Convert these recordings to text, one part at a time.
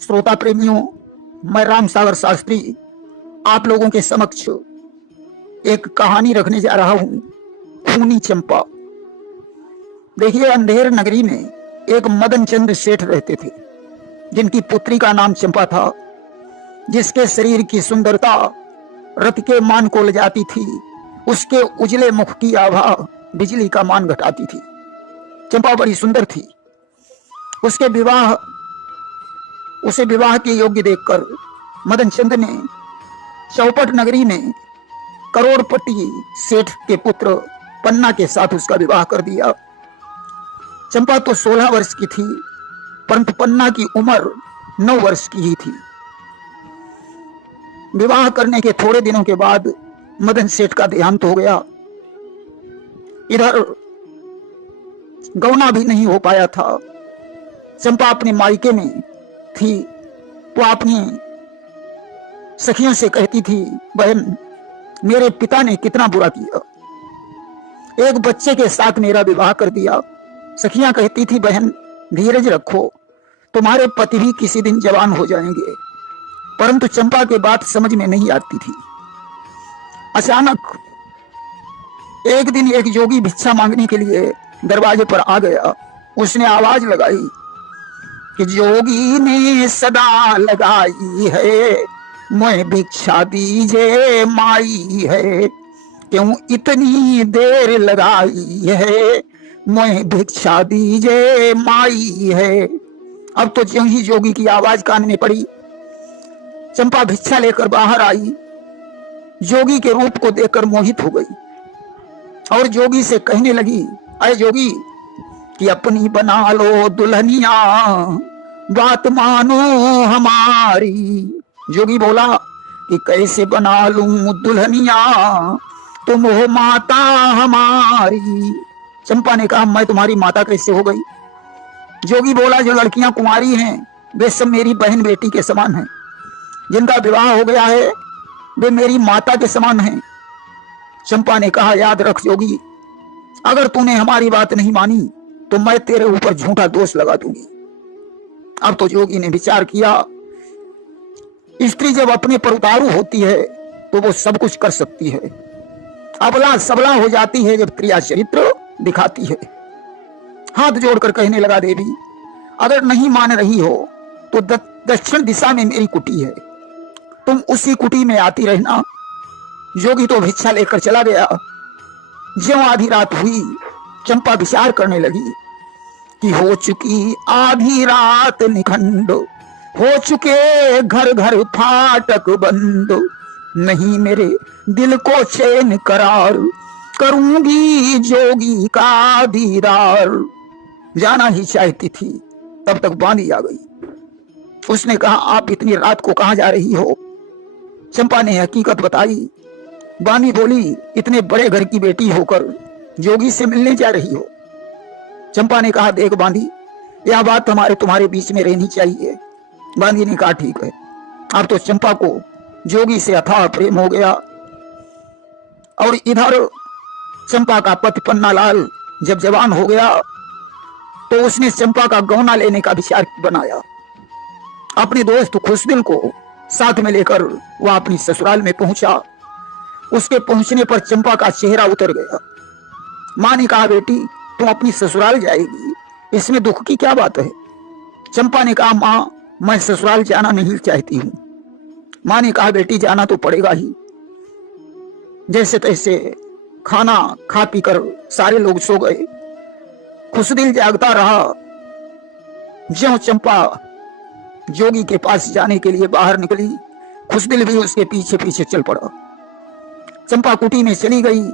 श्रोता प्रेमियों, मैं राम सागर शास्त्री आप लोगों के समक्ष एक कहानी रखने जा रहा हूं, खूनी चंपा। देखिए, अंधेर नगरी में एक मदन चंद्र सेठ रहते थे, जिनकी पुत्री का नाम चंपा था, जिसके शरीर की सुंदरता रथ के मान को ले जाती थी। उसके उजले मुख की आभा बिजली का मान घटाती थी। चंपा बड़ी सुंदर थी। उसे विवाह के योग्य देखकर मदन चंद्र ने चौपट नगरी में करोड़पति सेठ के पुत्र पन्ना के साथ उसका विवाह कर दिया। चंपा तो 16 वर्ष की थी, परंतु पन्ना की उम्र 9 वर्ष की ही थी। विवाह करने के थोड़े दिनों के बाद मदन सेठ का देहांत हो गया। इधर गौना भी नहीं हो पाया था। चंपा अपने मायके में थी तो अपनी सखियों से कहती थी, बहन, मेरे पिता ने कितना बुरा किया, एक बच्चे के साथ मेरा विवाह कर दिया। सखियां कहती थी, बहन धीरज रखो, तुम्हारे पति भी किसी दिन जवान हो जाएंगे। परंतु चंपा की बात समझ में नहीं आती थी। अचानक एक दिन एक जोगी भिक्षा मांगने के लिए दरवाजे पर आ गया। उसने आवाज लगाई कि जोगी ने सदा लगाई है, मैं भिक्षा दीजिए माई है, क्यों इतनी देर लगाई है, मैं भिक्षा दीजिए माई है। अब तो ज्यों ही जोगी की आवाज कान में पड़ी, चंपा भिक्षा लेकर बाहर आई। जोगी के रूप को देखकर मोहित हो गई और जोगी से कहने लगी, अरे जोगी, कि अपनी बना लो दुल्हनिया, बात मानो हमारी। जोगी बोला कि कैसे बना लूं दुल्हनिया, तुम हो माता हमारी। चंपा ने कहा, मैं तुम्हारी माता कैसे हो गई? जोगी बोला, जो लड़कियां कुंवारी हैं वे सब मेरी बहन बेटी के समान हैं, जिनका विवाह हो गया है वे मेरी माता के समान हैं। चंपा ने कहा, याद रख जोगी, अगर तूने हमारी बात नहीं मानी तो मैं तेरे ऊपर झूठा दोष लगा दूंगी। अब तो जोगी ने विचार किया, स्त्री जब अपने पर उतारू होती है तो वो सब कुछ कर सकती है, अबला सबला हो जाती है जब क्रिया चरित्र दिखाती है। हाथ जोड़कर कहने लगा, देवी, अगर नहीं मान रही हो तो दक्षिण दिशा में मेरी कुटी है, तुम उसी कुटी में आती रहना। जोगी तो भिक्षा लेकर चला गया। ज्यों आधी रात हुई, चंपा विचार करने लगी कि हो चुकी आधी रात निखंड, हो चुके घर घर फाटक बंद, नहीं मेरे दिल को चैन करार, करूंगी जोगी का दीदार। जाना ही चाहती थी, तब तक बांदी आ गई। उसने कहा, आप इतनी रात को कहां जा रही हो? चंपा ने हकीकत बताई। बानी बोली, इतने बड़े घर की बेटी होकर जोगी से मिलने जा रही हो? चंपा ने कहा, देख बांदी, यह बात तुम्हारे बीच में रहनी चाहिए। बांदी ने कहा, ठीक है। अब तो चंपा को जोगी से अथाह प्रेम हो गया। और इधर चंपा का पति पन्नालाल जब जवान हो गया तो उसने चंपा का गौना लेने का विचार बनाया। अपने दोस्त खुशदिल को साथ में लेकर वह अपनी ससुराल में पहुंचा। उसके पहुंचने पर चंपा का चेहरा उतर गया। मां ने कहा, बेटी, तुम अपनी ससुराल जाएगी, इसमें दुख की क्या बात है? चंपा ने कहा, मां, मैं ससुराल जाना नहीं चाहती हूं। मां ने कहा, बेटी, जाना तो पड़ेगा ही। जैसे तैसे खाना खा पीकर सारे लोग सो गए। खुशदिल जागता रहा। ज्यों चंपा जोगी के पास जाने के लिए बाहर निकली, खुशदिल भी उसके पीछे पीछे चल पड़ा। चंपा कुटी में चली गई,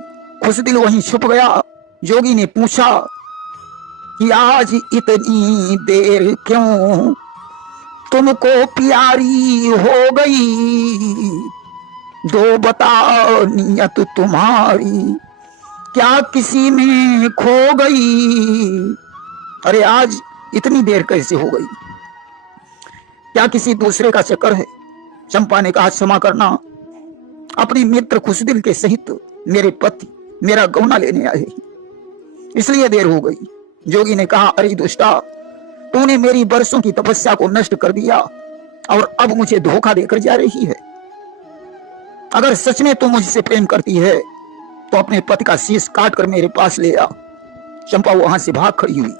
खुशदिल वहीं छुप गया। जोगी ने पूछा कि आज इतनी देर क्यों, तुमको प्यारी हो गई, दो बता नियत तुम्हारी, क्या किसी में खो गई? अरे आज इतनी देर कैसे हो गई? क्या किसी दूसरे का चक्कर है? चंपा ने कहा, क्षमा करना, अपने मित्र खुशदिल के सहित मेरे पति मेरा गौना लेने आए, इसलिए देर हो गई। जोगी ने कहा, अरे दुष्टा, तूने मेरी बरसों की तपस्या को नष्ट कर दिया। और अब मुझे धोखा देकर जा रही है। अगर सच में तू मुझसे प्रेम करती है तो अपने पति का शीश काट कर मेरे पास ले आ। चंपा वहां से भाग खड़ी हुई।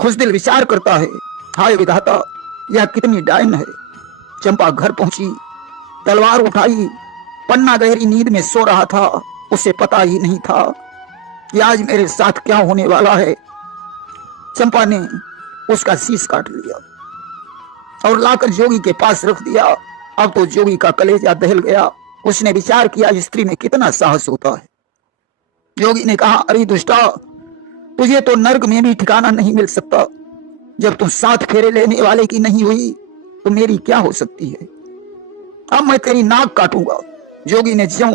खुशदिल विचार करता है, हाय विधाता, यह कितनी डायन है। चंपा घर पहुंची, तलवार उठाई। पन्ना गहरी नींद में सो रहा था। उसे पता ही नहीं था कि आज मेरे साथ क्या होने वाला है। चंपा ने उसका शीश काट लिया और लाकर जोगी के पास रख दिया। अब तो जोगी का कलेजा दहल गया। उसने विचार किया, स्त्री में कितना साहस होता है। जोगी ने कहा, अरे दुष्टा, तुझे तो नर्क में भी ठिकाना नहीं मिल सकता। जब तुम 7 फेरे लेने वाले की नहीं हुई तो मेरी क्या हो सकती है। अब मैं तेरी नाक काटूंगा। जोगी ने ज्यों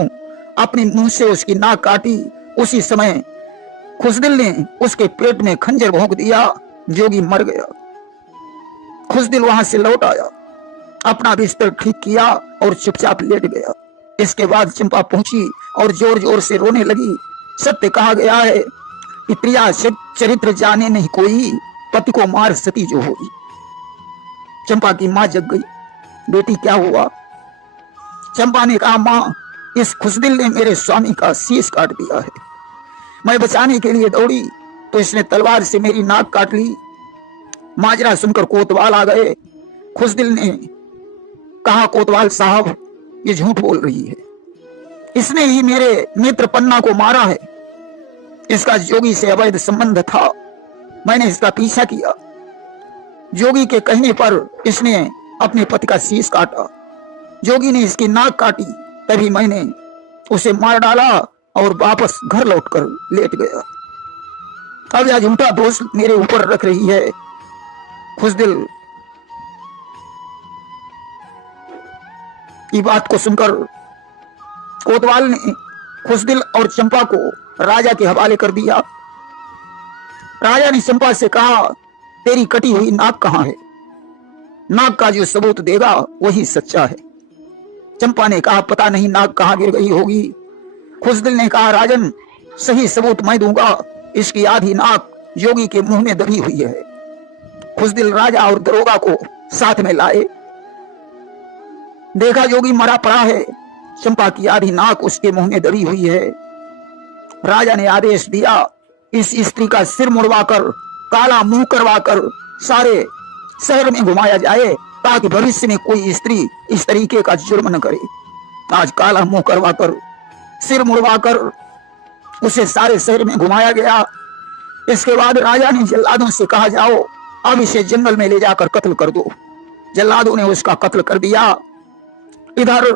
अपने मुंह से उसकी नाक काटी, उसी समय खुशदिल ने उसके पेट में खंजर भोंक दिया। जोगी मर गया। खुशदिल वहां से लौट आया, अपना बिस्तर ठीक किया और चुपचाप लेट गया। इसके बाद चंपा पहुंची और जोर जोर से रोने लगी। सत्य कहा गया है कि प्रिया चरित्र जाने नहीं कोई, पति को मार सती जो हुई। चंपा की मां जग गई, बेटी क्या हुआ। चंपा ने कहा, मां, इस खुशदिल ने मेरे स्वामी का शीश काट दिया है। मैं बचाने के लिए दौड़ी तो इसने तलवार से मेरी नाक काट ली। माजरा सुनकर कोतवाल आ गए। खुशदिल ने कहा, कोतवाल साहब, ये झूठ बोल रही है। इसने ही मेरे मित्र पन्ना को मारा है। इसका जोगी से अवैध संबंध था। मैंने इसका पीछा किया। जोगी के कहने पर इसने अपने पति का शीश काटा। जोगी ने इसकी नाक काटी, तभी मैंने उसे मार डाला और वापस घर लौटकर लेट गया। अब यह झूठा दोष मेरे ऊपर रख रही है। खुशदिल की बात को सुनकर कोतवाल ने खुशदिल और चंपा को राजा के हवाले कर दिया। राजा ने चंपा से कहा, तेरी कटी हुई नाक कहां है। नाक का जो सबूत देगा वही सच्चा है। चंपा ने कहा, पता नहीं नाक कहां गिर गई होगी। खुशदिल ने कहा, राजन, सही सबूत मैं दूंगा। इसकी आधी नाक जोगी के मुंह में दबी हुई है। खुशदिल राजा और दरोगा को साथ में लाए। देखा जोगी मरा पड़ा है, चंपा की आधी नाक उसके मुंह में दबी हुई है। राजा ने आदेश दिया, इस स्त्री का सिर मुड़वाकर, काला मुंह करवाकर सारे शहर में घुमाया जाए, ताकि भविष्य में कोई स्त्री इस तरीके का जुर्म न करे। आज काला मुंह करवाकर, सिर मुड़वाकर उसे सारे शहर में घुमाया गया। इसके बाद राजा ने जल्लादों से कहा, जाओ अब इसे जंगल में ले जाकर कत्ल कर दो। जल्लादों ने उसका कत्ल कर दिया। इधर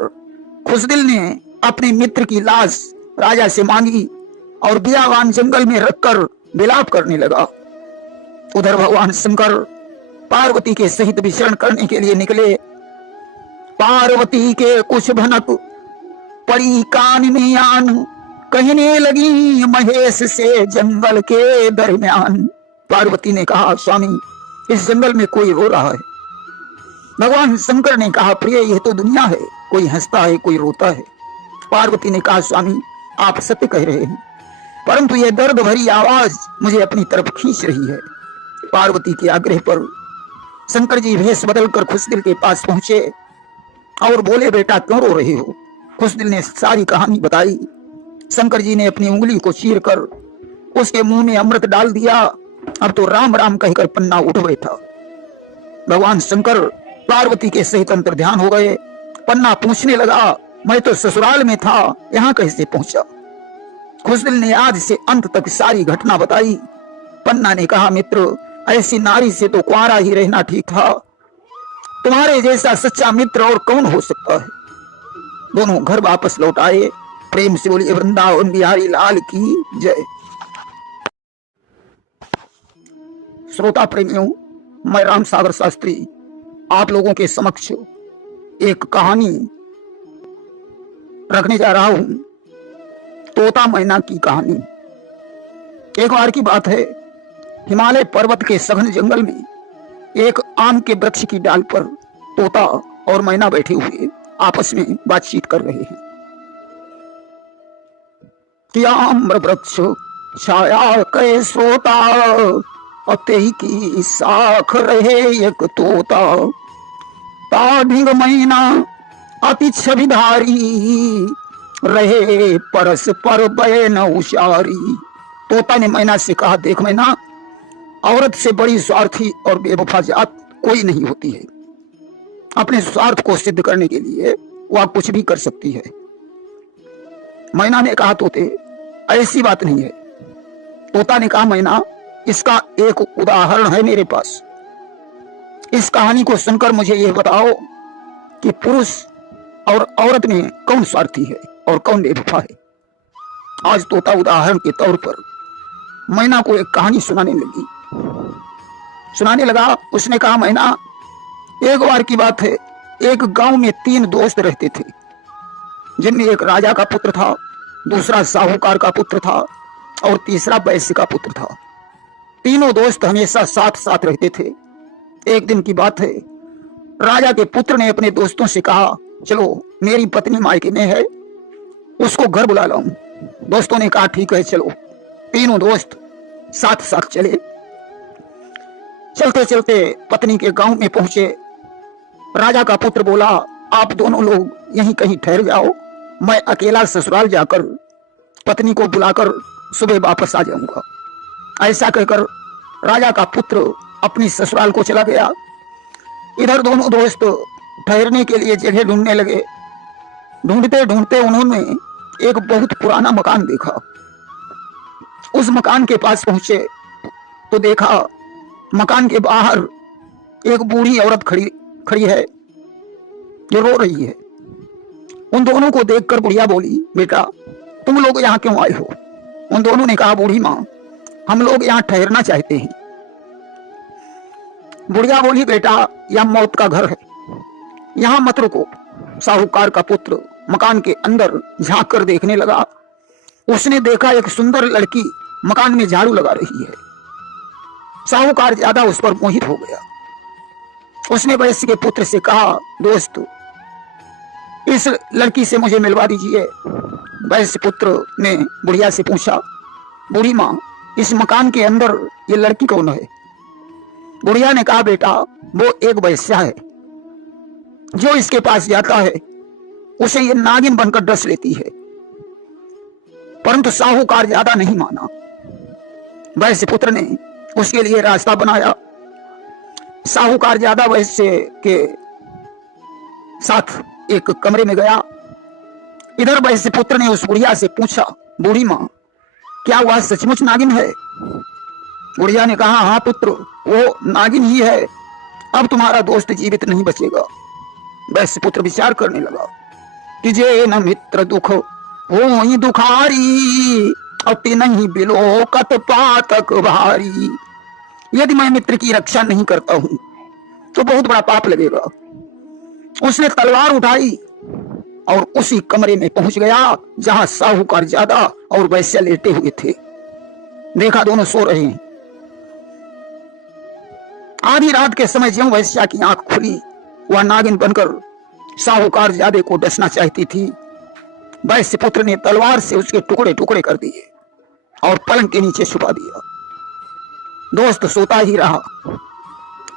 खुशदिल ने अपने मित्र की लाश राजा से मांगी और बियावान जंगल में रखकर विलाप करने लगा। उधर भगवान शंकर पार्वती के सहित विचरण करने के लिए निकले। पार्वती के कुछ भनक पड़ी कान में आन, कहने लगी महेश से जंगल के दरमियान। पार्वती ने कहा, स्वामी, इस जंगल में कोई रो रहा है। भगवान शंकर ने कहा, प्रिय, यह तो दुनिया है, कोई हंसता है, कोई रोता है। पार्वती ने कहा, स्वामी, आप सत्य कह रहे हैं, परंतु यह दर्द भरी आवाज मुझे अपनी तरफ खींच रही है। पार्वती के आग्रह पर शंकर जी भेष बदलकर खुशदिल के पास पहुंचे और बोले, बेटा क्यों रो रहे हो। खुशदिल ने सारी कहानी बताई। शंकर जी ने अपनी उंगली को चीरकर उसके मुंह में अमृत डाल दिया। अब तो राम राम कहकर पन्ना उठ बैठा। भगवान शंकर पार्वती के सहित अंतर ध्यान हो गए। पन्ना पूछने लगा, मैं तो ससुराल में था, यहाँ कैसे पहुंचा। खुशदिल ने आज से अंत तक सारी घटना बताई। पन्ना ने कहा, मित्र, ऐसी नारी से तो कुंवारा ही रहना ठीक था। तुम्हारे जैसा सच्चा मित्र और कौन हो सकता है। दोनों घर वापस लौट आए। प्रेम से बोलिए वृंदावन बिहारी लाल की जय। श्रोता प्रेमियों, मैं राम सागर शास्त्री आप लोगों के समक्ष एक कहानी रखने जा रहा हूं, तोता मैना की कहानी। एक बार की बात है, हिमालय पर्वत के सघन जंगल में एक आम के वृक्ष की डाल पर तोता और मैना बैठे हुए आपस में बातचीत कर रहे हैं। आम्र वृक्ष छाया कै श्रोता, अते की साख रहे एक तोता। ताधिंग महीना अति छविधारी, रहे परस्पर बयन उशारी। तोता ने मैना से कहा, देख मैना, औरत से बड़ी स्वार्थी और बेवफा जात कोई नहीं होती है। अपने स्वार्थ को सिद्ध करने के लिए वह कुछ भी कर सकती है। मैना ने कहा, तोते ऐसी बात नहीं है। तोता ने कहा, मैना, इसका एक उदाहरण है मेरे पास। इस कहानी को सुनकर मुझे यह बताओ कि पुरुष और औरत में कौन स्वार्थी है और कौन बेवफा है। आज तोता उदाहरण के तौर पर मैना को एक कहानी सुनाने लगा। उसने कहा, मैना, एक बार की बात है, एक गांव में 3 दोस्त रहते थे, जिनमें एक राजा का पुत्र था, दूसरा साहूकार का पुत्र था और तीसरा वैश्य का पुत्र था। तीनों दोस्त हमेशा साथ साथ रहते थे। एक दिन की बात है, राजा के पुत्र ने अपने दोस्तों से कहा, चलो मेरी पत्नी मायके में है, उसको घर बुला लाऊं। दोस्तों ने कहा, ठीक है चलो। तीनों दोस्त साथ साथ चले। चलते चलते पत्नी के गांव में पहुंचे। राजा का पुत्र बोला, आप दोनों लोग यहीं कहीं ठहर जाओ, मैं अकेला ससुराल जाकर पत्नी को बुलाकर सुबह वापस आ जाऊंगा। ऐसा कहकर राजा का पुत्र अपनी ससुराल को चला गया। इधर दोनों दोस्त ठहरने के लिए जगह ढूंढने लगे। ढूंढते ढूंढते उन्होंने एक बहुत पुराना मकान देखा। उस मकान के पास पहुंचे तो देखा मकान के बाहर एक बूढ़ी औरत खड़ी है जो रो रही है। उन दोनों को देखकर बुढ़िया बोली, बेटा तुम लोग यहाँ क्यों आए हो? उन दोनों ने कहा, बूढ़ी माँ, हम लोग यहाँ ठहरना चाहते हैं। बुढ़िया बोली, बेटा यह मौत का घर है, यहाँ मत रुको। साहूकार का पुत्र मकान के अंदर झांक कर देखने लगा। उसने देखा एक सुंदर लड़की मकान में झाड़ू लगा रही है। साहूकार ज्यादा उस पर मोहित हो गया। उसने वैश्य के पुत्र से कहा, दोस्त इस लड़की से मुझे मिलवा दीजिए। वैश्य पुत्र ने बुढ़िया से पूछा, बूढ़ी माँ, इस मकान के अंदर ये लड़की कौन है? बुढ़िया ने कहा, बेटा वो एक वैश्या है, जो इसके पास जाता है उसे ये नागिन बनकर डस लेती है। परंतु साहूकार ज्यादा नहीं माना। वैश्य पुत्र ने उसके लिए रास्ता बनाया। साहूकार ज्यादा वैश्य के साथ एक कमरे में गया। इधर वैश्य पुत्र ने उस बुढ़िया से पूछा, बूढ़ी माँ, क्या वह सचमुच नागिन है? बुढ़िया ने कहा, हाँ पुत्र, वो नागिन ही है। अब तुम्हारा दोस्त जीवित नहीं बचेगा। वैश्य पुत्र विचार करने लगा कि जे न मित्र दुख हो ही दुखारी, अति नहीं बिलोकत पातक भारी। यदि मैं मित्र की रक्षा नहीं करता हूं तो बहुत बड़ा पाप लगेगा। उसने तलवार उठाई और उसी कमरे में पहुंच गया जहां साहूकार ज्यादा और वैश्या लेटे हुए थे। देखा दोनों सो रहे हैं। आधी रात के समय ज्यों वैश्या की आंख खुली, वह नागिन बनकर साहूकार ज्यादा को डसना चाहती थी। वैश्य पुत्र ने तलवार से उसके टुकड़े टुकड़े कर दिए और पलंग के नीचे छुपा दिया। दोस्त सोता ही रहा।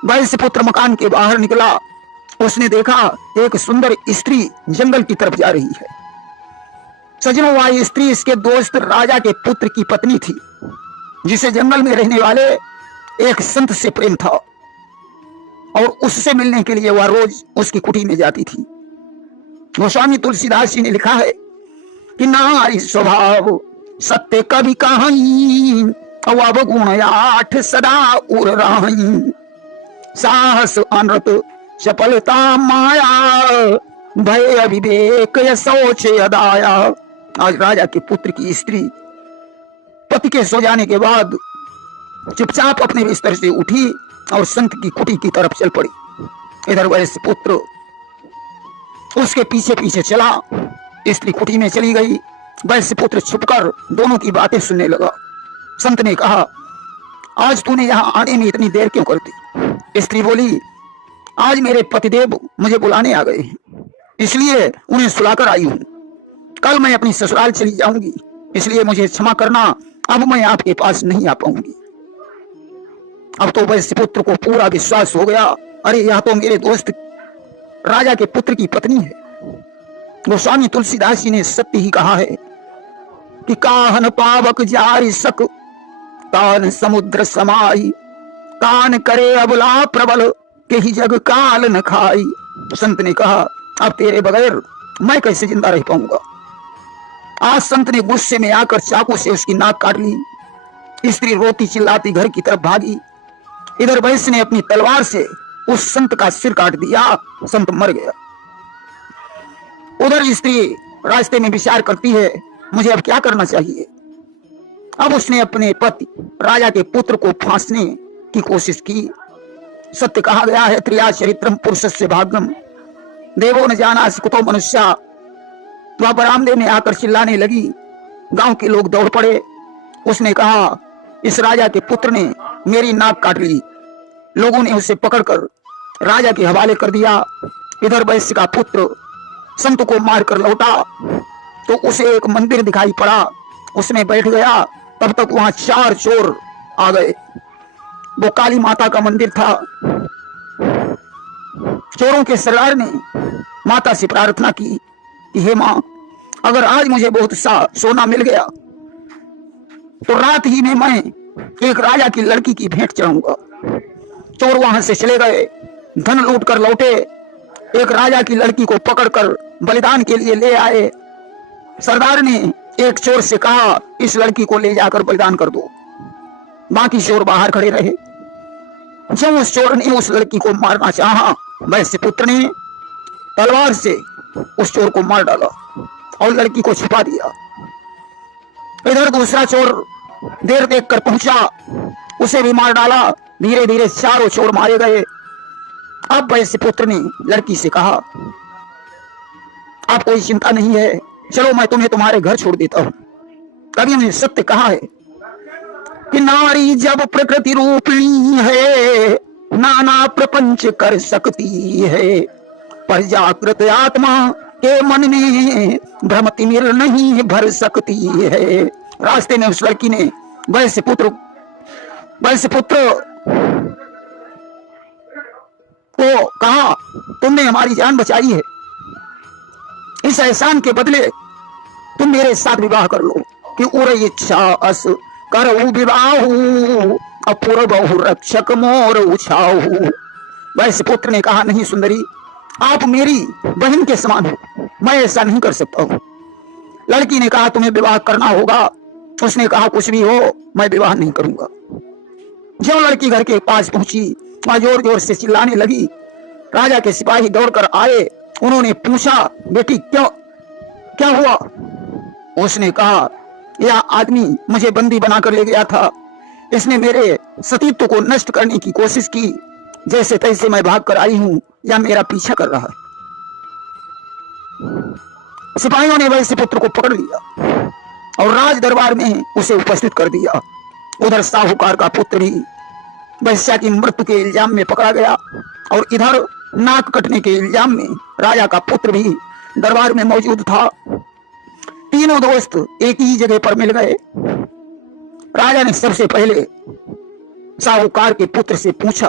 वैश्य पुत्र मकान के बाहर निकला। उसने देखा एक सुंदर स्त्री जंगल की तरफ जा रही है। सजनों, वह स्त्री इसके दोस्त राजा के पुत्र की पत्नी थी, जिसे जंगल में रहने वाले एक संत से प्रेम था और उससे मिलने के लिए वह रोज उसकी कुटी में जाती थी। गोस्वामी तुलसीदास जी ने लिखा है कि नारी स्वभाव सत्य कभी कहीं, अवगुण आठ सदा उर रही। साहस अनृत चपलता माया, भय अविवेक सोच अदाया। आज राजा के पुत्र की स्त्री पति के सो जाने के बाद चुपचाप अपने बिस्तर से उठी और संत की कुटी की तरफ चल पड़ी। इधर वैश्य पुत्र उसके पीछे पीछे चला। स्त्री कुटी में चली गई। वैश्य पुत्र छुपकर दोनों की बातें सुनने लगा। संत ने कहा, आज तूने यहाँ आने में इतनी देर क्यों कर दी? स्त्री बोली, आज मेरे पतिदेव मुझे बुलाने आ गए हैं, इसलिए उन्हें सुलाकर आई हूँ। कल मैं अपनी ससुराल चली जाऊंगी, इसलिए मुझे क्षमा करना, अब मैं आपके पास नहीं आ पाऊंगी। अब तो वैश्य पुत्र को पूरा विश्वास हो गया, अरे यह तो मेरे दोस्त राजा के पुत्र की पत्नी है। गोस्वामी तुलसीदास जी ने सत्य ही कहा है कि काहन पावक जारि सक तान समुद्र समाई, कान करे अबला प्रबल के ही जग काल न खाई। संत ने कहा अब तेरे बगैर मैं कैसे जिंदा रह पाऊंगा। आज संत ने गुस्से में आकर चाकू से उसकी नाक काट ली। स्त्री रोती चिल्लाती घर की तरफ भागी। इधर वैश्य ने अपनी तलवार से उस संत का सिर काट दिया। संत मर गया। उधर स्त्री रास्ते में विचार करती है मुझे अब क्या करना चाहिए। अब उसने अपने पति राजा के पुत्र को फांसने की कोशिश की। सत्य कहा गया है त्रिया चरित्रम पुरुषस्य भाग्यम देवो न जाना कुतो मनुष्या। वह बरामदे में आकर चिल्लाने लगी। गांव के लोग दौड़ पड़े। उसने कहा इस राजा के पुत्र ने मेरी नाक काट ली। लोगों ने उसे पकड़कर राजा के हवाले कर दिया। इधर वैश्य का पुत्र संत को मारकर लौटा तो उसे एक मंदिर दिखाई पड़ा। उसमें बैठ गया। तब तक वहां 4 चोर आ गए। वो काली माता का मंदिर था। चोरों के सरदार ने माता से प्रार्थना की कि हे मां, अगर आज मुझे बहुत सा सोना मिल गया तो रात ही में मैं एक राजा की लड़की की भेंट चढ़ाऊंगा। चोर वहां से चले गए, धन लूट कर लौटे। एक राजा की लड़की को पकड़कर बलिदान के लिए ले आए। सरदार ने एक चोर से कहा इस लड़की को ले जाकर बलिदान कर दो। बाकी चोर बाहर खड़े रहे। जब उस चोर ने उस लड़की को मारना चाहा, वैश्य पुत्र ने तलवार से उस चोर को मार डाला और लड़की को छिपा दिया। इधर दूसरा चोर देर देखकर पहुंचा, उसे भी मार डाला। धीरे धीरे 4 चोर मारे गए। अब वैश्य पुत्र ने लड़की से कहा आप कोई चिंता नहीं है, चलो मैं तुम्हें तुम्हारे घर छोड़ देता हूं। कवि ने सत्य कहा है कि नारी जब प्रकृति रूपिणी है नाना प्रपंच कर सकती है, पर जागृत आत्मा के मन में भ्रम तिमिर नहीं भर सकती है। रास्ते में उस लड़की ने वैश्य पुत्र को कहा तुमने हमारी जान बचाई है, इस एहसान के बदले तुम मेरे साथ विवाह कर लो कि उर इच्छा अस करऊ विवाहु अपूर्व रक्षक मोर उछाऊ। वैश्य पुत्र ने कहा नहीं सुंदरी, आप मेरी बहन के समान हो, मैं ऐसा नहीं कर सकता हूं। लड़की ने कहा तुम्हें विवाह करना होगा। उसने कहा कुछ भी हो मैं विवाह नहीं करूंगा। जो लड़की घर के पास पहुंची वहां जोर जोर से चिल्लाने लगी। राजा के सिपाही दौड़कर आए। उन्होंने पूछा बेटी क्या हुआ। उसने कहा यह आदमी मुझे बंदी बनाकर ले गया था, इसने मेरे सतीत्व को नष्ट करने की कोशिश की। जैसे तैसे मैं भाग कर आई हूं, या मेरा पीछा कर रहा है। सिपाहियों ने वैश्य पुत्र को पकड़ लिया और राज दरबार में उसे उपस्थित कर दिया। उधर साहूकार का पुत्र भी वैश्या की मृत्यु के इल्जाम में पकड़ा गया और इधर नाक कटने के इल्जाम में राजा का पुत्र भी दरबार में मौजूद था। तीनों दोस्त एक ही जगह पर मिल गए। राजा ने सबसे पहले साहूकार के पुत्र से पूछा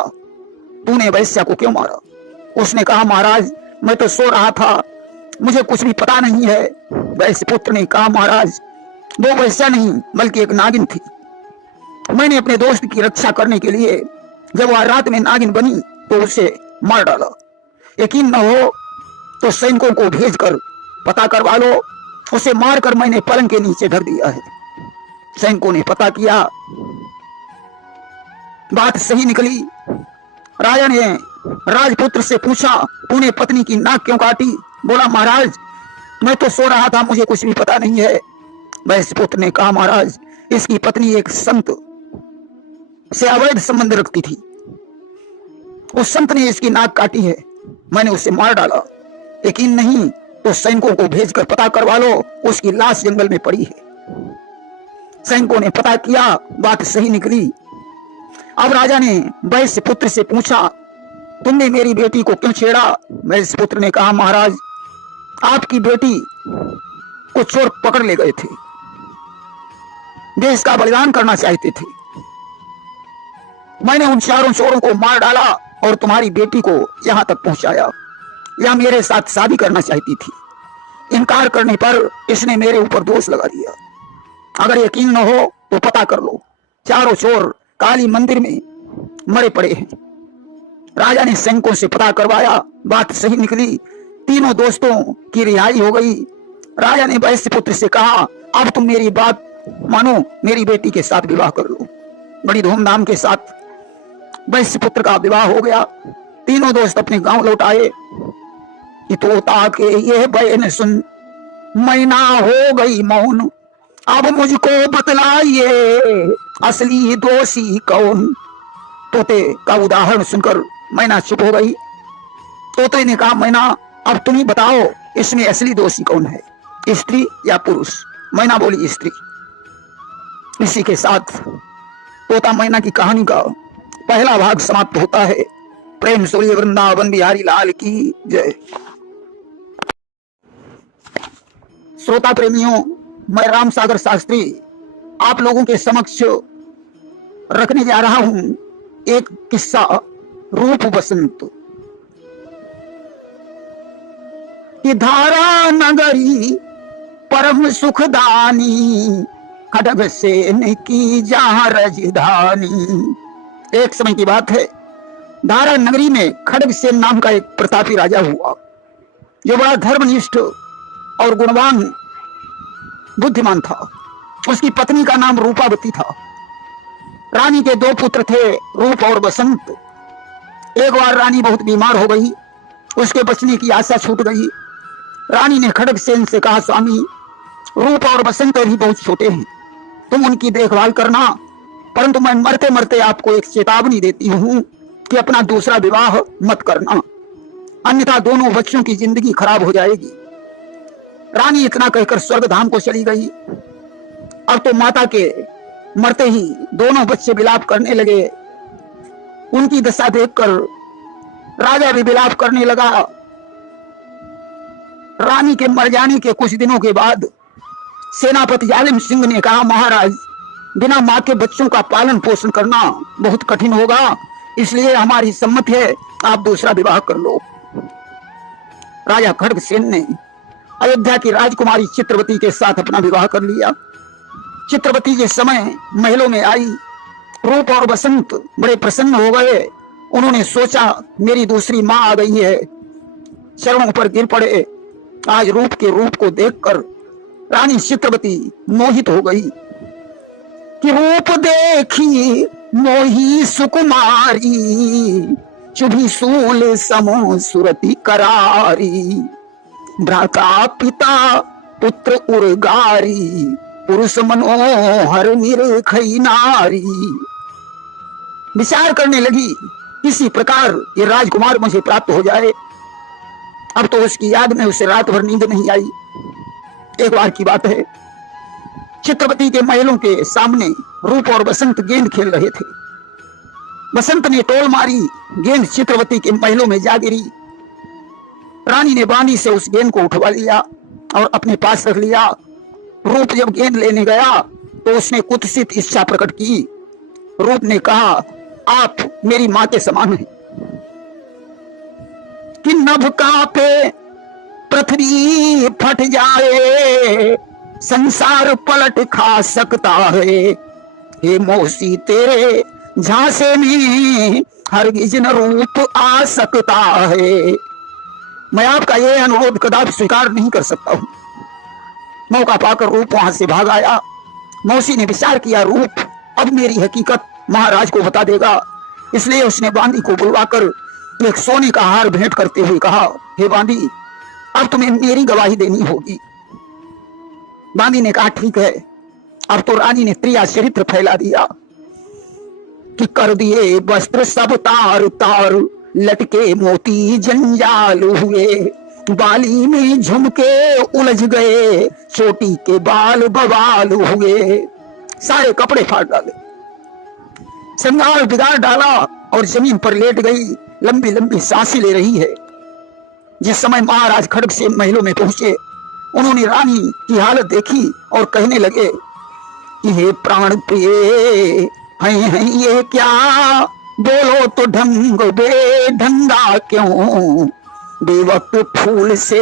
तूने वैश्या को क्यों मारा। उसने कहा महाराज मैं तो सो रहा था, मुझे कुछ भी पता नहीं है। वैश्य पुत्र ने कहा महाराज वो वैश्या नहीं बल्कि एक नागिन थी। मैंने अपने दोस्त की रक्षा करने के लिए जब वह रात में नागिन बनी तो उसे मार डाला। यकीन न हो तो सैनिकों को भेजकर पता करवा लो। उसे मारकर मैंने पलंग के नीचे धर दिया है। सैनिकों ने पता किया, बात सही निकली। राजा ने राजपुत्र से पूछा तूने पत्नी की नाक क्यों काटी। बोला महाराज मैं तो सो रहा था, मुझे कुछ भी पता नहीं है। वैश्य पुत्र ने कहा महाराज इसकी पत्नी एक संत से अवैध संबंध रखती थी, उस संत ने इसकी नाक काटी है, मैंने उसे मार डाला। यकीन नहीं तो सैनिकों को भेजकर पता करवा लो, उसकी लाश जंगल में पड़ी है। सैनिकों ने पता किया, बात सही निकली। अब राजा ने वैश्य पुत्र से पूछा तुमने मेरी बेटी को क्यों छेड़ा। वैश्य पुत्र ने कहा महाराज आपकी बेटी को चोर पकड़ ले गए थे, देश का बलिदान करना चाहते थे। मैंने उन 4 चोरों को मार डाला और तुम्हारी बेटी को यहां तक पहुंचाया। या मेरे साथ शादी करना चाहती थी। इनकार करने पर इसने मेरे ऊपर दोष लगा दिया। अगर यकीन न हो तो पता कर लो, चारों चोर काली मंदिर में मरे पड़े हैं। राजा ने सैनिकों से पता करवाया, बात सही निकली, तीनों दोस्तों की रिहाई हो गई। राजा ने वैश्य पुत्र से कहा, अब तुम मेरी बात मानो, मेरी बेटी के साथ विवाह कर लो। बड़ी धूमधाम के साथ वैश्य पुत्र का विवाह हो गया। तीनों दोस्त अपने गांव लौट आए। तोता के ये बयान सुन मैना हो गई मौन, अब मुझको बतलाइए असली दोषी कौन। तोते का उदाहरण सुनकर मैना चुप हो गई। तोते ने कहा, मैना अब तुम ही बताओ इसमें असली दोषी कौन है, स्त्री या पुरुष? मैना बोली, स्त्री। इसी के साथ तोता मैना की कहानी का पहला भाग समाप्त होता है। प्रेम सूर्य वृंदावन बिहारी लाल की जय। श्रोता प्रेमियों, मैं राम सागर शास्त्री आप लोगों के समक्ष रखने जा रहा हूं एक किस्सा, रूप बसंत। कि धारा नगरी परम सुखदानी, खड्ग सेन की जहां राजधानी। एक समय की बात है, धारा नगरी में खड्ग सेन नाम का एक प्रतापी राजा हुआ, जो बड़ा धर्मनिष्ठ और गुणवान बुद्धिमान था। उसकी पत्नी का नाम रूपावती था। रानी के दो पुत्र थे, रूप और बसंत। एक बार रानी बहुत बीमार हो गई, उसके बचने की आशा छूट गई। रानी ने खड्गसेन से कहा, स्वामी, रूप और बसंत अभी बहुत छोटे हैं, तुम उनकी देखभाल करना, परंतु मैं मरते मरते आपको एक चेतावनी देती हूं कि अपना दूसरा विवाह मत करना, अन्यथा दोनों बच्चों की जिंदगी खराब हो जाएगी। रानी इतना कहकर स्वर्ग धाम को चली गई। अब तो माता के मरते ही दोनों बच्चे विलाप करने लगे। उनकी दशा देखकर राजा भी विलाप करने लगा। रानी के मर जाने के कुछ दिनों के बाद सेनापति जालिम सिंह ने कहा, महाराज, बिना मां के बच्चों का पालन पोषण करना बहुत कठिन होगा, इसलिए हमारी सम्मति है, आप दूसरा विवाह कर लो। राजा खड्गसेन ने अयोध्या की राजकुमारी चित्रवती के साथ अपना विवाह कर लिया। चित्रवती के समय महलों में आई। रूप और बसंत बड़े प्रसन्न हो गए। उन्होंने सोचा, मेरी दूसरी मां आ गई है, चरणों पर गिर पड़े। आज रूप के रूप को देखकर रानी चित्रवती मोहित हो गई कि रूप देखी मोही सुकुमारी, चुभी सूल समो सुरति करारी, भ्राता पिता पुत्र उर्गारी, पुरुष मनोहर निरखई नारी। विचार करने लगी, किसी प्रकार ये राजकुमार मुझे प्राप्त हो जाए। अब तो उसकी याद में उसे रात भर नींद नहीं आई। एक बार की बात है, चित्रवती के महलों के सामने रूप और बसंत गेंद खेल रहे थे। बसंत ने टोल मारी, गेंद चित्रवती के महलों में जा गिरी। रानी ने बांदी से उस गेंद को उठवा लिया और अपने पास रख लिया। रूप जब गेंद लेने गया तो उसने कुत्सित इच्छा प्रकट की। रूप ने कहा, आप मेरी मां के समान हैं कि नभ कांपे पृथ्वी फट जाए, संसार पलट खा सकता है, हे मौसी तेरे झांसे में हरगिज न रूप आ सकता है। मैं आपका यह अनुरोध कदापि स्वीकार नहीं कर सकता हूं। मौका पाकर रूप वहां से भाग आया। मौसी ने विचार किया, रूप अब मेरी हकीकत महाराज को बता देगा, इसलिए उसने बांदी को बुलवाकर एक सोने का हार भेंट करते हुए कहा, हे बांदी, अब तुम्हें मेरी गवाही देनी होगी। बांदी ने कहा, ठीक है। अब तो रानी ने त्रिया चरित्र फैला दिया कि कर दिए वस्त्र सब तार तार, लटके मोती जंजाल हुए, बाली में झुमके उलझ गए, चोटी के बाल बवाल हुए। सारे कपड़े फाड़ डाले, श्रृंगार बिगाड़ डाला और जमीन पर लेट गई, लंबी लंबी सांसें ले रही है। जिस समय महाराज खड्गसेन महलों में पहुंचे, उन्होंने रानी की हालत देखी और कहने लगे कि हे प्राण प्रिय, हैं ये क्या, बोलो तो ढंग बेढंगा क्यों, बेवक्त फूल से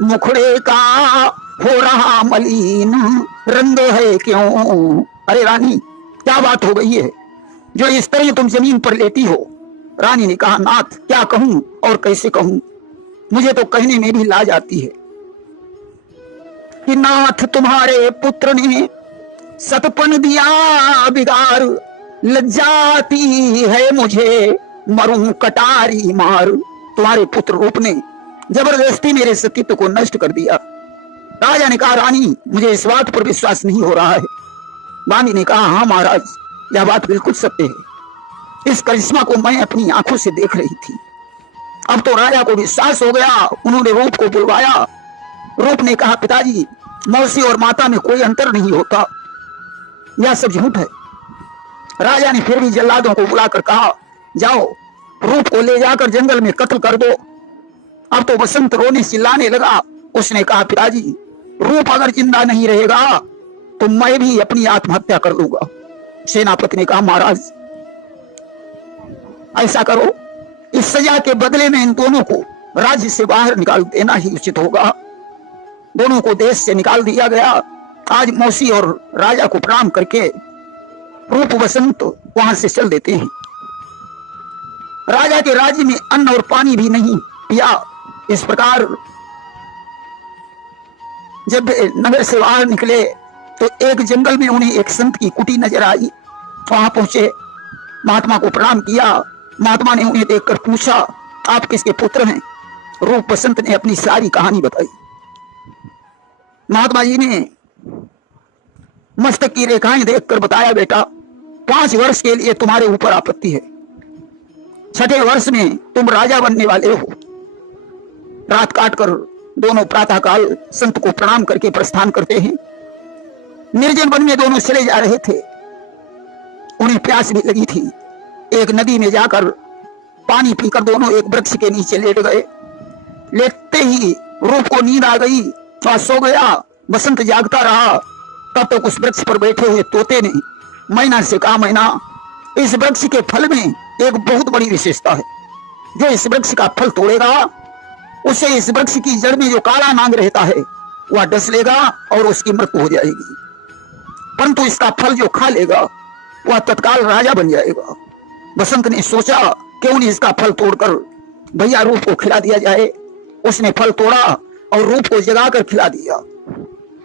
मुखड़े का हो रहा मलिन, रंग है क्यों। अरे रानी, क्या बात हो गई है जो इस तरह तुम जमीन पर लेटी हो। रानी ने कहा, नाथ क्या कहूं और कैसे कहूं, मुझे तो कहने में भी लाज आती है कि नाथ तुम्हारे पुत्र ने सतपन दिया बिगाड़, लज्जाती है मुझे मरूं कटारी मार। तुम्हारे पुत्र रूप ने जबरदस्ती मेरे सतीत्व को नष्ट कर दिया। राजा ने कहा, रानी मुझे इस बात पर विश्वास नहीं हो रहा है। वाणी ने कहा, हाँ महाराज, यह बात बिल्कुल सत्य है। इस करिश्मा को मैं अपनी आंखों से देख रही थी। अब तो राजा को विश्वास हो गया। उन्होंने रूप को बुलवाया। रूप ने कहा, पिताजी, मौसी और माता में कोई अंतर नहीं होता, यह सब झूठ है। राजा ने फिर भी जल्लादों को बुलाकर कहा, जाओ रूप को ले जाकर जंगल में कत्ल कर दो। अब तो बसंत रोने चिल्लाने लगा। उसने कहा, पिताजी, रूप अगर जिंदा नहीं रहेगा तो मैं भी अपनी आत्महत्या कर लूंगा। सेनापति ने कहा, महाराज ऐसा करो, इस सजा के बदले में इन दोनों को राज्य से बाहर निकाल देना ही उचित होगा। दोनों को देश से निकाल दिया गया। आज मौसी और राजा को प्रणाम करके रूप बसंत वहां से चल देते हैं। राजा के राज्य में अन्न और पानी भी नहीं पिया। इस प्रकार जब नगर से बाहर निकले तो एक जंगल में उन्हें एक संत की कुटी नजर आई। वहां पहुंचे, महात्मा को प्रणाम किया। महात्मा ने उन्हें देखकर पूछा, आप किसके पुत्र हैं। रूप बसंत ने अपनी सारी कहानी बताई। महात्मा जी ने मस्तक की रेखाएं देखकर बताया, बेटा 5 वर्ष के लिए तुम्हारे ऊपर आपत्ति है। 6ठे वर्ष में तुम राजा बनने वाले हो। रात काट कर दोनों प्रातःकाल संत को प्रणाम करके प्रस्थान करते हैं। निर्जन वन में दोनों चले जा रहे थे। उन्हें प्यास भी लगी थी। एक नदी में जाकर पानी पीकर दोनों एक वृक्ष के नीचे लेट गए। लेटते ही रूप को नींद आ गई और सो गया। बसंत जागता रहा। तब तक उस वृक्ष पर बैठे हुए तोते ने मैना से कहा, मैना, इस वृक्ष के फल में एक बहुत बड़ी विशेषता है। जो इस वृक्ष का फल तोड़ेगा उसे इस वृक्ष की जड़ में जो काला नाग रहता है वह डस लेगा और उसकी मृत्यु हो जाएगी, परंतु इसका फल जो खा लेगा वह तत्काल राजा बन जाएगा। बसंत ने सोचा क्यों नहीं इसका फल तोड़कर भैया रूप को खिला दिया जाए। उसने फल तोड़ा और रूप को जगाकर खिला दिया।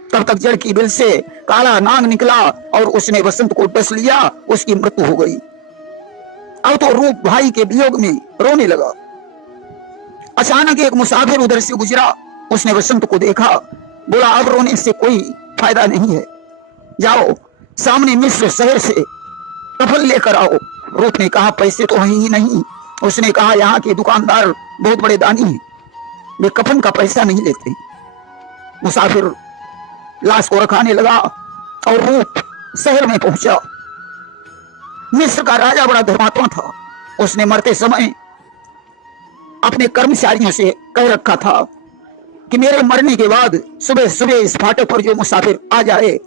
तब तक जड़ की बिल से काला नाग निकला और उसने बसंत को डस लिया। उसकी मृत्यु हो गई। अब तो रूप भाई के वियोग में रोने लगा। अचानक एक मुसाफिर उधर से गुजरा। उसने बसंत को देखा, बोला, अब रोने से कोई फायदा नहीं है, जाओ सामने मिस्र शहर से कफन लेकर आओ। रूप ने कहा, पैसे तो हैं ही नहीं। उसने कहा, यहाँ के दुकानदार बहुत बड़े दानी हैं, वे कफन का पैसा नहीं लेते। मुसाफिर लाश को रखाने लगा और रूप शहर में पहुंचा। मिस्र का राजा बड़ा धर्मात्मा था। उसने मरते समय अपने कर्मचारियों से कह रखा था कि मेरे मरने के बाद सुबह सुबह इस फाटक पर जो मुसाफिर आ जाए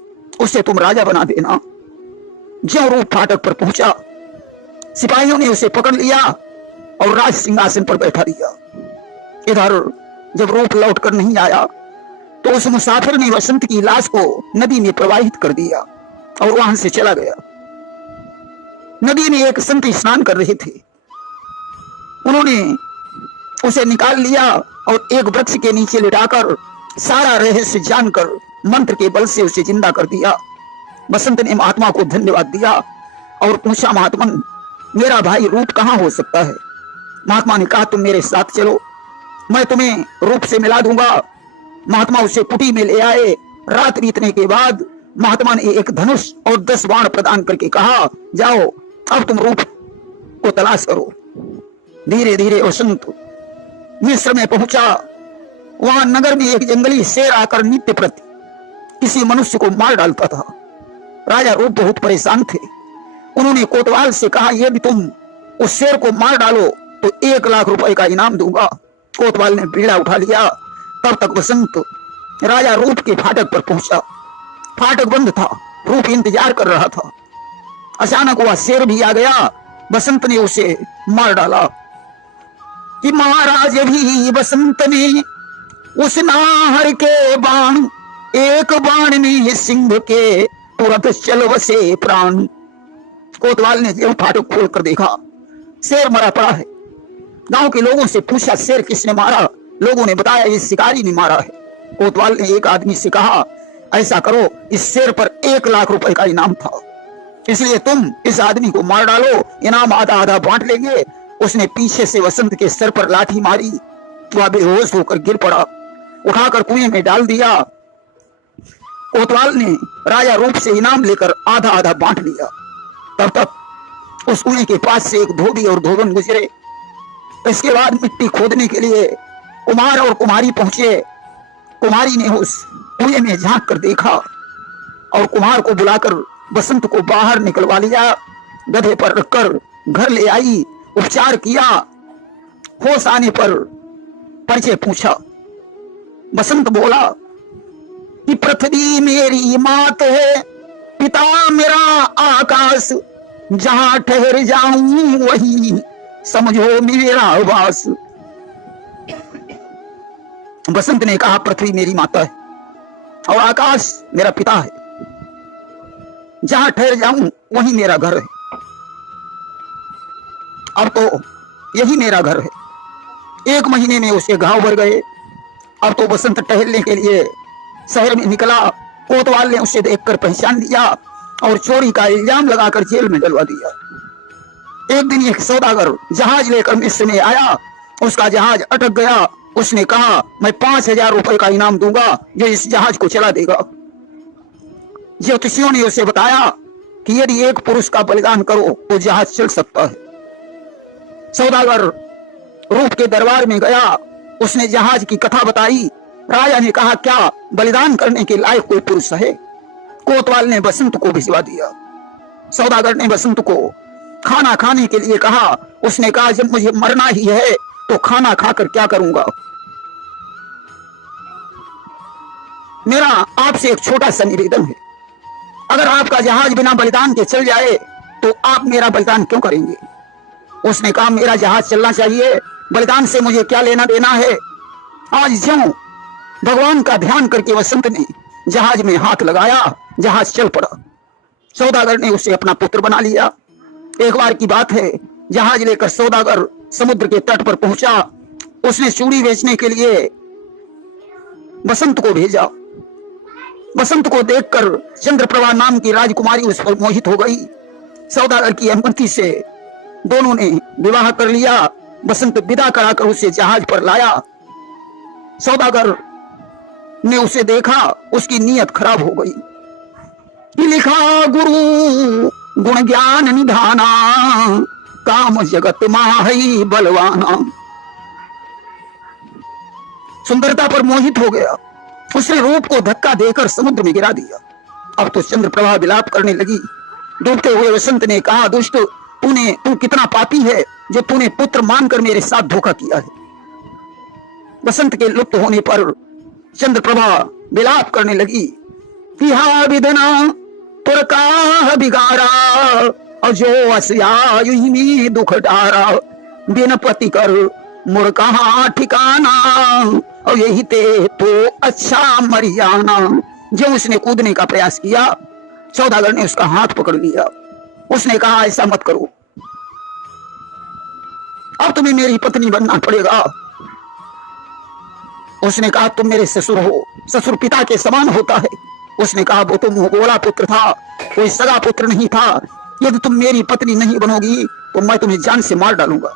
उसे तुम राजा बना देना। ज्यों रूप फाटक पर पहुंचा, सिपाहियों ने उसे पकड़ लिया और राज सिंहासन पर बैठा दिया। इधर जब रूप लौट कर नहीं आया तो उस मुसाफिर ने बसंत की लाश को नदी में प्रवाहित कर दिया और वहां से चला गया। नदी में एक संत स्नान कर रहे थे। उन्होंने उसे निकाल लिया और एक वृक्ष के नीचे लिटाकर सारा रहस्य जानकर मंत्र के बल से उसे जिंदा कर दिया। बसंत ने महात्मा को धन्यवाद दिया और पूछा, महात्मन, मेरा भाई रूप कहाँ हो सकता है। महात्मा ने कहा, तुम मेरे साथ चलो, मैं तुम्हें रूप से मिला दूंगा। महात्मा उसे कुटी में ले आए। रात बीतने के बाद महात्मा ने एक धनुष और 10 बाण प्रदान करके कहा, जाओ अब तुम रूप को तलाश करो। धीरे धीरे बसंत मिस्र में पहुंचा। वहां नगर में एक जंगली शेर आकर नित्य प्रति किसी मनुष्य को मार डालता था। राजा रूप बहुत परेशान थे। उन्होंने कोतवाल से कहा, यदि तुम उस शेर को मार डालो तो 1 लाख रुपए का इनाम दूंगा। कोतवाल ने बीड़ा उठा लिया। तब तक बसंत राजा रूप के फाटक पर पहुंचा। फाटक बंद था। रूप इंतजार कर रहा था। अचानक वह शेर भी आ गया। बसंत ने उसे मार डाला। कि महाराज भी बसंत ने उस नाहर के बाण, एक बाण में सिंह के तुरंत चल बसे प्राण। कोतवाल ने जो फाटक खोल कर देखा, शेर मरा पड़ा है। गांव के लोगों से पूछा शेर किसने मारा, लोगों ने बताया ये शिकारी ने मारा है। कोतवाल ने एक आदमी से कहा ऐसा करो, इस शेर पर 1 लाख रुपए का इनाम था, इसलिए तुम इस आदमी को मार डालो, इनाम आधा आधा बांट लेंगे। उसने पीछे से वसंत के सर पर लाठी मारी, वह बेहोश होकर गिर पड़ा, उठाकर कुएं में डाल दिया। कोतवाल ने राजा रूप से इनाम लेकर आधा आधा बांट लिया। तब तक उस कुएं के पास से एक धोबी और धोबन गुजरे। इसके बाद मिट्टी खोदने के लिए कुमार और कुमारी पहुंचे। कुमारी ने उस कुएं में झांक कर देखा और कुमार को बुलाकर बसंत को बाहर निकलवा लिया, गधे पर रखकर घर ले आई, उपचार किया। होश आने पर परिचय पूछा। बसंत बोला कि पृथ्वी मेरी मात है, पिता मेरा आकाश, जहां ठहर जाऊं वही समझो मेरा वास। बसंत ने कहा पृथ्वी मेरी माता है और आकाश मेरा पिता है, जहां ठहर जाऊं वही मेरा घर है। अब तो यही मेरा घर है। 1 महीने में उसे घाव भर गए। अब तो बसंत टहलने के लिए शहर में निकला। कोतवाल ने उसे देखकर पहचान लिया और चोरी का इल्जाम लगाकर जेल में डलवा दिया। एक दिन एक सौदागर जहाज लेकर मिस्र में आया, उसका जहाज अटक गया। उसने कहा मैं 5,000 रुपए का इनाम दूंगा जो इस जहाज को चला देगा। ज्योतिषियों ने उसे बताया कि यदि एक पुरुष का बलिदान करो तो जहाज चल सकता है। सौदागर रूप के दरबार में गया, उसने जहाज की कथा बताई। राजा ने कहा क्या बलिदान करने के लायक कोई पुरुष है? कोतवाल ने बसंत को भिजवा दिया। सौदागर ने बसंत को खाना खाने के लिए कहा। उसने कहा जब मुझे मरना ही है तो खाना खाकर क्या करूंगा। मेरा आपसे एक छोटा सा निवेदन है, अगर आपका जहाज बिना बलिदान के चल जाए तो आप मेरा बलिदान क्यों करेंगे? उसने कहा मेरा जहाज चलना चाहिए, बलिदान से मुझे क्या लेना देना है। आज ज्यों भगवान का ध्यान करके वसंत ने जहाज में हाथ लगाया, जहाज चल पड़ा। सौदागर ने उसे अपना पुत्र बना लिया। एक बार की बात है, जहाज लेकर सौदागर समुद्र के तट पर पहुंचा। उसने चूड़ी बेचने के लिए बसंत को भेजा। बसंत को देखकर चंद्रप्रभा नाम की राजकुमारी उस पर मोहित हो गई। सौदागर की अनुमति से दोनों ने विवाह कर लिया। बसंत विदा कराकर उसे जहाज पर लाया। सौदागर ने उसे देखा, उसकी नीयत खराब हो गई। कि लिखा गुरु गुण ज्ञान निधाना, काम जगत माही बलवाना। सुंदरता पर मोहित हो गया, उसने रूप को धक्का देकर समुद्र में गिरा दिया। अब तो चंद्रप्रभा विलाप करने लगी। डूबते हुए वसंत ने कहा दुष्ट, तू कितना पापी है जो तूने पुत्र मानकर मेरे साथ धोखा किया है। बसंत के लुप्त होने पर चंद्रप्रभा विलाप करने लगी कि हा विधना तुरका बिगारा, और जो असयायु में दुख डारा, बिन पति कर मुर कहाँ ठिकाना, और यही ते तो अच्छा मर जाना। जो उसने कूदने का प्रयास किया, सौदागर ने उसका हाथ पकड़ लिया। उसने कहा ऐसा मत करो, अब तुम्हें मेरी पत्नी बनना पड़ेगा। उसने कहा तुम मेरे ससुर हो, ससुर पिता के समान होता है। उसने कहा वो तुम गोला पुत्र था, कोई सगा पुत्र नहीं था। यदि तुम मेरी पत्नी नहीं बनोगी तो मैं तुम्हें जान से मार डालूंगा।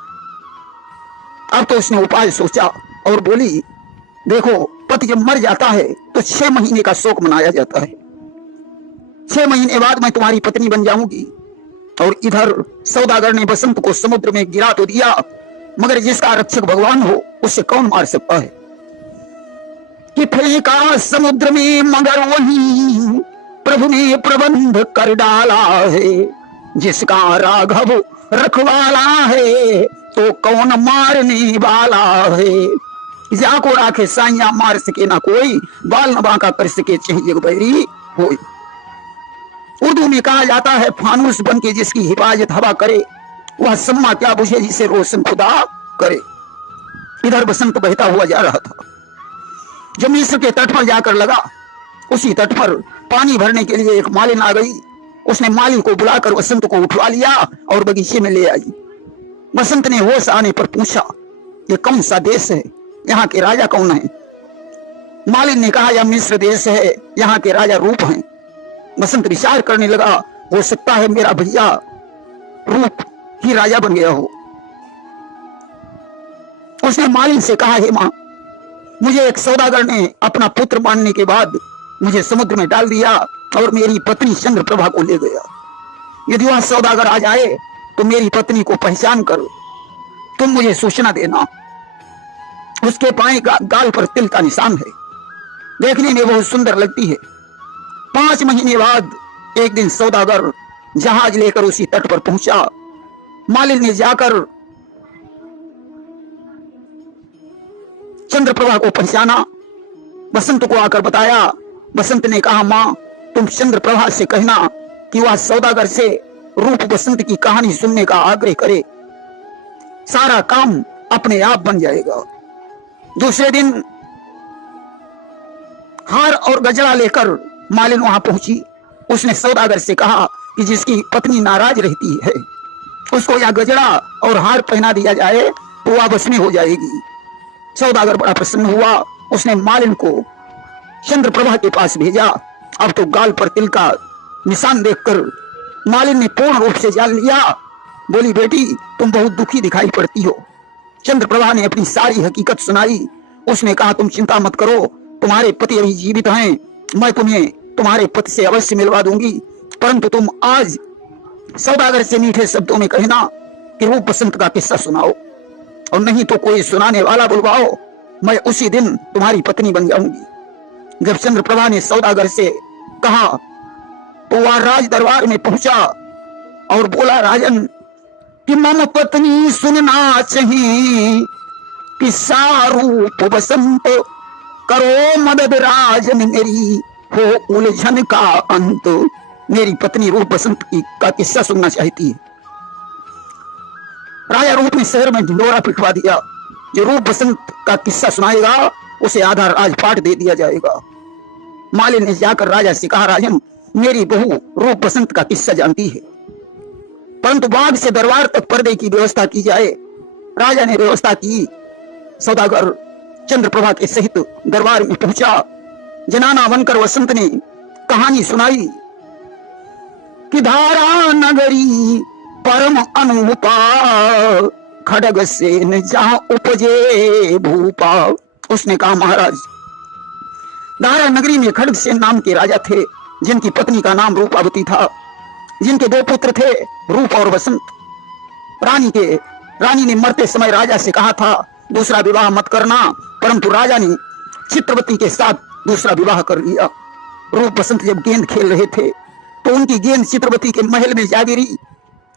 अब तो उसने उपाय सोचा और बोली देखो, पति जब मर जाता है तो 6 महीने का शोक मनाया जाता है। 6 महीने बाद मैं तुम्हारी पत्नी बन जाऊंगी। और इधर सौदागर ने बसंत को समुद्र में गिरा तो दिया, मगर जिसका रक्षक भगवान हो उसे कौन मार सकता है। कि फेंका समुद्र में मगर वही प्रभु ने प्रबंध कर डाला है। जिसका राघव रखवाला है तो कौन मारने वाला है। जाको राखे साइया मार सके ना कोई, बाल न बांका कर सके चाहिए बैरी होई। उर्दू में कहा जाता है फानूस बन के जिसकी हिफाजत हवा करे, वह सम्मा क्या बुझे जिसे रोशन खुदा करे। इधर बसंत बहता हुआ जा रहा था। जब मिस्र के तट पर जाकर लगा, उसी तट पर पानी भरने के लिए एक मालिन आ गई। उसने माली को बुलाकर बसंत को उठवा लिया और बगीचे में ले आई। बसंत ने होश आने पर पूछा, ये कौन सा देश है, यहाँ के राजा कौन है? मालिन ने कहा, यह मिस्र देश है, यहाँ के राजा रूप हैं। बसंत विचार करने लगा, हो सकता है मेरा भैया रूप ही राजा बन गया हो। उसने मालिन से कहा, हे मां, मुझे एक सौदागर ने अपना पुत्र मानने के बाद मुझे समुद्र में डाल दिया और मेरी पत्नी चंद्रप्रभा को ले गया। यदि वह सौदागर आ जाए तो मेरी पत्नी को पहचान कर तुम मुझे सूचना देना। उसके पाए गाल पर तिल का निशान है, देखने में बहुत सुंदर लगती है। 5 महीने बाद एक दिन सौदागर जहाज लेकर उसी तट पर पहुंचा। मालिन ने जाकर चंद्रप्रभा को पहचाना, बसंत को आकर बताया। बसंत ने कहा, मां, तुम चंद्रप्रभा से कहना कि वह सौदागर से रूप बसंत की कहानी सुनने का आग्रह करे, सारा काम अपने आप बन जाएगा। दूसरे दिन हार और गजरा लेकर मालिन वहां पहुंची। उसने सौदागर से कहा कि जिसकी पत्नी नाराज रहती है उसको यह गजरा और हार पहना दिया जाए तो वह बस में हो जाएगी। सौदागर बड़ा प्रसन्न हुआ। उसने मालिन को चंद्रप्रभा के पास भेजा। अब तो गाल पर तिल का निशान देखकर मालिन ने पूर्ण रूप से जान लिया। बोली, बेटी, तुम बहुत दुखी दिखाई पड़ती हो। चंद्रप्रभा ने अपनी सारी हकीकत सुनाई। उसने कहा, तुम चिंता मत करो, तुम्हारे पति अभी जीवित हैं, मैं तुम्हें तुम्हारे पति से अवश्य मिलवा दूंगी, परंतु तुम आज सौदागर से मीठे शब्दों में कहना कि रूप बसंत का किस्सा सुनाओ, और नहीं तो कोई सुनाने वाला बुलवाओ, मैं उसी दिन तुम्हारी पत्नी बन जाऊंगी। जब चंद्रप्रभा ने सौदागर से कहा तो वह राज दरबार में पहुंचा और बोला, राजन, कि मम पत्नी सुनना चाहिए किस्सा रूप बसंत, करो मदद राजन मेरी हो उलझन का अंत। मेरी पत्नी रूप बसंत का किस्सा सुनना चाहती है। राजा रूप ने शहर में ढिंडोरा पिटवा दिया। जो रूप बसंत का किस्सा सुनाएगा उसे आधा राजपाट दे दिया जाएगा। मालिन ने जाकर राजा से कहा, राजन, मेरी बहू रूप बसंत का किस्सा जानती है, परंतु बाग से दरबार तक पर्दे की व्यवस्था की जाए। राजा ने व्यवस्था की। सौदागर चंद्रप्रभा के सहित दरबार में पहुंचा। जनाना बनकर वसंत ने कहानी सुनाई कि धारा नगरी परम अनुपा, खड़ग से न जहां उपजे भूपा। उसने कहा, महाराज, धारा नगरी में खड़ग सेन नाम के राजा थे, जिनकी पत्नी का नाम रूपावती था, जिनके 2 पुत्र थे, रूप और बसंत। रानी ने मरते समय राजा से कहा था दूसरा विवाह मत करना, परंतु राजा ने चित्रवती के साथ दूसरा विवाह कर लिया। रूप बसंत जब गेंद खेल रहे थे तो उनकी गेंद चित्रवती के महल में जा गिरी।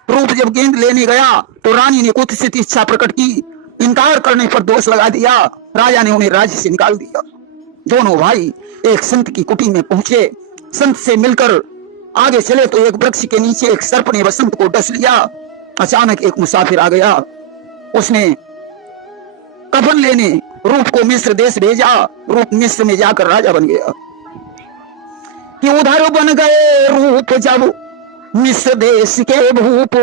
रूप जब गेंद लेने गया तो रानी ने कुत्सित इच्छा प्रकट की। इनकार करने पर दोष लगा दिया। राजा ने उन्हें राज्य से निकाल दिया। दोनों भाई एक संत की कुटी में पहुंचे। संत से मिलकर आगे चले तो एक वृक्ष के नीचे एक सर्प ने बसंत को डस लिया। अचानक एक मुसाफिर आ गया। उसने कफन लेने रूप को मिस्र देश भेजा। रूप मिस्र में जाकर राजा बन गया। कि उधर बन गए रूप जब मिस्र देश के भूप,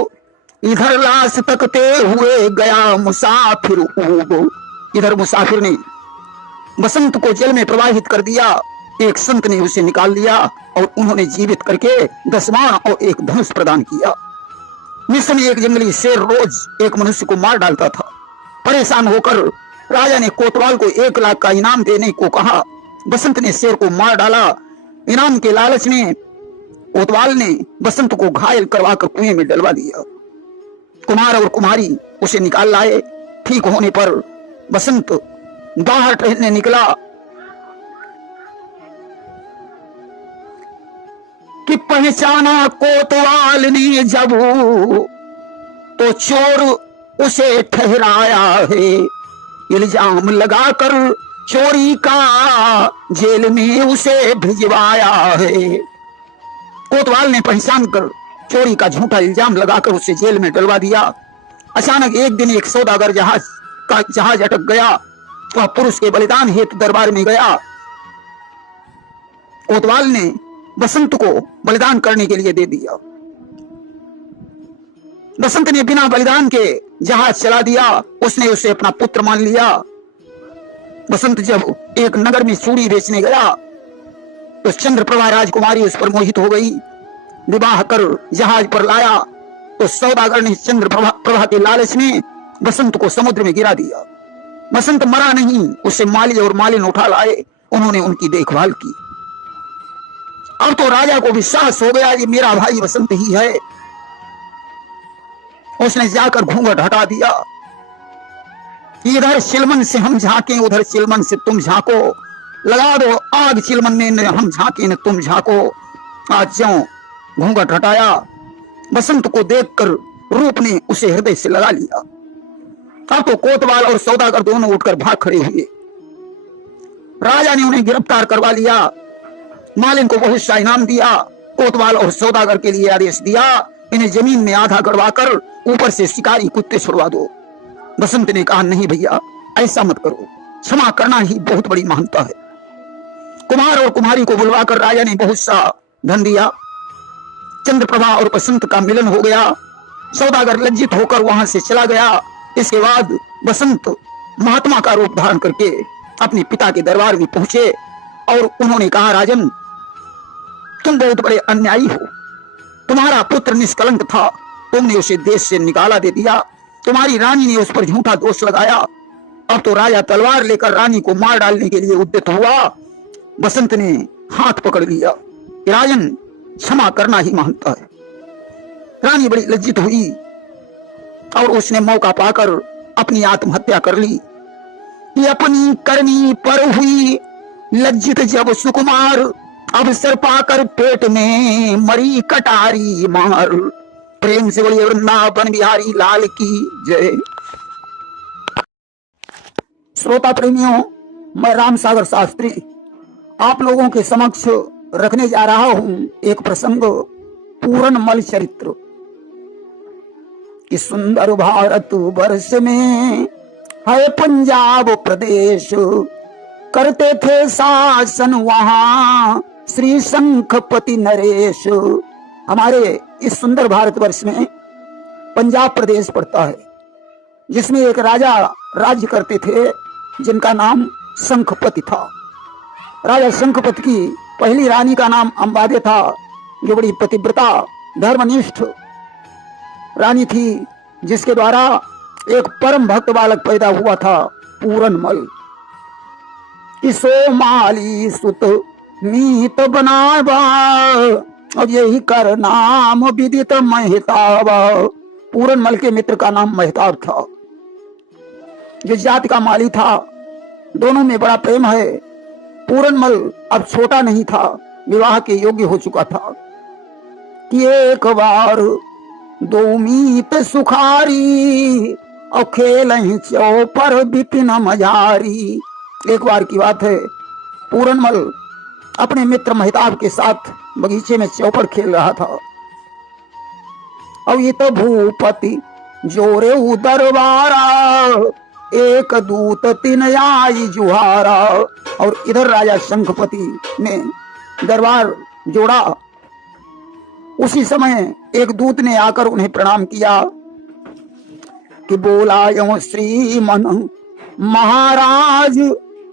इधर लाश तकते हुए गया मुसाफिर ऊब। इधर मुसाफिर ने बसंत को जल में प्रवाहित कर दिया। एक संत ने उसे निकाल लिया और उन्होंने जीवित करके 10 बाण और एक धनुष प्रदान किया। मिस्र में एक जंगली शेर रोज एक मनुष्य को मार डालता था। परेशान होकर राजा ने कोतवाल को 1 लाख का इनाम देने को कहा। बसंत ने शेर को मार डाला। इनाम के लालच में कोतवाल ने बसंत को घायल करवाकर कुएं में डलवा दिया। कुमार और कुमारी उसे निकाल लाए। ठीक होने पर बसंत बाहर टहलने निकला कि पहचाना कोतवाल ने जब तो चोर उसे ठहराया है। इल्जाम लगाकर चोरी का जेल में उसे भिजवाया है। कोतवाल ने पहचान कर चोरी का झूठा इल्जाम लगाकर उसे जेल में डलवा दिया। अचानक एक दिन एक सौदागर जहाज का जहाज अटक गया। वह पुरुष के बलिदान हेतु दरबार में गया। कोतवाल ने बसंत को बलिदान करने के लिए दे दिया। बसंत ने बिना बलिदान के जहाज चला दिया। उसने उसे अपना पुत्र मान लिया। बसंत जब एक नगर में चूड़ी बेचने गया तो चंद्रप्रभा राजकुमारी उस पर मोहित हो गई। विवाह कर जहाज पर लाया तो सौदागर ने चंद्रप्रभा के लालच में बसंत को समुद्र में गिरा दिया। बसंत मरा नहीं, उसे माली और मालिन उठा लाए। उन्होंने उनकी देखभाल की। अब तो राजा को विश्वास हो गया कि मेरा भाई बसंत ही है। उसने जाकर घूंघट हटा दिया। इधर चिलमन से हम झांके, उधर चिलमन से तुम झांको। लगा दो आग चिलमन ने, हम झांके न तुम झांको। आज ज्यों घूंघट हटाया, बसंत को देखकर रूप ने उसे हृदय से लगा लिया। अब तो कोतवाल और सौदागर दोनों उठकर भाग खड़े हुए। राजा ने उन्हें गिरफ्तार करवा लिया। मालिन को बहुत सा इनाम दिया। कोतवाल और सौदागर के लिए आदेश दिया, इन्हें जमीन में आधा गड़वाकर ऊपर से शिकारी कुत्ते छुड़वा दो। बसंत ने कहा, नहीं भैया, ऐसा मत करो, क्षमा करना ही बहुत बड़ी महानता है। कुमार और कुमारी को बुलवाकर राजा ने बहुत सा धन दिया। चंद्रप्रभा और बसंत का मिलन हो गया। सौदागर लज्जित होकर वहां से चला गया। इसके बाद बसंत महात्मा का रूप धारण करके अपने पिता के दरबार में पहुंचे और उन्होंने कहा, राजन, तुम बहुत बड़े अन्यायी हो। तुम्हारा पुत्र निष्कलंक था, तुमने उसे देश से निकाला दे दिया। तुम्हारी रानी ने उस पर झूठा दोष लगाया। अब तो राजा तलवार लेकर रानी को मार डालने के लिए उद्यत हुआ। बसंत ने हाथ पकड़ लिया कि राजन, क्षमा करना ही महानता है। रानी बड़ी लज्जित हुई और उसने मौका पाकर अपनी आत्महत्या कर ली कि अपनी करनी पर हुई लज्जित जब सुकुमार, अवसर पाकर पेट में मरी कटारी मार। प्रेम से बोलिए वृंदावन बिहारी लाल की जय। श्रोता प्रेमियों, मैं राम सागर शास्त्री आप लोगों के समक्ष रखने जा रहा हूं एक प्रसंग, पूरनमल चरित्र। इस सुंदर भारत वर्ष में है पंजाब प्रदेश, करते थे शासन वहां श्री शंखपति नरेश। हमारे इस सुंदर भारतवर्ष में पंजाब प्रदेश पड़ता है, जिसमें एक राजा राज्य करते थे जिनका नाम शंखपति था। राजा शंखपति की पहली रानी का नाम अंबादे था, जो बड़ी पतिव्रता धर्मनिष्ठ रानी थी, जिसके द्वारा एक परम भक्त बालक पैदा हुआ था, पूरनमल। इसो माली सुत मीत बनावा, और यही कर नाम विदित मेहताब। पूरनमल के मित्र का नाम मेहताब था, जो जाति का माली था। दोनों में बड़ा प्रेम है। पूरनमल अब छोटा नहीं था, विवाह के योग्य हो चुका था कि एक बार दो मीत सुखारी, और खेल चौपर विपिन मझारी। एक बार की बात है, पूरनमल अपने मित्र मेहताब के साथ बगीचे में चौपर खेल रहा था। और ये तो भूपति जोरे दरबारा, एक दूत तीन आई जुहारा। और इधर राजा शंखपति ने दरबार जोड़ा। उसी समय एक दूत ने आकर उन्हें प्रणाम किया कि बोला, यो श्रीमन महाराज,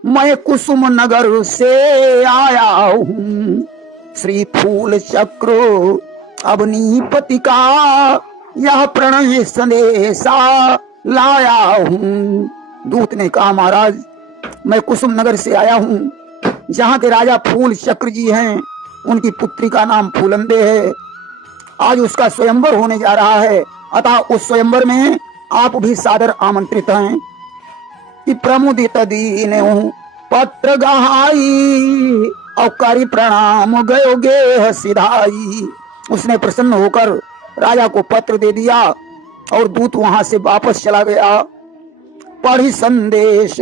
मैं कुसुम नगर से आया हूँ, श्री फूल चक्र अवनीपति का यह प्रणय संदेशा लाया हूँ। दूत ने कहा, महाराज, मैं कुसुम नगर से आया हूँ, जहाँ के राजा फूल चक्र जी हैं, उनकी पुत्री का नाम फूलंदे है। आज उसका स्वयंवर होने जा रहा है, अतः उस स्वयंवर में आप भी सादर आमंत्रित हैं। कि प्रमुदित दीन पत्र गहाई, और करी प्रणाम गयो गेह सिधाई। उसने प्रसन्न होकर राजा को पत्र दे दिया और दूत वहां से वापस चला गया। पढ़ी संदेश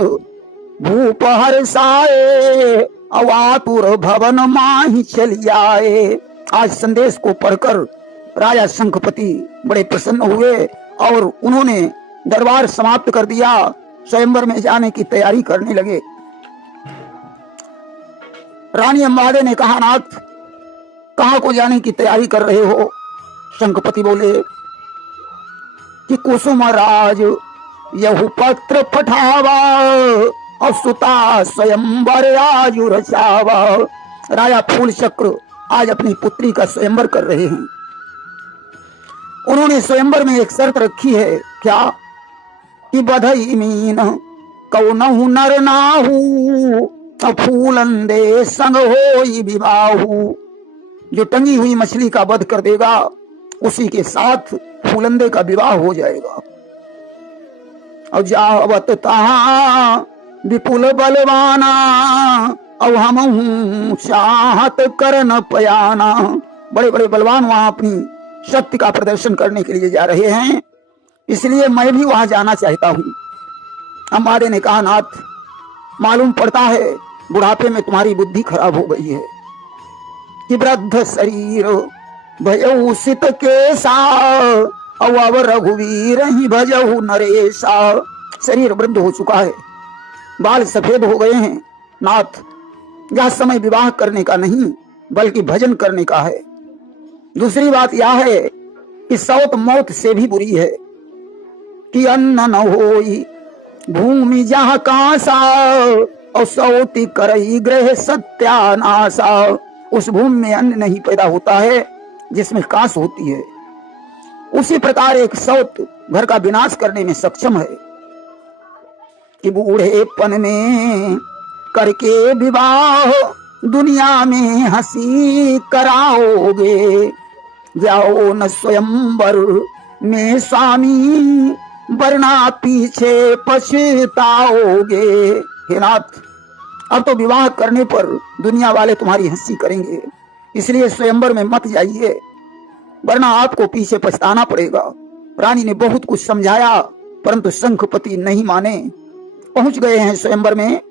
भूप हर्षाए, अवातुर भवन माही चली आए। आज संदेश को पढ़कर राजा शंखपति बड़े प्रसन्न हुए और उन्होंने दरबार समाप्त कर दिया। स्वयंवर में जाने की तैयारी करने लगे। रानी अंबादे ने कहा, नाथ कहां को जाने की तैयारी कर रहे हो? शंखपति बोले कि कुसुम राज यहु पत्र पठावा और सुता स्वयंवर आयु रचावा। राजा फूल चक्र आज अपनी पुत्री का स्वयंवर कर रहे हैं। उन्होंने स्वयंवर में एक शर्त रखी है, क्या कि बधई मीन कौनहु नर नाहू फूलंदे संग होई विवाहू। जो टंगी हुई मछली का वध कर देगा उसी के साथ फूलंदे का विवाह हो जाएगा। और जावत तहां विपुल बलवाना और हम हूं चाहत कर न पयाना। बड़े बड़े बलवान वहां अपनी शक्ति का प्रदर्शन करने के लिए जा रहे हैं, इसलिए मैं भी वहां जाना चाहता हूं। हमारे ने कहा, नाथ मालूम पड़ता है बुढ़ापे में तुम्हारी बुद्धि खराब हो गई है कि वृद्ध शरीर भयऊ सित केसा अब रघुवीर ही भजहु नरेशा। शरीर वृद्ध हो चुका है, बाल सफेद हो गए हैं। नाथ यह समय विवाह करने का नहीं बल्कि भजन करने का है। दूसरी बात यह है कि सौत मौत से भी बुरी है कि अन्न न होई भूमि जहाँ कांसा और सौती करई ग्रह सत्यानाशा। उस भूमि में अन्न नहीं पैदा होता है जिसमें कांस होती है। उसी प्रकार एक सौत घर का विनाश करने में सक्षम है कि बूढ़ेपन में करके विवाह दुनिया में हंसी कराओगे। जाओ न स्वयंवर में स्वामी वरना पीछे पछताओगे। हे नाथ अब तो विवाह करने पर दुनिया वाले तुम्हारी हंसी करेंगे, इसलिए स्वयंवर में मत जाइए वरना आपको पीछे पछताना पड़ेगा। रानी ने बहुत कुछ समझाया परंतु शंखपति नहीं माने। पहुंच गए हैं स्वयंवर में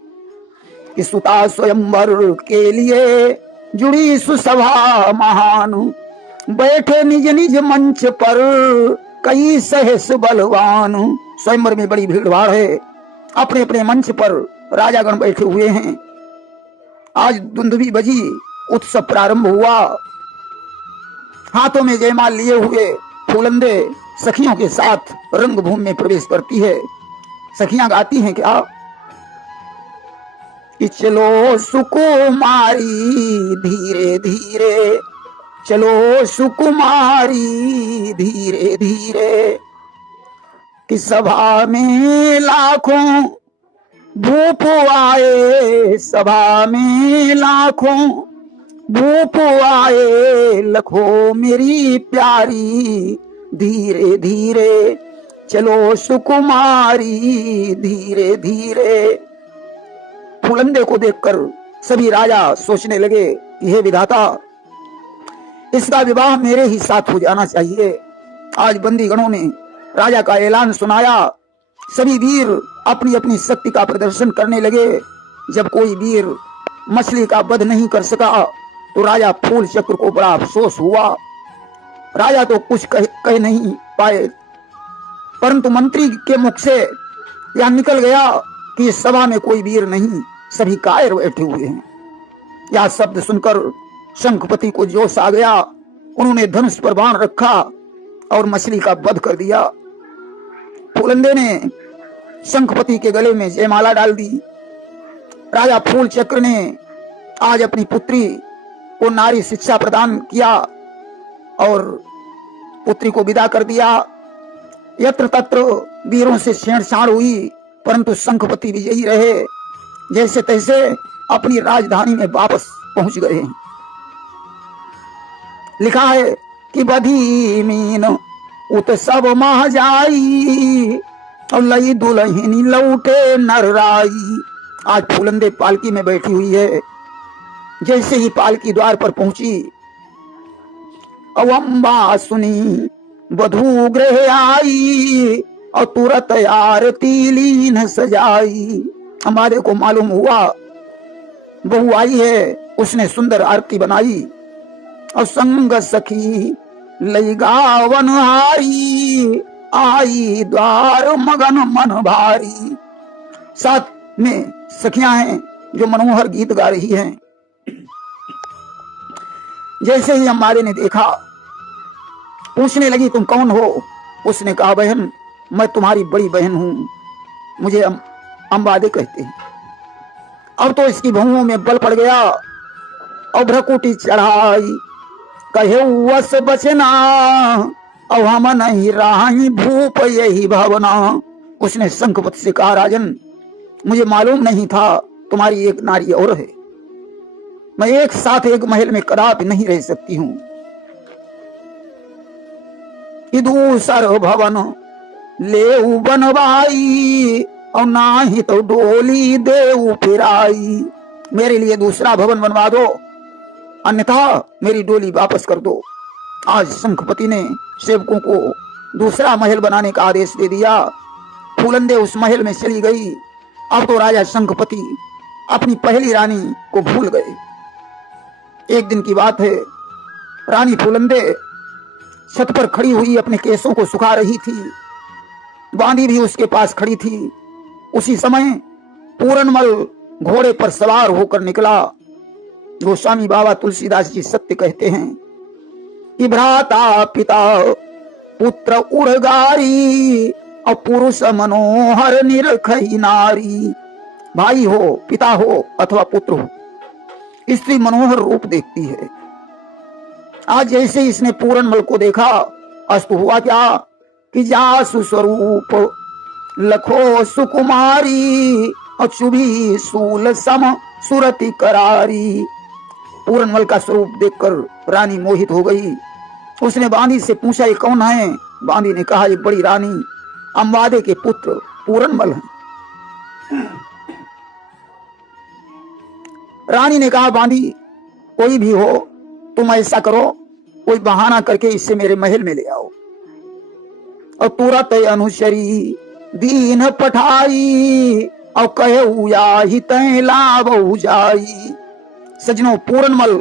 कि सुता स्वयंवर के लिए जुड़ी सुसभा महान। बैठे निज निज मंच पर कई सहस बलवान। स्वयंवर में बड़ी भीड़ भाड़ है, अपने अपने मंच पर राजागण बैठे हुए हैं। आज दुंदुभी बजी, उत्सव प्रारंभ हुआ। हाथों में जयमाल लिए हुए फूलंदे सखियों के साथ रंगभूमि में प्रवेश करती है। सखियां गाती हैं क्या कि चलो सुकुमारी धीरे धीरे, चलो सुकुमारी धीरे धीरे, कि सभा में लाखों भूप आए, सभा में लाखों भूप आए, लखो मेरी प्यारी धीरे धीरे, चलो सुकुमारी धीरे धीरे। फूलंदे को देखकर सभी राजा सोचने लगे कि हे विधाता, इसका विवाह मेरे ही साथ हो जाना चाहिए। आज बंदीगणों ने राजा का ऐलान सुनाया। सभी वीर अपनी अपनी शक्ति का प्रदर्शन करने लगे। जब कोई वीर मछली का वध नहीं कर सका तो राजा फूल चक्र को बड़ा अफसोस हुआ। राजा तो कुछ कह नहीं पाए, परंतु मंत्री के मुख से यह निकल गया कि इस सभा में कोई वीर नहीं, सभी कायर बैठे हुए हैं। यह शब्द सुनकर शंखपति को जोश आ गया। उन्होंने धनुष पर बाण रखा और मछली का वध कर दिया। फूलंदे ने शंखपति के गले में जयमाला डाल दी। राजा फूल चक्र ने आज अपनी पुत्री को नारी शिक्षा प्रदान किया और पुत्री को विदा कर दिया। यत्र तत्र वीरों से छेड़छाड़ हुई परंतु शंखपति विजयी रहे। जैसे तैसे अपनी राजधानी में वापस पहुंच गए। लिखा है कि बधी मीन उत्सव मह जाई और लई दुल्हनी लौटे नरराई। आज फूलंदे पालकी में बैठी हुई है। जैसे ही पालकी द्वार पर पहुंची, अवंबा सुनी वधू गृह आई और तुरंत आरती लीन सजाई। हमारे को मालूम हुआ बहू आई है, उसने सुंदर आरती बनाई और संग सखी लई गावन हारी, आई द्वार मगन मन भारी। साथ में सखियां हैं जो मनोहर गीत गा रही हैं। जैसे ही अम्बारे ने देखा, पूछने लगी तुम कौन हो? उसने कहा बहन मैं तुम्हारी बड़ी बहन हूं, मुझे अम्बादे कहते हैं। अब तो इसकी भुओं में बल पड़ गया और भ्रकुटी चढ़ाई, कहे वस बचना अब हम नहीं राही भूप यही भावना। उसने शंखपत से कहा राजन मुझे मालूम नहीं था तुम्हारी एक नारी और है, मैं एक साथ एक महल में कदापि नहीं रह सकती हूं। दूसर भवन ले बनवाई और ना ही तो डोली दे फिराई। मेरे लिए दूसरा भवन बनवा दो, अन्यथा मेरी डोली वापस कर दो। आज शंखपति ने सेवकों को दूसरा महल बनाने का आदेश दे दिया। फूलंदे उस महल में चली गई। अब तो राजा शंखपति अपनी पहली रानी को भूल गए। एक दिन की बात है, रानी फूलंदे छत पर खड़ी हुई अपने केसों को सुखा रही थी। बांदी भी उसके पास खड़ी थी। उसी समय पूरनमल घोड़े पर सवार होकर निकला। गोस्वामी बाबा तुलसीदास जी सत्य कहते हैं कि भ्राता पिता पुत्र उड़गारी और पुरुष मनोहर निरखई नारी। भाई हो, पिता हो अथवा पुत्र हो, स्त्री मनोहर रूप देखती है। आज जैसे इसने पूरनमल को देखा, अस्तु हुआ क्या कि जासु स्वरूप लखो सुकुमारी और चुभी सूल सम सुरति करारी। पूरनमल का स्वरूप देखकर रानी मोहित हो गई। उसने बांदी से पूछा ये कौन है? बांदी ने कहा ये बड़ी रानी अम्बादे के पुत्र पूरनमल हैं। रानी ने कहा बांदी कोई भी हो, तुम ऐसा करो कोई बहाना करके इससे मेरे महल में ले आओ। और तुरंत अनुसरी दीन पठाई और कहे तय लाभ जाई। सजनों, पूरनमल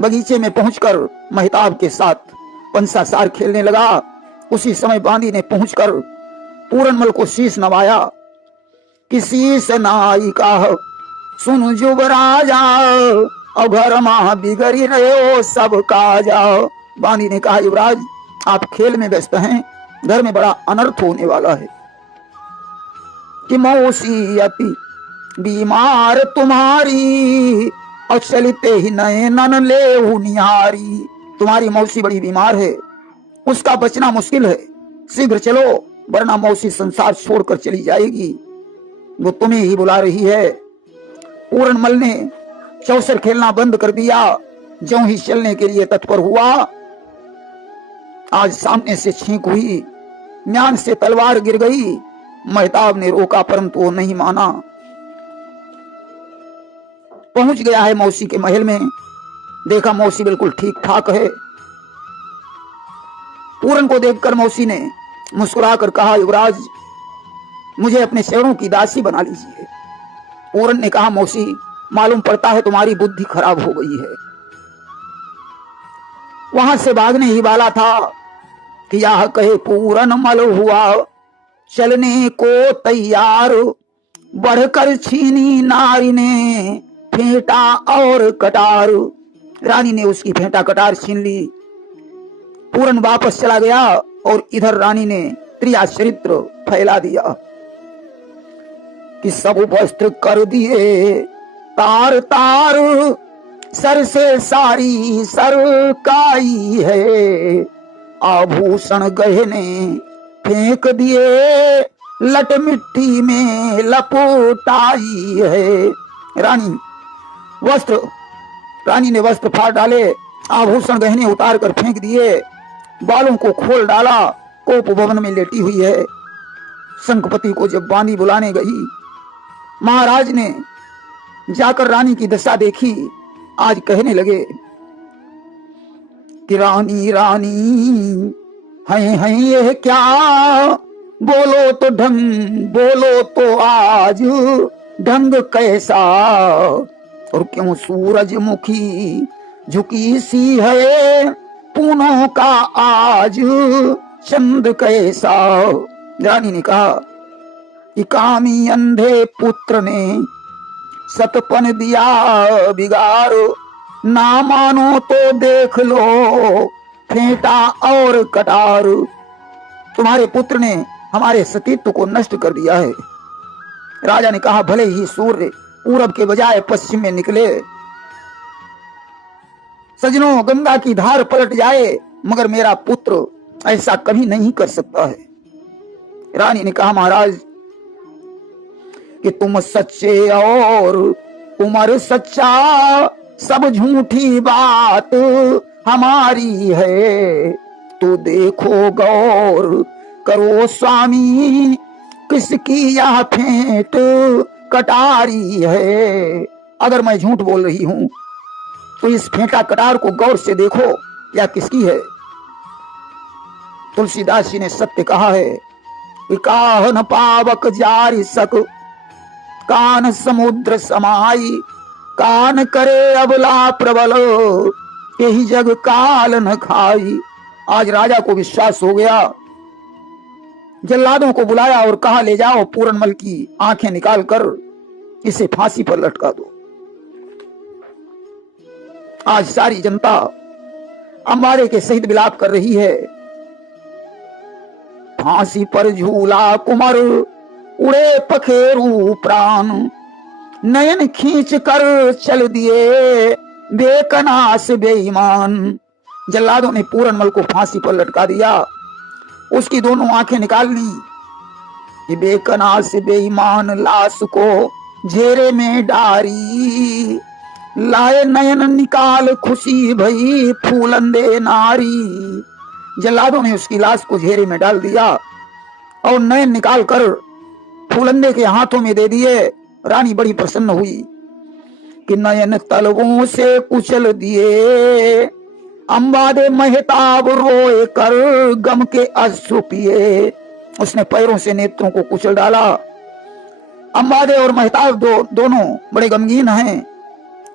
बगीचे में पहुंचकर महताब के साथ पंसासार खेलने लगा। उसी समय बांदी ने पहुंचकर पूरनमल को शीश नवाया कि शीश नाई का सुन जुबराजा और घर मां बिगड़ी रहे हो सब काजा। बांदी ने कहा युवराज आप खेल में व्यस्त हैं, घर में बड़ा अनर्थ होने वाला है कि मौसी अति बीमार तुम्हारी और चलते ही नए नन ले निहारी। तुम्हारी मौसी बड़ी बीमार है, उसका बचना मुश्किल है, शीघ्र चलो वरना मौसी संसार छोड़कर चली जाएगी, वो तुम्हें ही बुला रही है। पूरनमल ने चौसर खेलना बंद कर दिया। ज्यों ही चलने के लिए तत्पर हुआ, आज सामने से छींक हुई, म्यान से तलवार गिर गई। महताब ने रोका परंतु वो नहीं माना। पहुंच गया है मौसी के महल में, देखा मौसी बिल्कुल ठीक ठाक है। पूरन को देखकर मौसी ने मुस्कुराकर कहा युवराज मुझे अपने चरणों की दासी बना लीजिए। पूरन ने कहा मौसी मालूम पड़ता है तुम्हारी बुद्धि खराब हो गई है। वहां से भागने ही वाला था कि यह कहे पूरनमल हुआ चलने को तैयार, बढ़कर छीनी नारी ने फेंटा और कटार। रानी ने उसकी फेंटा कटार छीन ली। पूरन वापस चला गया और इधर रानी ने त्रिया चरित्र फैला दिया कि सब वस्त्र कर दिए तार तार, सर से सारी सरकाई है, आभूषण गहने फेंक दिए लट मिट्टी में लपटाई है। रानी ने वस्त्र फाड़ डाले, आभूषण गहने उतार कर फेंक दिए, बालों को खोल डाला, कोप भवन में लेटी हुई है। शंखपति को जब बांदी बुलाने गई, महाराज ने जाकर रानी की दशा देखी। आज कहने लगे कि रानी रानी हैं ये क्या, बोलो तो ढंग, बोलो तो आज ढंग कैसा, और क्यों सूरजमुखी झुकी सी है, पूनों का आज चंद कैसा। रानी ने कहा कि कामी अंधे पुत्र ने सतपन दिया बिगाड़, ना मानो तो देख लो फेंटा और कटार। तुम्हारे पुत्र ने हमारे सतीत्व को नष्ट कर दिया है। राजा ने कहा, भले ही सूर्य पूरब के बजाय पश्चिम में निकले, सजनों गंगा की धार पलट जाए, मगर मेरा पुत्र ऐसा कभी नहीं कर सकता है। रानी ने कहा, महाराज कि तुम सच्चे और उमर सच्चा, सब झूठी बात हमारी है। तो देखो गौर करो स्वामी, किसकी यह फेंट कटारी है। अगर मैं झूठ बोल रही हूं तो इस फेंटा कटार को गौर से देखो, यह किसकी है। तुलसीदास जी ने सत्य कहा है कि काहन पावक जारी सक, कान समुद्र समाई, कान करे अबला प्रबल, यही जग काल न खाई। आज राजा को विश्वास हो गया, जल्लादों को बुलाया और कहा, ले जाओ पूरनमल की आंखें निकाल कर इसे फांसी पर लटका दो। आज सारी जनता अंबारे के सहित विलाप कर रही है। फांसी पर झूला कुमार, उड़े पखेरू प्राण, नयन खींच कर चल दिए बेकनास बेईमान। जल्लादों ने पूरनमल को फांसी पर लटका दिया, उसकी दोनों आंखें निकाल ली कि बेकनास बेईमान लाश को झेरे में डारी, लाए नयन निकाल खुशी भई फूलंदे नारी। जल्लादों ने उसकी लाश को झेरे में डाल दिया और नयन निकाल कर फूलंदे के हाथों में दे दिए। रानी बड़ी प्रसन्न हुई कि नयन तलवों से कुचल दिए, अंबादे महताब रोए कर गम के अश्रु पिए। उसने पैरों से नेत्रों को कुचल डाला। अंबादे और महताब दोनों बड़े गमगीन हैं।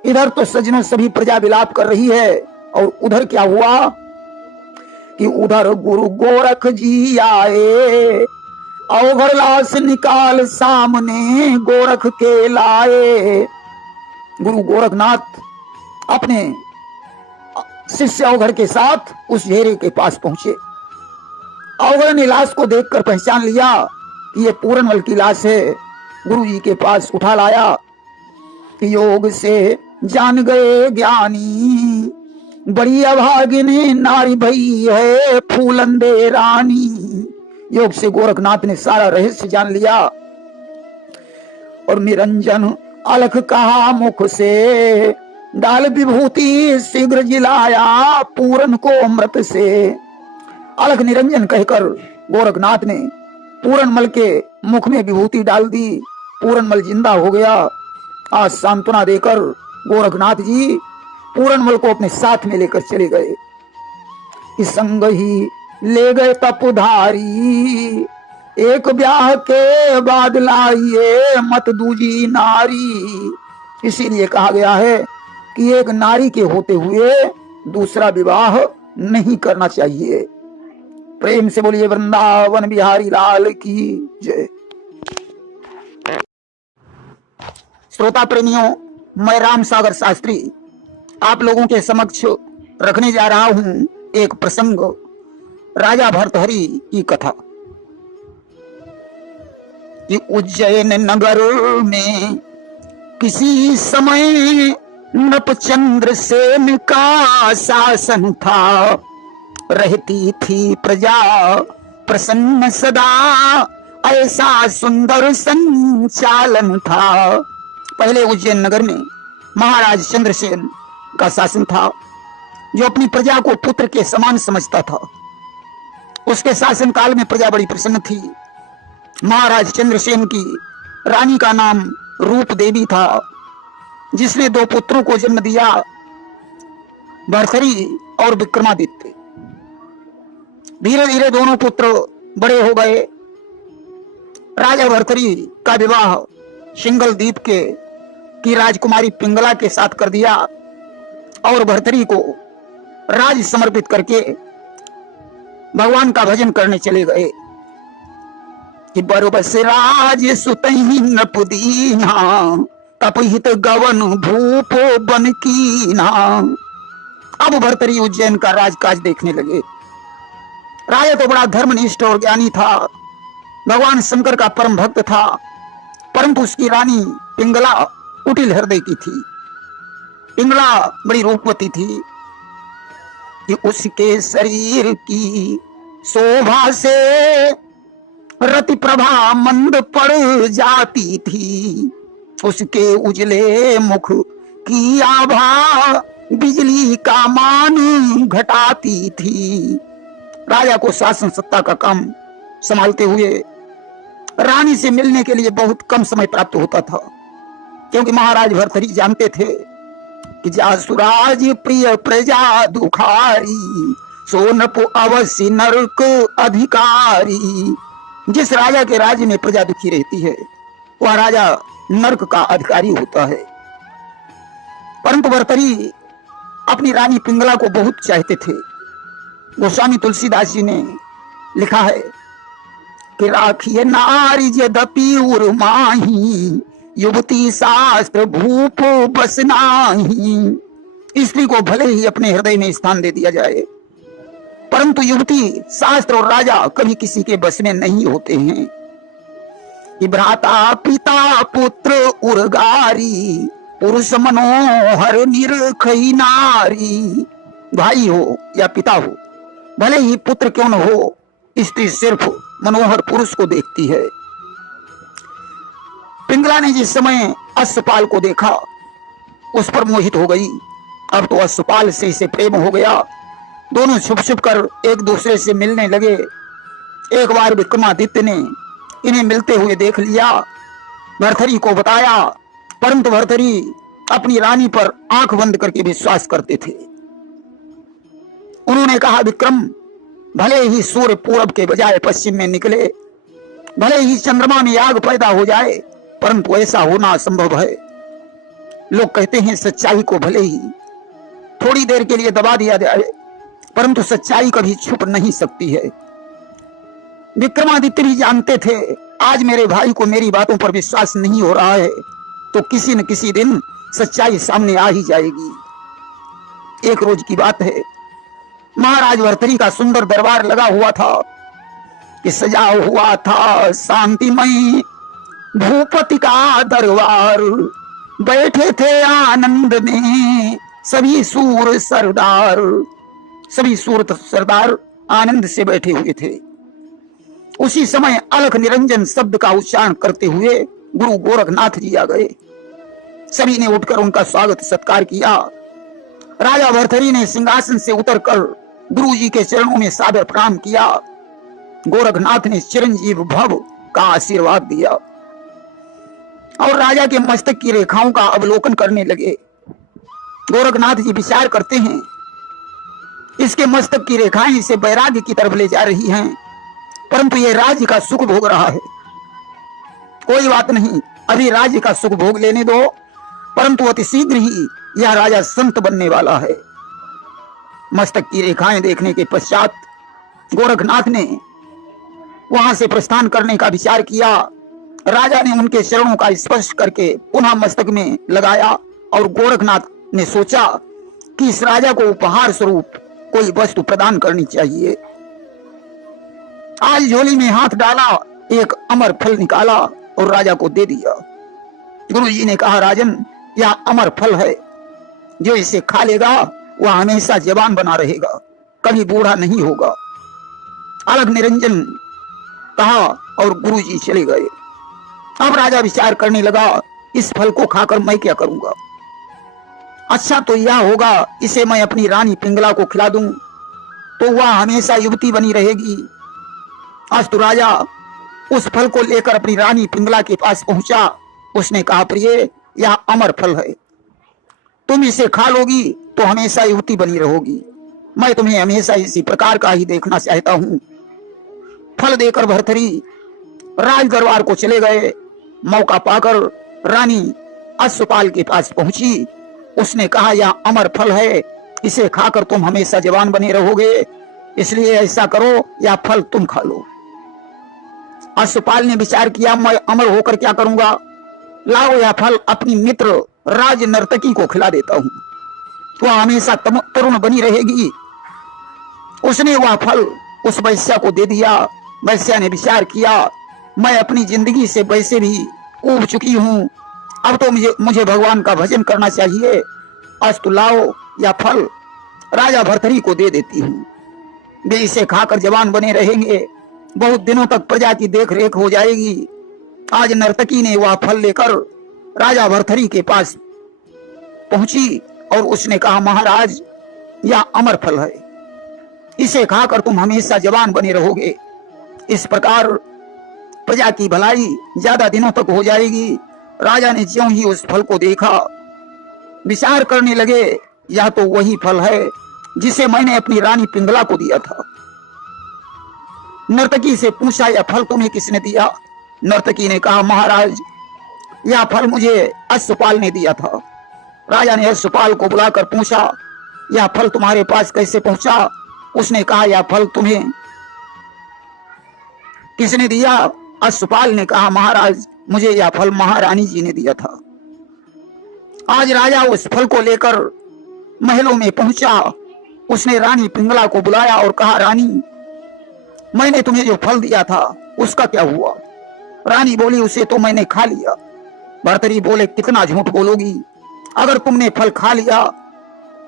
इधर तो सजनों सभी प्रजा विलाप कर रही है, और उधर क्या हुआ कि उधर गुरु गोरख जी आए, अवघर लाश निकाल सामने गोरख के लाए। गुरु गोरखनाथ अपने शिष्य अवघर के साथ उस घेरे के पास पहुंचे। अवघर ने लाश को देखकर पहचान लिया कि ये पूरनमल की लाश है। गुरु जी के पास उठा लाया कि योग से जान गए ज्ञानी, बड़ी अभागिनी नारी भई है फूलंदे रानी। योग से गोरखनाथ ने सारा रहस्य जान लिया और निरंजन अलख कहा मुख से, डाल विभूति शीघ्र जिलाया पूरन को अमृत से। अलख निरंजन कहकर गोरखनाथ ने पूरनमल के मुख में विभूति डाल दी। पूरनमल जिंदा हो गया। आज सांत्वना देकर गोरखनाथ जी पूरनमल को अपने साथ में लेकर चले गए। इस संग ही ले गए तपधारी, एक ब्याह के बाद लाइए मत दूजी नारी। इसीलिए कहा गया है कि एक नारी के होते हुए दूसरा विवाह नहीं करना चाहिए। प्रेम से बोलिए वृंदावन बिहारी लाल की जय। श्रोता प्रेमियों, मैं राम सागर शास्त्री आप लोगों के समक्ष रखने जा रहा हूं एक प्रसंग, राजा भर्तहरि की कथा। कि उज्जैन नगर में किसी समय नपचंद्र सेन का शासन था। रहती थी प्रजा प्रसन्न सदा, ऐसा सुंदर संचालन था। पहले उज्जैन नगर में महाराज चंद्रसेन का शासन था, जो अपनी प्रजा को पुत्र के समान समझता था। उसके शासन काल में प्रजा बड़ी प्रसन्न थी। महाराज चंद्रसेन की रानी का नाम रूप देवी था, जिसने दो पुत्रों को जन्म दिया, भर्तहरि और विक्रमादित्य। धीरे धीरे दोनों पुत्र बड़े हो गए। राजा भर्तहरि का विवाह सिंगल द्वीप की राजकुमारी पिंगला के साथ कर दिया और भर्तहरि को राज समर्पित करके भगवान का भजन करने चले गए। कि बरबस राज सुतहि नपुदीना तपहित गवन भूप बन कीना। अब भर्तरी उज्जैन का राजकाज देखने लगे। राजा तो बड़ा धर्मनिष्ठ और ज्ञानी था, भगवान शंकर का परम भक्त था, परंतु उसकी रानी पिंगला कुटिल हृदय की थी। पिंगला बड़ी रूपवती थी कि उसके शरीर की शोभा से रति प्रभा मंद पड़ जाती थी। उसके उजले मुख की आभा बिजली का मान घटाती थी। राजा को शासन सत्ता का काम संभालते हुए रानी से मिलने के लिए बहुत कम समय प्राप्त होता था, क्योंकि महाराज भर्तरी जानते थे कि जासुराज प्रिय प्रजा दुखारी सोनप अवश्य नरक अधिकारी। जिस राजा के राज्य में प्रजा दुखी रहती है वह राजा नरक का अधिकारी होता है। परंतु भर्तरी अपनी रानी पिंगला को बहुत चाहते थे। गोस्वामी तुलसीदास जी ने लिखा है कि राखिए नारी यद्यपि उर्माही युवती शास्त्र भूप बस नाही। स्त्री को भले ही अपने हृदय में स्थान दे दिया जाए, परंतु युवती शास्त्र और राजा कभी किसी के बस में नहीं होते हैं। कि भ्राता पिता पुत्र उर्गारी पुरुष मनोहर निरखई नारी। भाई हो या पिता हो, भले ही पुत्र क्यों न हो, स्त्री सिर्फ मनोहर पुरुष को देखती है। पिंगला ने जिस समय अश्वपाल को देखा उस पर मोहित हो गई। अब तो अश्वपाल से इसे प्रेम हो गया। दोनों छुप छुप कर एक दूसरे से मिलने लगे। एक बार विक्रमादित्य ने इन्हें मिलते हुए देख लिया, भर्तरी को बताया, परंतु भर्तरी अपनी रानी पर आंख बंद करके विश्वास करते थे। उन्होंने कहा, विक्रम, भले ही सूर्य पूरब के बजाय पश्चिम में निकले, भले ही चंद्रमा में आग पैदा हो जाए, परंतु ऐसा होना असंभव है। लोग कहते हैं सच्चाई को भले ही थोड़ी देर के लिए दबा दिया जाए, परंतु सच्चाई कभी छुप नहीं सकती है। विक्रमादित्य भी जानते थे आज मेरे भाई को मेरी बातों पर विश्वास नहीं हो रहा है, तो किसी न किसी दिन सच्चाई सामने आ ही जाएगी। एक रोज की बात है, महाराज भर्तरी का सुंदर दरबार लगा हुआ था कि सजा हुआ था शांतिमय भूपति का दरबार। बैठे थे आनंद में सभी सूर सरदार। सभी सूर सरदार आनंद से बैठे हुए थे। उसी समय अलख निरंजन शब्द का उच्चारण करते हुए गुरु गोरखनाथ जी आ गए। सभी ने उठकर उनका स्वागत सत्कार किया। राजा भर्तरी ने सिंहासन से उतरकर गुरु जी के चरणों में सादर प्रणाम किया। गोरखनाथ ने चिरंजीव भव का आशीर्वाद दिया और राजा के मस्तक की रेखाओं का अवलोकन करने लगे। गोरखनाथ जी विचार करते हैं, इसके मस्तक की रेखाएं इसे वैराग्य की तरफ ले जा रही हैं, परंतु यह राज्य का सुख भोग रहा है। कोई बात नहीं, अभी राज्य का सुख भोग लेने दो, परंतु अति शीघ्र ही यह राजा संत बनने वाला है। मस्तक की रेखाएं देखने के पश्चात गोरखनाथ ने वहां से प्रस्थान करने का विचार किया। राजा ने उनके चरणों का स्पर्श करके पुनः मस्तक में लगाया और गोरखनाथ ने सोचा कि इस राजा को उपहार स्वरूप कोई वस्तु प्रदान करनी चाहिए। आज झोली में हाथ डाला, एक अमर फल निकाला और राजा को दे दिया। गुरु जी ने कहा, राजन, यह अमर फल है, जो इसे खा लेगा वह हमेशा जवान बना रहेगा, कभी बूढ़ा नहीं होगा। अलग निरंजन कहा और गुरु जी चले गए। अब राजा विचार करने लगा, इस फल को खाकर मैं क्या करूंगा? अच्छा तो यह होगा, इसे मैं अपनी रानी पिंगला को खिला दूं तो वह हमेशा युवती बनी रहेगी। आज तो राजा उस फल को लेकर अपनी रानी पिंगला के पास पहुंचा। उसने कहा, प्रिय, यह अमर फल है, तुम इसे खा लोगी तो हमेशा युवती बनी रहोगी। मैं तुम्हें हमेशा इसी प्रकार का ही देखना चाहता हूं। फल देकर भर्तरी राज दरबार को चले गए। मौका पाकर रानी अश्वपाल के पास पहुंची। उसने कहा, यह अमर फल है, इसे खाकर तुम हमेशा जवान बने रहोगे, इसलिए ऐसा करो, यह फल तुम खा लो। अश्वपाल ने विचार किया, मैं अमर होकर क्या करूंगा, लाओ यह फल अपनी मित्र राज नर्तकी को खिला देता हूं, तो हमेशा तरुण बनी रहेगी। उसने वह फल उस वैश्या को दे दिया। वैश्या ने विचार किया, मैं अपनी जिंदगी से वैसे भी ऊब चुकी हूं, अब तो मुझे भगवान का भजन करना चाहिए। आज तो लाओ यह फल राजा भर्तरी को दे देती हूँ, वे इसे खाकर जवान बने रहेंगे, बहुत दिनों तक प्रजा की देख रेख हो जाएगी। आज नर्तकी ने वह फल लेकर राजा भर्तरी के पास पहुंची और उसने कहा, महाराज यह अमर फल है, इसे खाकर तुम हमेशा जवान बने रहोगे, इस प्रकार प्रजा की भलाई ज्यादा दिनों तक हो जाएगी। राजा ने ज्यों ही उस फल को देखा, विचार करने लगे, यह तो वही फल है जिसे मैंने अपनी रानी पिंगला को दिया था। नर्तकी से पूछा, यह फल तुम्हें किसने दिया? नर्तकी ने कहा, महाराज यह फल मुझे अश्वपाल ने दिया था। राजा ने अश्वपाल को बुलाकर पूछा, यह फल तुम्हारे पास कैसे पहुंचा? उसने कहा, यह फल तुम्हें किसने दिया? अश्वपाल ने कहा, महाराज मुझे यह फल महारानी जी ने दिया था। आज राजा उस फल को लेकर महलों में पहुंचा। उसने रानी पिंगला को बुलाया और कहा, रानी मैंने तुम्हें जो फल दिया था उसका क्या हुआ? रानी बोली, उसे तो मैंने खा लिया। भर्तरी बोले, कितना झूठ बोलोगी, अगर तुमने फल खा लिया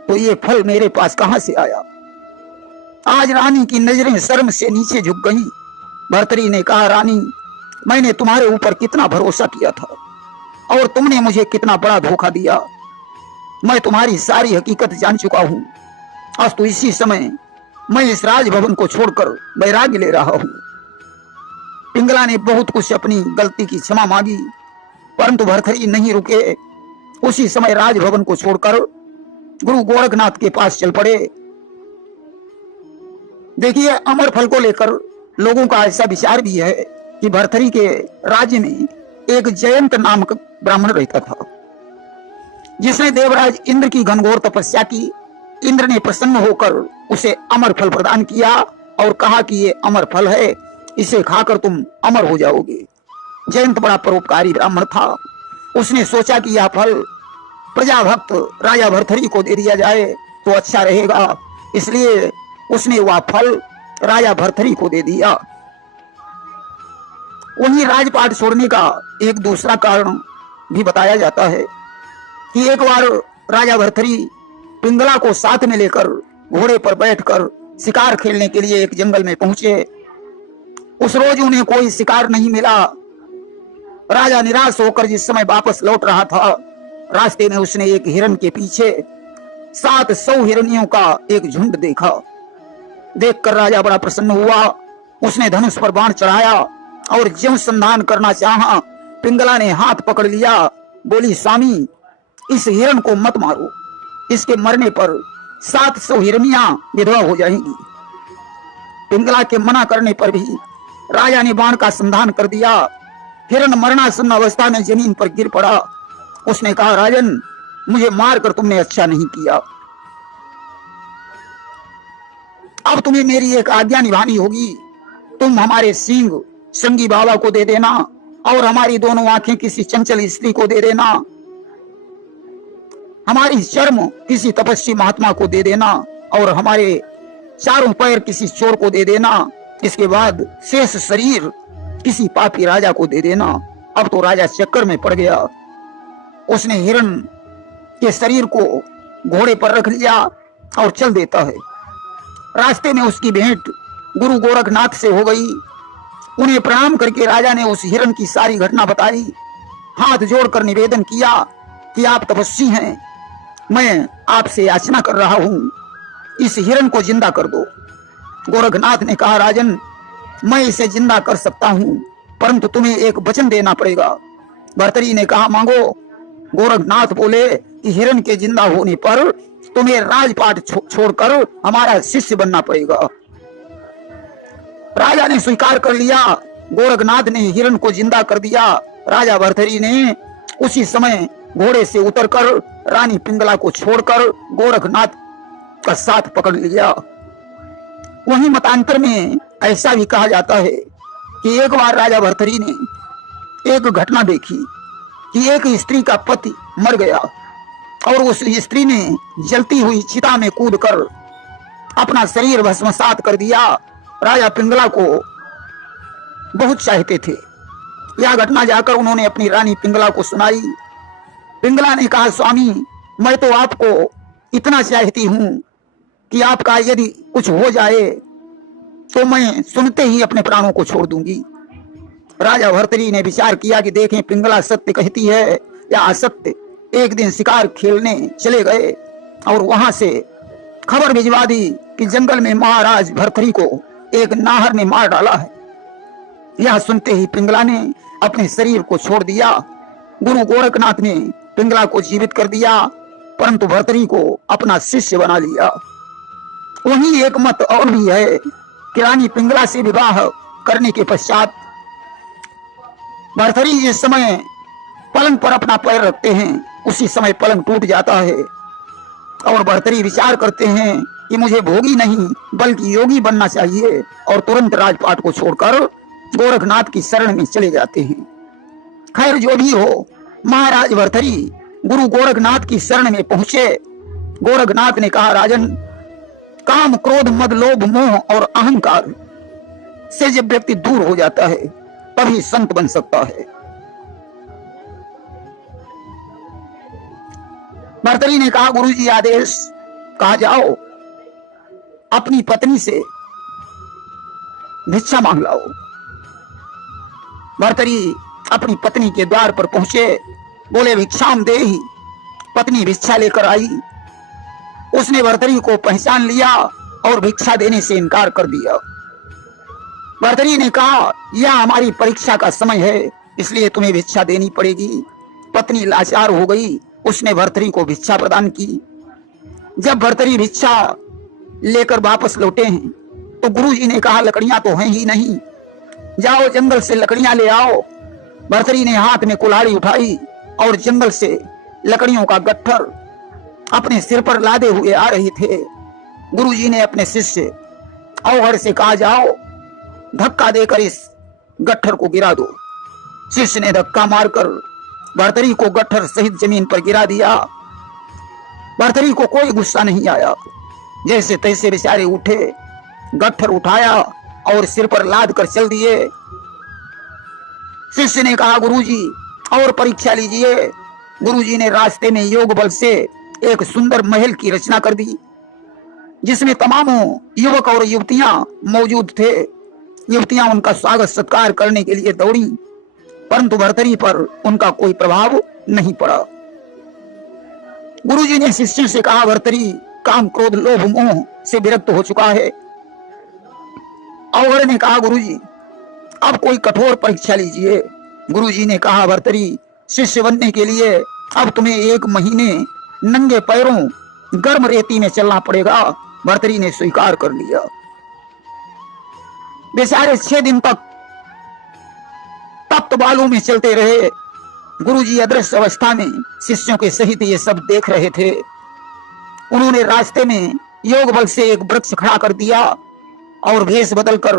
तो ये फल मेरे पास कहां से आया? आज रानी की नजरें शर्म से नीचे झुक गईं। भर्तरी ने कहा, रानी मैंने तुम्हारे ऊपर कितना भरोसा किया था और तुमने मुझे कितना बड़ा धोखा दिया। मैं तुम्हारी सारी हकीकत जान चुका हूं। आज तो इसी समय मैं इस राजभवन को छोड़कर वैराग्य ले रहा हूं। पिंगला ने बहुत कुछ अपनी गलती की क्षमा मांगी, परंतु भर्तरी नहीं रुके। उसी समय राजभवन को छोड़कर गुरु गोरखनाथ के पास चल पड़े। देखिए, अमर फल को लेकर लोगों का ऐसा विचार भी है कि भर्तरी के राज्य में एक जयंत नामक ब्राह्मण रहता था, जिसने देवराज इंद्र की घनघोर तपस्या की। इंद्र ने प्रसन्न होकर उसे अमर फल प्रदान किया और कहा कि ये अमर फल है, इसे खाकर तुम अमर हो जाओगे। जयंत बड़ा परोपकारी ब्राह्मण था। उसने सोचा कि यह फल प्रजा भक्त राजा भर्तरी को दे दिया जाए तो अच्छा रहेगा, इसलिए उसने वह फल राजा भर्तरी को दे दिया। वहीं राजपाट छोड़ने का एक दूसरा कारण भी बताया जाता है कि एक बार राजा भर्तरी पिंगला को साथ में लेकर घोड़े पर बैठकर शिकार खेलने के लिए एक जंगल में पहुंचे। उस रोज उन्हें कोई शिकार नहीं मिला। राजा निराश होकर जिस समय वापस लौट रहा था, रास्ते में उसने एक हिरण के पीछे 700 हिरनियों का एक झुंड देखा। देखकर राजा बड़ा प्रसन्न हुआ। उसने धनुष पर बाण चढ़ाया और ज्यों संधान करना चाहा, पिंगला ने हाथ पकड़ लिया। बोली, स्वामी इस हिरण को मत मारो, इसके मरने पर 700 हिरनियां विधवा हो जाएंगी। पिंगला के मना करने पर भी राजा ने बाण का संधान कर दिया। हिरण मरणासन्न अवस्था में जमीन पर गिर पड़ा। उसने कहा, राजन मुझे मारकर तुमने अच्छा नहीं किया, अब तुम्हें मेरी एक आज्ञा निभानी होगी। तुम हमारे सींग संगी बाबा को दे देना और हमारी दोनों आंखें किसी चंचल स्त्री को दे देना, हमारी चर्म किसी तपस्वी महात्मा को दे देना और हमारे चारों पैर किसी चोर को दे देना। इसके बाद शेष शरीर किसी पापी राजा को दे देना। अब तो राजा चक्कर में पड़ गया। उसने हिरण के शरीर को घोड़े पर रख लिया और चल देता है। रास्ते में उसकी भेंट गुरु गोरखनाथ से हो गई। उन्हें प्रणाम करके राजा ने उस हिरण की सारी घटना बताई। हाथ जोड़कर निवेदन किया कि आप तपस्वी हैं, मैं आपसे याचना कर रहा हूं, इस हिरण को जिंदा कर दो। गोरखनाथ ने कहा, राजन मैं इसे जिंदा कर सकता हूं, परंतु तुम्हें एक वचन देना पड़ेगा। भर्तरी ने कहा, मांगो। गोरखनाथ बोले कि हिरण के जिंदा होने पर तुम्हें राजपाट छोड़कर हमारा शिष्य बनना पड़ेगा। राजा ने स्वीकार कर लिया। गोरखनाथ ने हिरण को जिंदा कर दिया। राजा भर्तरी ने उसी समय घोड़े से उतरकर रानी पिंगला को छोड़कर गोरखनाथ का साथ पकड़ लिया। वहीं मतांतर में ऐसा भी कहा जाता है कि एक बार राजा भर्तरी ने एक घटना देखी कि एक स्त्री का पति मर गया और उस स्त्री ने जलती हुई चिता में कूदकर अपना शरीर भस्मसात कर दिया। राजा पिंगला को बहुत चाहते थे। यह घटना जाकर उन्होंने अपनी रानी पिंगला को सुनाई। पिंगला ने कहा, स्वामी, मैं तो आपको इतना चाहती हूं कि आपका यदि कुछ हो जाए तो मैं सुनते ही अपने प्राणों को छोड़ दूंगी। राजा भर्तरी ने विचार किया कि देखें पिंगला सत्य कहती है या असत्य। एक दिन शिकार खेलने चले गए और वहां से खबर भिजवा दी कि जंगल में महाराज भर्तरी को एक नाहर ने मार डाला है। यह सुनते ही पिंगला ने अपने शरीर को छोड़ दिया। गुरु गोरखनाथ ने पिंगला को जीवित कर दिया, परंतु भर्तरी को अपना शिष्य बना लिया। वहीं एक मत और भी है कि रानी पिंगला से विवाह करने के पश्चात भर्तरी जिस समय पलंग पर अपना पैर रखते हैं उसी समय पलंग टूट जाता है और भर्तरी विचार करते हैं कि मुझे भोगी नहीं बल्कि योगी बनना चाहिए और तुरंत राजपाट को छोड़कर गोरखनाथ की शरण में चले जाते हैं। खैर जो भी हो, महाराज भर्तरी गुरु गोरखनाथ की शरण में पहुंचे। गोरखनाथ ने कहा, राजन, काम, क्रोध, मद, लोभ, मोह और अहंकार से जब व्यक्ति दूर हो जाता है तभी संत बन सकता है। भर्तरी ने कहा, गुरुजी आदेश, कहा जाओ अपनी पत्नी से भिक्षा मांग लाओ। भर्तरी अपनी पत्नी के द्वार पर पहुंचे, बोले, भिक्षाम देहि। पत्नी भिक्षा लेकर आई। उसने भर्तरी को पहचान लिया और भिक्षा देने से इनकार कर दिया। भर्तरी ने कहा, यह हमारी परीक्षा का समय है, इसलिए तुम्हें भिक्षा देनी पड़ेगी। पत्नी लाचार हो गई। उसने भर्तरी को भिक्षा प्रदान की। जब भर्तरी भिक्षा लेकर वापस लौटे हैं तो गुरुजी ने कहा, लकड़ियां तो हैं ही नहीं, जाओ जंगल से लकड़ियां ले आओ। भर्तरी ने हाथ में कुल्हाड़ी उठाई और जंगल से लकड़ियों का गट्ठर अपने सिर पर लादे हुए आ रहे थे। गुरुजी ने अपने शिष्य औहर से कहा, जाओ धक्का देकर इस गट्ठर को गिरा दो। शिष्य ने धक्का मारकर भर्तरी को गट्ठर सहित जमीन पर गिरा दिया। भर्तरी को कोई गुस्सा नहीं आया। जैसे तैसे बेचारे उठे, गट्ठर उठाया और सिर पर लाद कर चल दिए। शिष्य ने कहा, गुरुजी और परीक्षा लीजिए। गुरुजी ने रास्ते में योग बल से एक सुंदर महल की रचना कर दी जिसमें तमामों युवक और युवतियां मौजूद थे। युवतियां उनका स्वागत सत्कार करने के लिए दौड़ी, परंतु भर्तरी पर उनका कोई प्रभाव नहीं पड़ा। गुरुजी ने शिष्य से कहा, भर्तरी काम, क्रोध, लोभ, मोह से विरक्त हो चुका है। औहर ने कहा, गुरुजी अब कोई कठोर परीक्षा लीजिए। गुरुजी ने कहा, भर्तरी शिष्य बनने के लिए अब तुम्हें 1 महीने नंगे पैरों गर्म रेती में चलना पड़ेगा। भर्तरी ने स्वीकार कर लिया। बेचारे 6 दिन तक तप्त बालू में चलते रहे। गुरुजी अदृश्य अवस्था में शिष्यों के सहित ये सब देख रहे थे। उन्होंने रास्ते में योग बल से एक वृक्ष खड़ा कर दिया और भेष बदलकर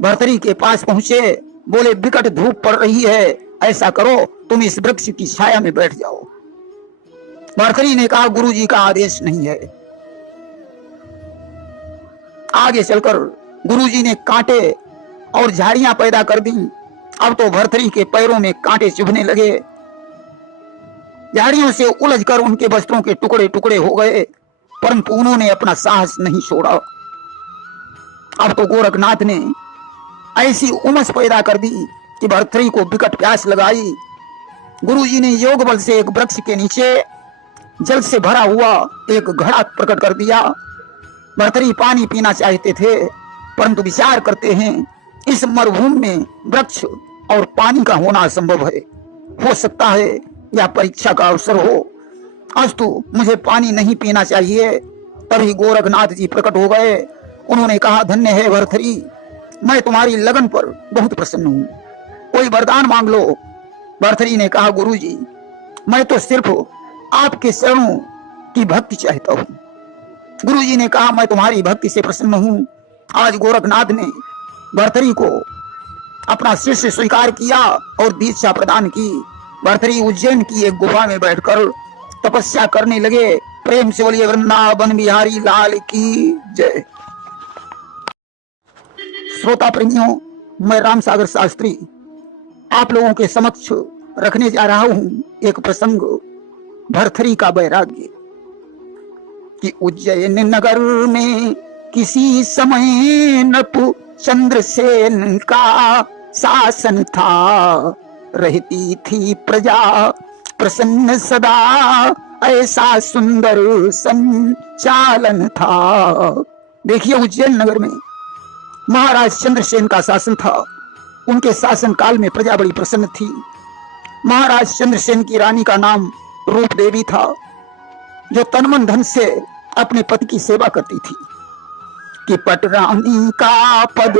भर्तरी के पास पहुंचे। बोले, विकट धूप पड़ रही है, ऐसा करो तुम इस वृक्ष की छाया में बैठ जाओ। भर्तरी ने कहा, गुरुजी का आदेश नहीं है। आगे चलकर गुरुजी ने कांटे और झाड़ियां पैदा कर दी। अब तो भर्तरी के पैरों में कांटे चुभने लगे। झाड़ियों से उलझकर उनके वस्त्रों के टुकड़े टुकड़े हो गए, परंतु उन्होंने अपना साहस नहीं छोड़ा। अब तो गोरखनाथ ने ऐसी उमस पैदा कर दी कि भर्तरी को विकट प्यास लगाई। गुरुजी ने योग बल से एक वृक्ष के नीचे जल से भरा हुआ एक घड़ा प्रकट कर दिया। भर्तरी पानी पीना चाहते थे, परंतु विचार करते हैं इस मरुभूमि में वृक्ष और पानी का होना असंभव है। हो सकता है यह परीक्षा का अवसर हो। अस्तु, मुझे पानी नहीं पीना चाहिए। तभी गोरखनाथ जी प्रकट हो गए। उन्होंने कहा, धन्य है भर्तरी, मैं तुम्हारी लगन पर बहुत प्रसन्न हूं, कोई वरदान मांग लो। भर्तरी ने कहा, गुरुजी मैं तो सिर्फ आपके शरणों की भक्ति चाहता हूं। गुरुजी ने कहा, मैं तुम्हारी भक्ति से प्रसन्न हूं। आज गोरखनाथ ने भर्तरी को अपना शिष्य स्वीकार किया और दीक्षा प्रदान की। भर्तृहरि उज्जैन की एक गुफा में बैठकर तपस्या करने लगे। प्रेम से बोलिए वृंदावन बिहारी लाल की जय। श्रोता प्रेमियों, मैं राम सागर शास्त्री आप लोगों के समक्ष रखने जा रहा हूं एक प्रसंग, भर्तृहरि का वैराग्य। कि उज्जैन नगर में किसी समय नपु चंद्रसेन का शासन था, रहती थी प्रजा प्रसन्न सदा, ऐसा सुंदर संचालन था। देखिए, उज्जैन नगर में महाराज चंद्रसेन का शासन था। उनके शासन काल में प्रजा बड़ी प्रसन्न थी। महाराज चंद्रसेन की रानी का नाम रूप देवी था, जो तन धन से अपने पति की सेवा करती थी। कि पटरानी का पद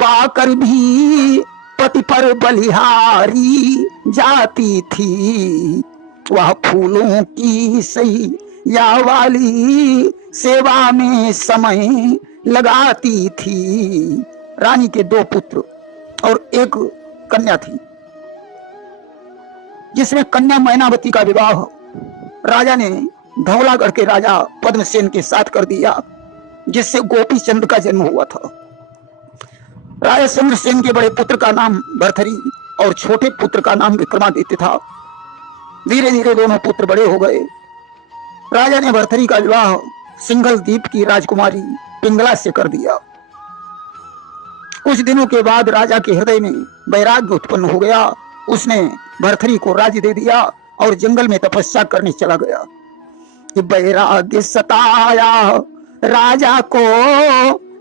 पाकर भी पति पर बलिहारी जाती थी, वह फूलों की सही या वाली सेवा में समय लगाती थी। रानी के 2 पुत्र और 1 कन्या थी, जिसमें कन्या मैनावती का विवाह राजा ने धौलागढ़ के राजा पद्मसेन के साथ कर दिया, जिससे गोपी चंद का जन्म हुआ था। राजा चंद्रसेन के बड़े पुत्र का नाम भर्तृहरि और छोटे पुत्र का नाम विक्रमादित्य था। धीरे धीरे दोनों पुत्र बड़े हो गए। राजा ने भर्तृहरि का विवाह सिंघल द्वीप की राजकुमारी पिंगला से कर दिया। कुछ दिनों के बाद राजा के हृदय में वैराग्य उत्पन्न हो गया। उसने भर्तृहरि को राज्य दे दिया और जंगल में तपस्या करने चला गया। वैराग्य सताया राजा को,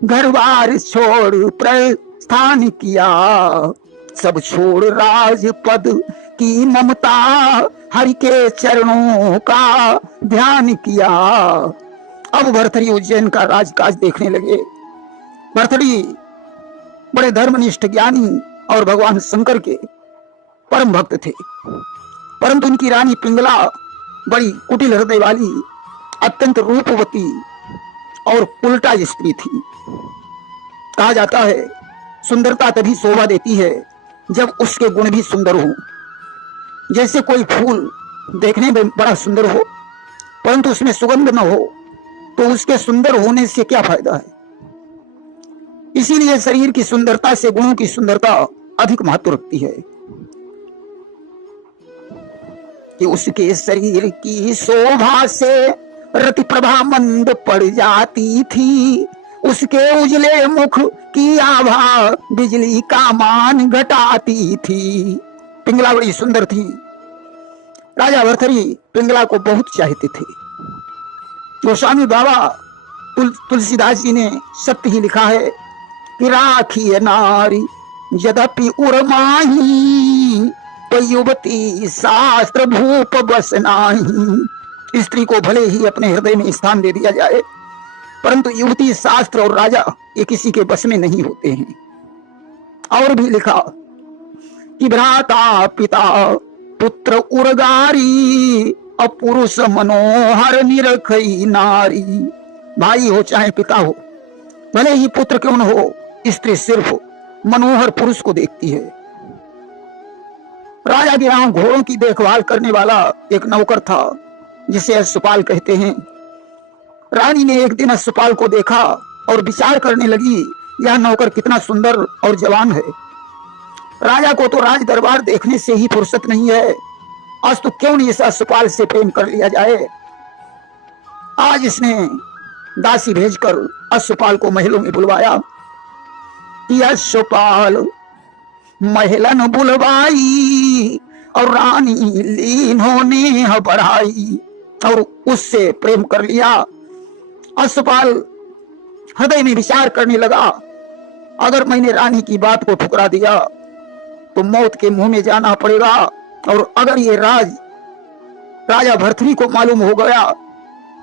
घर बार छोड़ प्रस्थान किया, सब छोड़ राजपद की ममता, हरि के चरणों का ध्यान किया। अब भर्तृहरि उज्जैन का राजकाज देखने लगे। भर्तृहरि बड़े धर्मनिष्ठ ज्ञानी और भगवान शंकर के परम भक्त थे, परंतु उनकी रानी पिंगला बड़ी कुटिल हृदय वाली, अत्यंत रूपवती और उल्टा स्त्री थी। कहा जाता है, सुंदरता तभी शोभा देती है जब उसके गुण भी सुंदर हो। जैसे कोई फूल देखने में बड़ा सुंदर हो, परंतु उसमें सुगंध न हो, तो उसके सुंदर होने से क्या फायदा है। इसीलिए शरीर की सुंदरता से गुणों की सुंदरता अधिक महत्व रखती है। कि उसके शरीर की शोभा से रति प्रभा मंद पड़ जाती थी, उसके उजले मुख की आभा बिजली का मान घटाती थी। पिंगला बड़ी सुंदर थी। राजा भर्तृहरि पिंगला को बहुत चाहते थे। गोस्वामी बाबा तुलसीदास जी ने सत्य ही लिखा है कि राखी नारी यद्यपि उर्माही, तो युवती शास्त्र भूप बस नाही। स्त्री को भले ही अपने हृदय में स्थान दे दिया जाए, परंतु युवती, शास्त्र और राजा ये किसी के बस में नहीं होते हैं। और भी लिखा कि भ्राता पिता पुत्र उर्गारी, अपुरुष मनोहर निरखई नारी। भाई हो चाहे पिता हो, भले ही पुत्र क्यों न हो, स्त्री सिर्फ मनोहर पुरुष को देखती है। राजा के यहाँ घोड़ों की देखभाल करने वाला एक नौकर था, जिसे अश्वपाल कहते हैं। रानी ने एक दिन अश्वपाल को देखा और विचार करने लगी, यह नौकर कितना सुंदर और जवान है। राजा को तो राज दरबार देखने से ही फुर्सत नहीं है, आज तो क्यों नहीं इस अश्वपाल से प्रेम कर लिया जाए। आज इसने दासी भेजकर अश्वपाल को महलों में बुलवाया। अश्वपाल महलन बुलवाई और रानी लीनों ने बढ़ाई और उससे प्रेम कर लिया। अश्वपाल हृदय में विचार करने लगा, अगर मैंने रानी की बात को ठुकरा दिया तो मौत के मुंह में जाना पड़ेगा, और अगर ये राजा भर्तृहरि को मालूम हो गया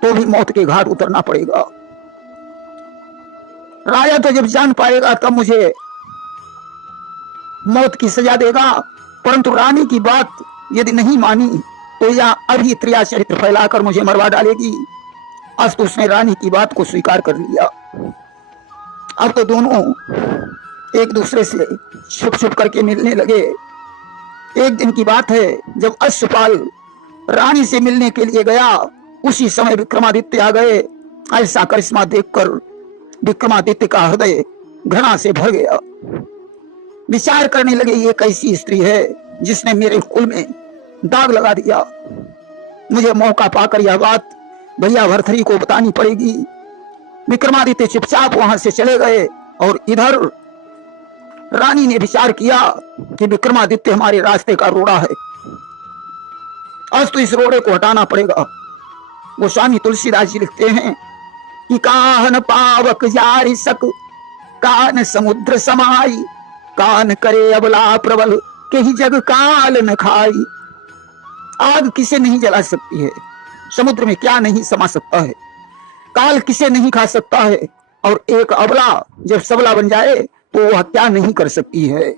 तो भी मौत के घाट उतरना पड़ेगा। राजा तो जब जान पाएगा तब मुझे मौत की सजा देगा, परंतु रानी की बात यदि नहीं मानी तो यह अभी त्रिया चरित्र फैलाकर मुझे मरवा डालेगी। आज तो उसने रानी की बात को स्वीकार कर लिया। अब तो दोनों एक दूसरे से छुप छुप करके मिलने लगे। एक दिन की बात है, जब अश्वपाल रानी से मिलने के लिए गया, उसी समय विक्रमादित्य आ गए। ऐसा करिश्मा देखकर विक्रमादित्य का हृदय घृणा से भर गया। विचार करने लगे, ये कैसी स्त्री है जिसने मेरे कुल में दाग लगा दिया। मुझे मौका पाकर यह बात भैया भरथरी को बतानी पड़ेगी। विक्रमादित्य चुपचाप वहां से चले गए और इधर रानी ने विचार किया कि विक्रमादित्य हमारे रास्ते का रोड़ा है, आज तो इस रोड़े को हटाना पड़ेगा। गोस्वामी तुलसीदास जी लिखते हैं कि काहन पावक जारी सक, कान समुद्र समाई, कान करे अबला प्रबल, के ही जग काल न खाई। आग किसे नहीं जला सकती है, समुद्र में क्या नहीं समा सकता है, काल किसे नहीं खा सकता है, और एक अबला जब सबला बन जाए तो वह क्या नहीं कर सकती है।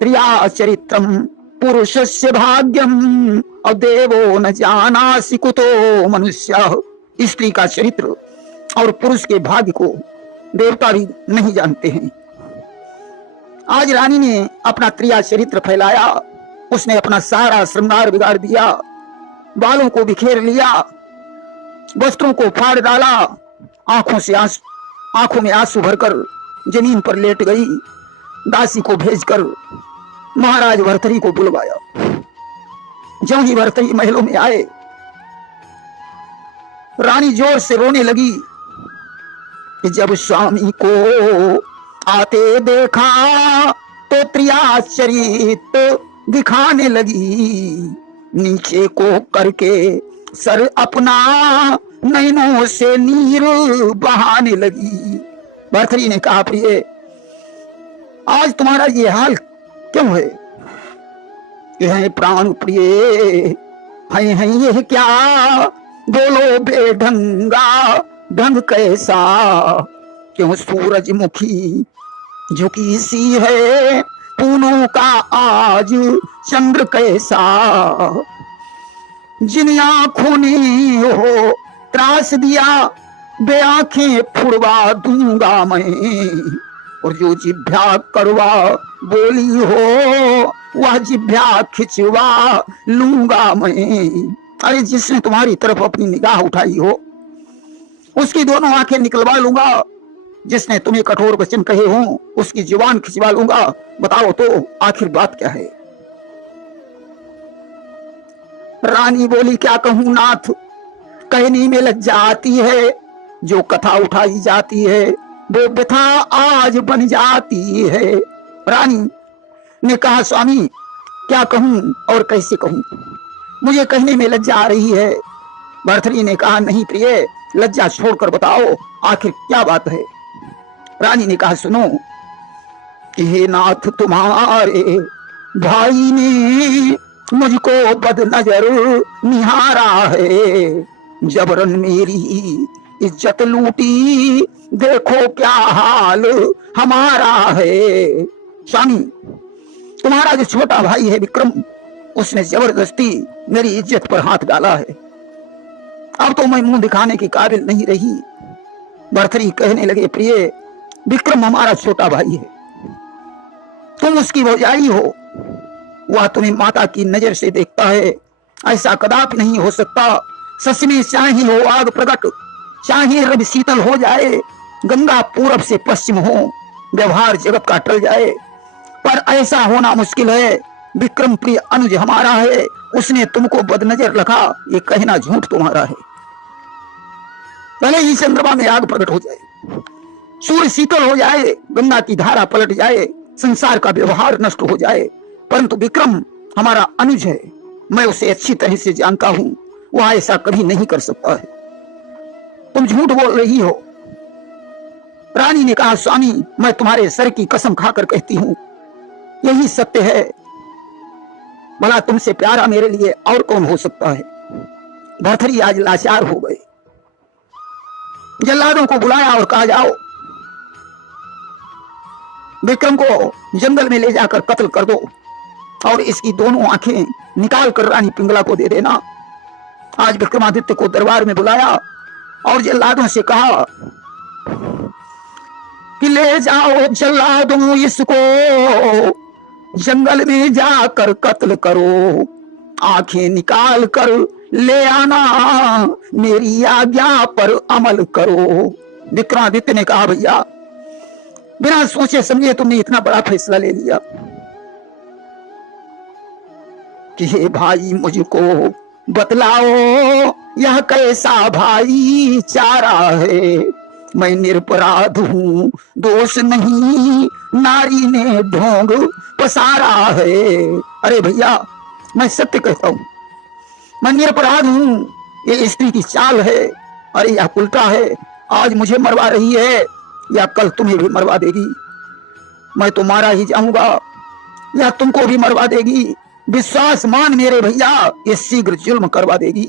प्रिया चरित्रम पुरुषस्य भाग्यम, और देवो न जानासि कुतो मनुष्य। स्त्री का चरित्र और पुरुष के भाग्य को देवता भी नहीं जानते हैं। आज रानी ने अपना त्रिया चरित्र फैलाया। उसने अपना सारा श्रृंगार बिगाड़ दिया, बालों को बिखेर लिया, वस्त्रों को फाड़ डाला, आंखों में आंसू भरकर जमीन पर लेट गई। दासी को भेजकर महाराज भरथरी को बुलवाया। ज्यों ही भरथरी महलों में आए, रानी जोर से रोने लगी कि जब स्वामी को आते देखा तो त्रिया चरित्र दिखाने लगी, नीचे को करके सर अपना नैनों से नीर बहाने लगी। भरथरी ने कहा, प्रिय आज तुम्हारा ये हाल क्यों है? यह प्राण प्रिय है ये क्या, बोलो बेढंगा ढंग कैसा, क्यों सूरजमुखी झुकी सी है, पूनों का आज चंद्र कैसा, जिन आंखों ने हो त्रास दिया, बे आंखें फुड़वा दूंगा मैं, और जो जिभ्या करवा बोली हो वह जिभ्या खिंचवा लूंगा मैं। अरे जिसने तुम्हारी तरफ अपनी निगाह उठाई हो उसकी दोनों आंखें निकलवा लूंगा, जिसने तुम्हें कठोर वचन कहे हो उसकी जुबान खिंचवा लूंगा। बताओ तो आखिर बात क्या है? रानी बोली, क्या कहूं नाथ, कहने में लज्जा आती है, जो कथा उठाई जाती है वो व्यथा आज बन जाती है। रानी ने कहा, स्वामी क्या कहूं और कैसे कहूं, मुझे कहने में लज्जा आ रही है। भरथरी ने कहा, नहीं प्रिय, लज्जा छोड़कर बताओ आखिर क्या बात है। रानी ने कहा, सुनो कि हे नाथ, तुम्हारे भाई ने मुझको बदनजर निहारा है, जबरन मेरी इज्जत लूटी, देखो क्या हाल हमारा है। स्वामी, तुम्हारा जो छोटा भाई है विक्रम, उसने जबरदस्ती मेरी इज्जत पर हाथ डाला है। अब तो मैं मुंह दिखाने की काबिल नहीं रही। भरथरी कहने लगे, प्रिय विक्रम हमारा छोटा भाई है, तुम उसकी भौजाई हो, वह तुम्हें माता की नजर से देखता है, ऐसा कदापि नहीं हो सकता। सच में चाहे हो आग प्रकट, चाहे रवि शीतल हो जाए, गंगा पूरब से पश्चिम हो, व्यवहार जगत का टल जाए, पर ऐसा होना मुश्किल है। विक्रम प्रिय अनुज हमारा है, उसने तुमको बदनजर रखा, ये कहना झूठ तुम्हारा है। भले ही चंद्रमा में आग प्रकट हो जाए, सूर्य शीतल हो जाए, गंगा की धारा पलट जाए, संसार का व्यवहार नष्ट हो जाए, परंतु विक्रम हमारा अनुज है, मैं उसे अच्छी तरह से जानता हूं, वह ऐसा कभी नहीं कर सकता है। तुम झूठ बोल रही हो। रानी ने कहा, स्वामी मैं तुम्हारे सर की कसम खाकर कहती हूं, यही सत्य है। भला तुमसे प्यारा मेरे लिए और कौन हो सकता है। भरथरी आज लाचार हो गए। जल्लादों को बुलाया और कहा, जाओ विक्रम को जंगल में ले जाकर कत्ल कर दो और इसकी दोनों आंखें निकाल कर रानी पिंगला को दे देना। आज विक्रमादित्य को दरबार में बुलाया और जल्लादों से कहा कि ले जाओ जला दो इसको, जंगल में जाकर कत्ल करो, आंखें निकाल कर ले आना, मेरी आज्ञा पर अमल करो। विक्रमादित्य ने कहा भैया बिना सोचे समझे तुमने इतना बड़ा फैसला ले लिया कि हे भाई मुझको बतलाओ यह कैसा भाईचारा है। मैं निरपराध हूँ, दोष नहीं, नारी ने ढोंग पसारा है। अरे भैया मैं सत्य कहता हूँ, मैं निरपराध हूँ, ये स्त्री की चाल है। अरे यह उल्टा है, आज मुझे मरवा रही है या कल तुम्हें भी मरवा देगी। मैं तो मारा ही जाऊंगा या तुमको भी मरवा देगी। विश्वास मान मेरे भैया, ये शीघ्र जुल्म करवा देगी।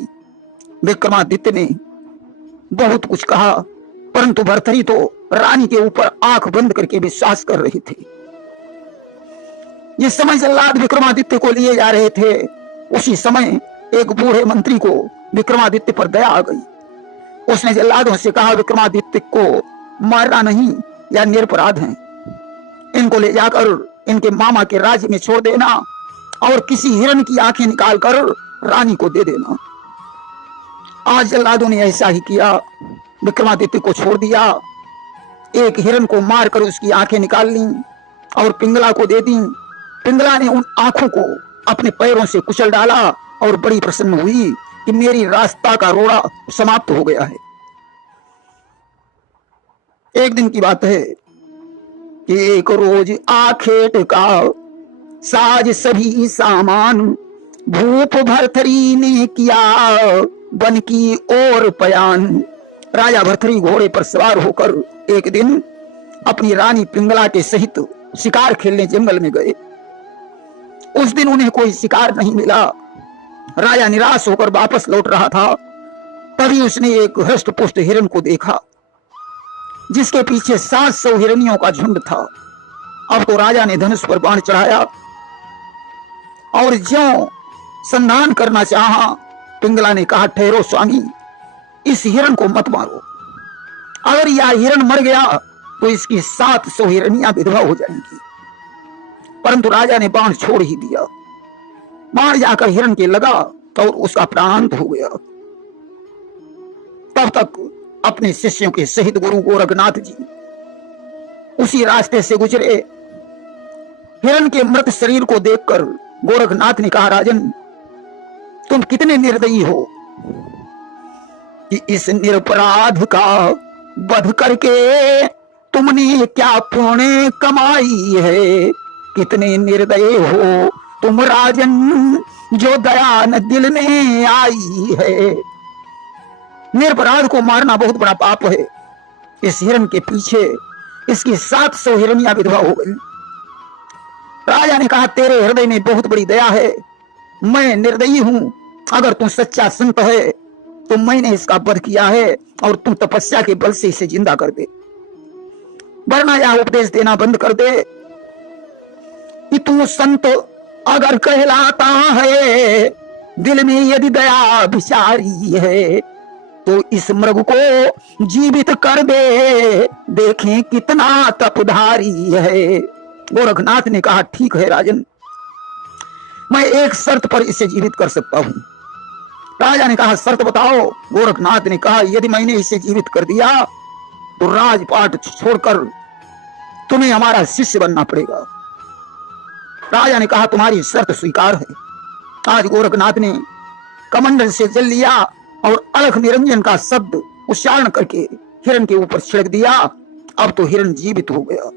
विक्रमादित्य ने बहुत कुछ कहा, परंतु भर्तरी तो रानी के ऊपर आंख बंद करके विश्वास कर रही थी। जिस समय जल्लाद विक्रमादित्य को लिए जा रहे थे, उसी समय एक बूढ़े मंत्री को विक्रमादित्य पर दया आ गई। उसने जल्लादों से कहा विक्रमादित्य को मारना नहीं, या निरपराध हैं, इनको ले जाकर इनके मामा के राज्य में छोड़ देना और किसी हिरण की आंखें निकालकर रानी को दे देना। आज जल्लादों ने ऐसा ही किया, विक्रमादित्य को छोड़ दिया। एक हिरण को मारकर उसकी आंखें निकाल ली और पिंगला को दे दी। पिंगला ने उन आंखों को अपने पैरों से कुचल डाला और बड़ी प्रसन्न हुई कि मेरी रास्ता का रोड़ा समाप्त हो गया है। एक दिन की बात है कि एक रोज आखेट का साज सभी सामान भूप भरथरी ने किया वन की ओर पयान। राजा भरथरी घोड़े पर सवार होकर एक दिन अपनी रानी पिंगला के सहित शिकार खेलने जंगल में गए। उस दिन उन्हें कोई शिकार नहीं मिला। राजा निराश होकर वापस लौट रहा था, तभी उसने एक हृष्ट पुष्ट हिरण को देखा जिसके पीछे 700 हिरनियों का झुंड था। अब तो राजा ने धनुष पर बाण चढ़ाया और ज्यों संधान करना चाहा, पिंगला ने कहा ठहरो स्वामी, इस हिरण को मत मारो। अगर यह हिरण मर गया तो इसकी 700 हिरनियां विधवा हो जाएंगी। परंतु राजा ने बाण छोड़ ही दिया। बाण जाकर हिरण के लगा और उसका प्राणांत हो गया। तब तक अपने शिष्यों के सहित गुरु गोरखनाथ जी उसी रास्ते से गुजरे। हिरण के मृत शरीर को देखकर गोरखनाथ ने कहा राजन, तुम कितने निर्दयी हो कि इस निरपराध का वध करके तुमने क्या पुण्य कमाई है। कितने निर्दयी हो तुम राजन, जो दया न दिल में आई है। निरपराध को मारना बहुत बड़ा पाप है। इस हिरण के पीछे इसकी 700 हिरनियां विधवा हो गई। राजा ने कहा तेरे हृदय में बहुत बड़ी दया है, मैं निर्दयी हूं। अगर तू सच्चा संत है तो मैंने इसका वध किया है और तुम तपस्या के बल से इसे जिंदा कर दे, वरना यह उपदेश देना बंद कर दे कि तू संत अगर कहलाता है, दिल में यदि दया विचारी है, तो इस मृग को जीवित कर दे, देखें कितना तपधारी है। गोरखनाथ ने कहा ठीक है राजन, मैं एक शर्त पर इसे जीवित कर सकता हूं। राजा ने कहा शर्त बताओ। गोरखनाथ ने कहा यदि मैंने इसे जीवित कर दिया तो राजपाट छोड़कर तुम्हें हमारा शिष्य बनना पड़ेगा। राजा ने कहा तुम्हारी शर्त स्वीकार है। आज गोरखनाथ ने कमंडल से जल लिया और अलख निरंजन का शब्द उच्चारण करके हिरण के ऊपर छिड़क दिया। अब तो हिरण जीवित हो गया।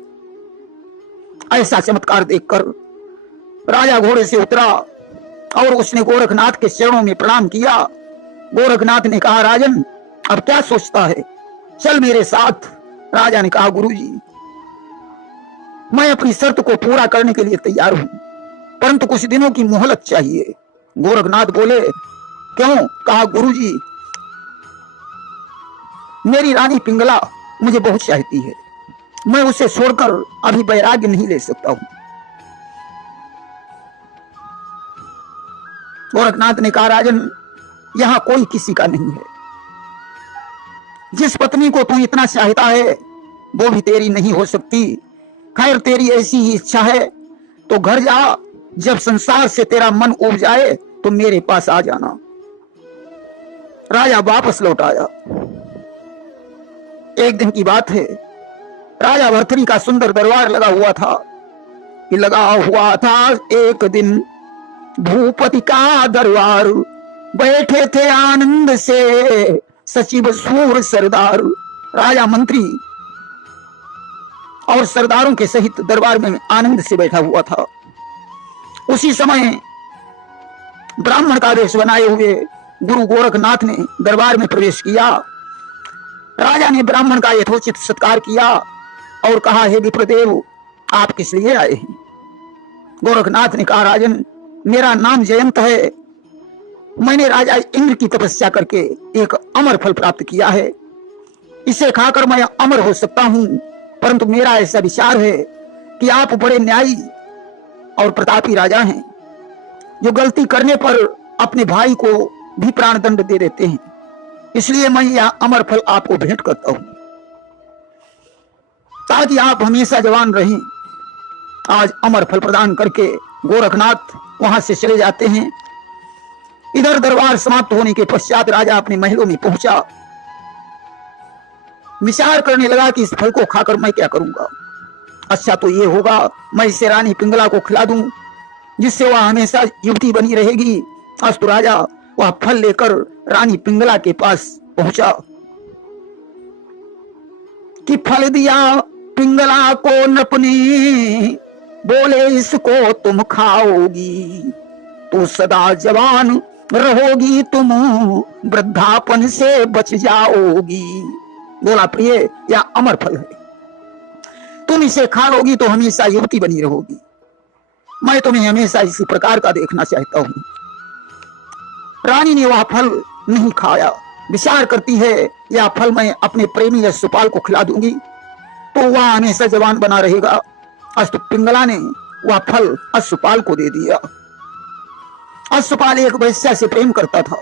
ऐसा चमत्कार देखकर राजा घोड़े से उतरा और उसने गोरखनाथ के चरणों में प्रणाम किया। गोरखनाथ ने कहा राजन अब क्या सोचता है, चल मेरे साथ। राजा ने कहा गुरुजी, मैं अपनी शर्त को पूरा करने के लिए तैयार हूं, परंतु कुछ दिनों की मोहलत चाहिए। गोरखनाथ बोले क्यों? कहा गुरुजी, मेरी रानी पिंगला मुझे बहुत चाहती है, मैं उसे छोड़कर अभी वैराग्य नहीं ले सकता हूं। गोरखनाथ ने कहा राजन, यहां कोई किसी का नहीं है। जिस पत्नी को तू इतना चाहता है वो भी तेरी नहीं हो सकती। खैर तेरी ऐसी ही इच्छा है तो घर जा, जब संसार से तेरा मन उब जाए तो मेरे पास आ जाना। राजा वापस लौट आया। एक दिन की बात है, राजा भर्तृहरि का सुंदर दरबार लगा हुआ था। कि लगा हुआ था एक दिन भूपति का दरबार, बैठे थे आनंद से सचिव सूर सरदार। राजा मंत्री और सरदारों के सहित दरबार में आनंद से बैठा हुआ था। उसी समय ब्राह्मण का वेश बनाए हुए गुरु गोरखनाथ ने दरबार में प्रवेश किया। राजा ने ब्राह्मण का यथोचित सत्कार किया और कहा, हे विप्रदेव, आप किस लिए आए हैं? गोरखनाथ ने कहा, राजन, मेरा नाम जयंत है। मैंने राजा इंद्र की तपस्या करके एक अमर फल प्राप्त किया है। इसे खाकर मैं अमर हो सकता हूं, परंतु मेरा ऐसा विचार है कि आप बड़े न्यायी और प्रतापी राजा हैं, जो गलती करने पर अपने भाई को भी प्राण दंड दे देते हैं। इसलिए मैं यह अमर फल आपको भेंट करता हूं, ताकि आप हमेशा जवान रहें। आज अमर फल प्रदान करके गोरखनाथ वहां से चले जाते हैं। इधर दरबार समाप्त होने के पश्चात राजा अपने महलों में पहुंचा। विचार करने लगा कि इस फल को खाकर मैं क्या करूंगा। अच्छा तो ये होगा, मैं इसे रानी पिंगला को खिला दूं, जिससे वह हमेशा युवती बनी रहेगी। अस्तु राजा वह फल लेकर रानी पिंगला के पास पहुंचा। कि फल दिया पिंगला को नपने, बोले इसको तुम खाओगी तो सदा जवान रहोगी, तुम वृद्धापन से बच जाओगी। बोला, प्रिय, यह अमर फल है, तुम इसे खा लोगी तो हमेशा युवती बनी रहोगी। मैं तुम्हें हमेशा इसी प्रकार का देखना चाहता हूं। रानी ने वह फल नहीं खाया। विचार करती है, यह फल मैं अपने प्रेमी यशपाल को खिला दूंगी तो वह हमेशा जवान बना रहेगा। अस्तु पिंगला ने वह फल अश्वपाल को दे दिया। अश्वपाल एक वैश्या से प्रेम करता था।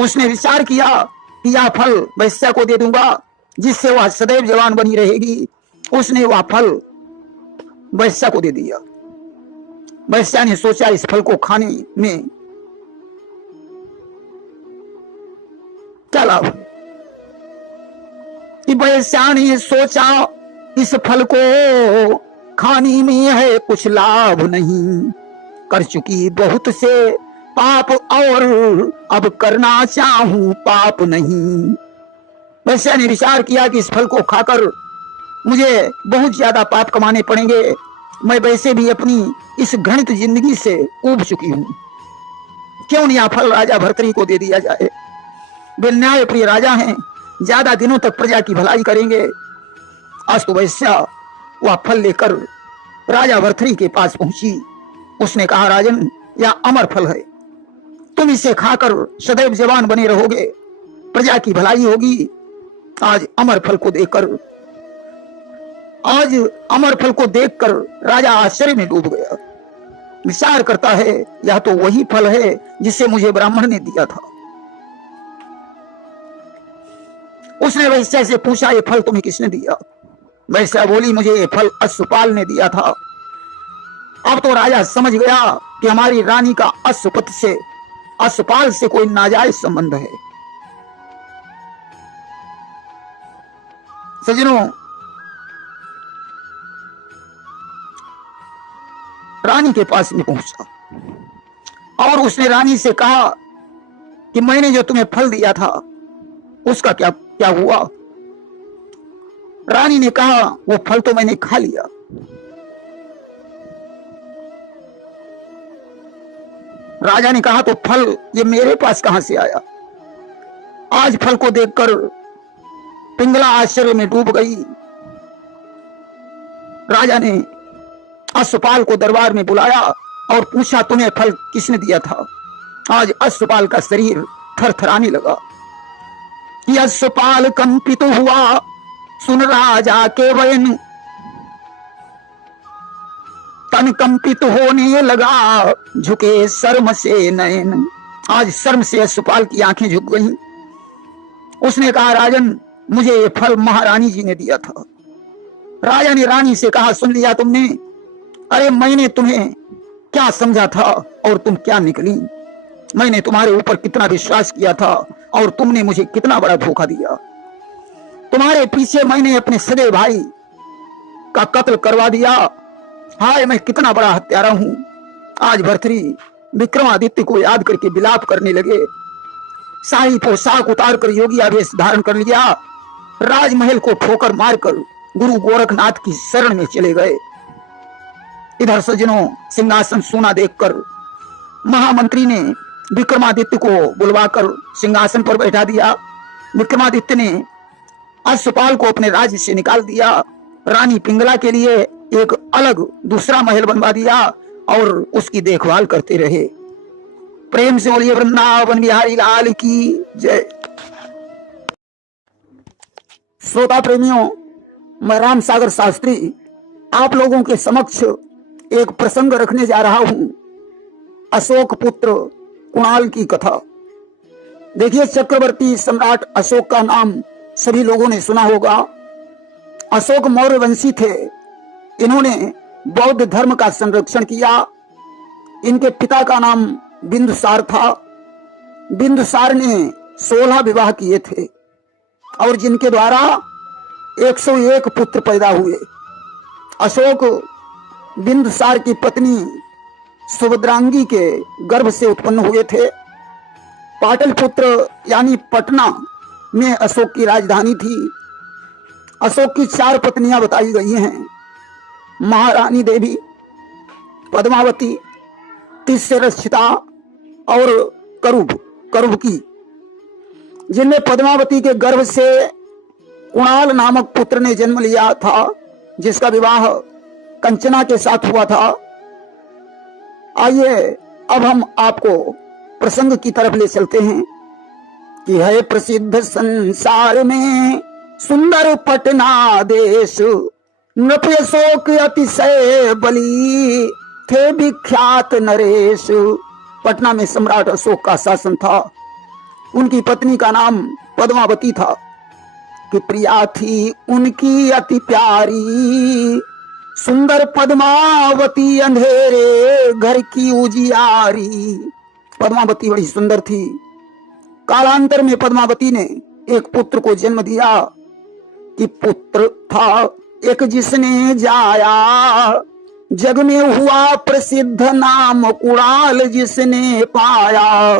उसने विचार किया कि यह फल वैश्या को दे दूंगा, जिससे वह सदैव जवान बनी रहेगी। उसने वह फल वैश्या को दे दिया। वैश्या ने सोचा, इस फल को खाने में क्या लाभ है। वैश्या ने सोचा, इस फल को खाने में है कुछ लाभ नहीं, कर चुकी बहुत से पाप और अब करना चाहूं पाप नहीं। वैश्या ने विचार किया कि इस फल को खाकर मुझे बहुत ज्यादा पाप कमाने पड़ेंगे। मैं वैसे भी अपनी इस घृणित जिंदगी से ऊब चुकी हूं, क्यों नहीं यह फल राजा भर्तृहरि को दे दिया जाए। वे न्याय प्रिय राजा हैं, ज्यादा दिनों तक प्रजा की भलाई करेंगे। अस्तु वैश्या वह फल लेकर राजा भर्तृहरि के पास पहुंची। उसने कहा, राजन, यह अमर फल है, तुम इसे खाकर सदैव जवान बने रहोगे, प्रजा की भलाई होगी। आज अमर फल को देखकर राजा आश्चर्य में डूब गया। विचार करता है, यह तो वही फल है जिसे मुझे ब्राह्मण ने दिया था। उसने वैश्या से पूछा, ये फल तुम्हें किसने दिया? वैश्या बोली, मुझे ये फल अश्वपाल ने दिया था। अब तो राजा समझ गया कि हमारी रानी का अश्वपाल से कोई नाजायज संबंध है। सज्जनों, रानी के पास में पहुंचा और उसने रानी से कहा कि मैंने जो तुम्हें फल दिया था उसका क्या हुआ। रानी ने कहा, वो फल तो मैंने खा लिया। राजा ने कहा, तो फल ये मेरे पास कहां से आया? आज फल को देखकर पिंगला आश्चर्य में डूब गई। राजा ने अश्वपाल को दरबार में बुलाया और पूछा, तुम्हें फल किसने दिया था? आज अश्वपाल का शरीर थरथराने लगा। अश्वपाल कंपित हुआ, सुन राजा के वचन, तन कंपित होने लगा, झुके शर्म से नयन। आज शर्म से अश्वपाल की आंखें झुक गईं। उसने कहा, राजन, मुझे ये फल महारानी जी ने दिया था। राजा ने रानी से कहा, सुन लिया तुमने? अरे मैंने तुम्हें क्या समझा था और तुम क्या निकली? मैंने तुम्हारे ऊपर कितना विश्वास किया था और तुमने मुझे कितना बड़ा धोखा दिया। तुम्हारे पीछे मैंने अपने सगे भाई का कत्ल करवा दिया। हाय, मैं कितना बड़ा हत्यारा हूं। आज भर्तृ विक्रमादित्य को याद करके विलाप करने लगे। शाही पोशाक उतार कर योगी आवेश धारण कर लिया। राजमहल को ठोकर मारकर गुरु गोरखनाथ की शरण में चले गए। इधर सज्जनों, सिंहासन सोना देखकर महामंत्री ने विक्रमादित्य को बुलवाकर सिंहासन पर बैठा दिया। विक्रमादित्य ने अश्वपाल को अपने राज्य से निकाल दिया। रानी पिंगला के लिए एक अलग दूसरा महल बनवा दिया और उसकी देखभाल करते रहे। प्रेम से बोलिए वृंदावन बिहारी लाल की जय। श्रोता प्रेमियों, मैं राम सागर शास्त्री आप लोगों के समक्ष एक प्रसंग रखने जा रहा हूं। अशोक पुत्र कुणाल की कथा। देखिए, चक्रवर्ती सम्राट अशोक का नाम सभी लोगों ने सुना होगा। अशोक मौर्य वंशी थे। इन्होंने बौद्ध धर्म का संरक्षण किया। इनके पिता का नाम बिंदुसार था। बिंदुसार ने 16 विवाह किए थे और जिनके द्वारा 101 पुत्र पैदा हुए। अशोक बिंदुसार की पत्नी सुभद्रांगी के गर्भ से उत्पन्न हुए थे। पाटलिपुत्र यानी पटना में अशोक की राजधानी थी। अशोक की 4 पत्नियां बताई गई हैं। महारानी देवी, पद्मावती, तिस्रक्षिता और करुबकी, जिनमें पद्मावती के गर्भ से कुणाल नामक पुत्र ने जन्म लिया था, जिसका विवाह कंचना के साथ हुआ था। आइए अब हम आपको प्रसंग की तरफ ले चलते हैं कि है प्रसिद्ध संसार में सुंदर पटना देश, नृप अशोक अतिशय बली, थे विख्यात नरेश। पटना में सम्राट अशोक का शासन था। उनकी पत्नी का नाम पद्मावती था कि प्रिया थी उनकी अति प्यारी, सुंदर पद्मावती अंधेरे घर की उजियारी। पद्मावती बड़ी सुंदर थी। कालांतर में पद्मावती ने एक पुत्र को जन्म दिया कि पुत्र था एक जिसने जाया, जग में हुआ प्रसिद्ध नाम कुणाल जिसने पाया।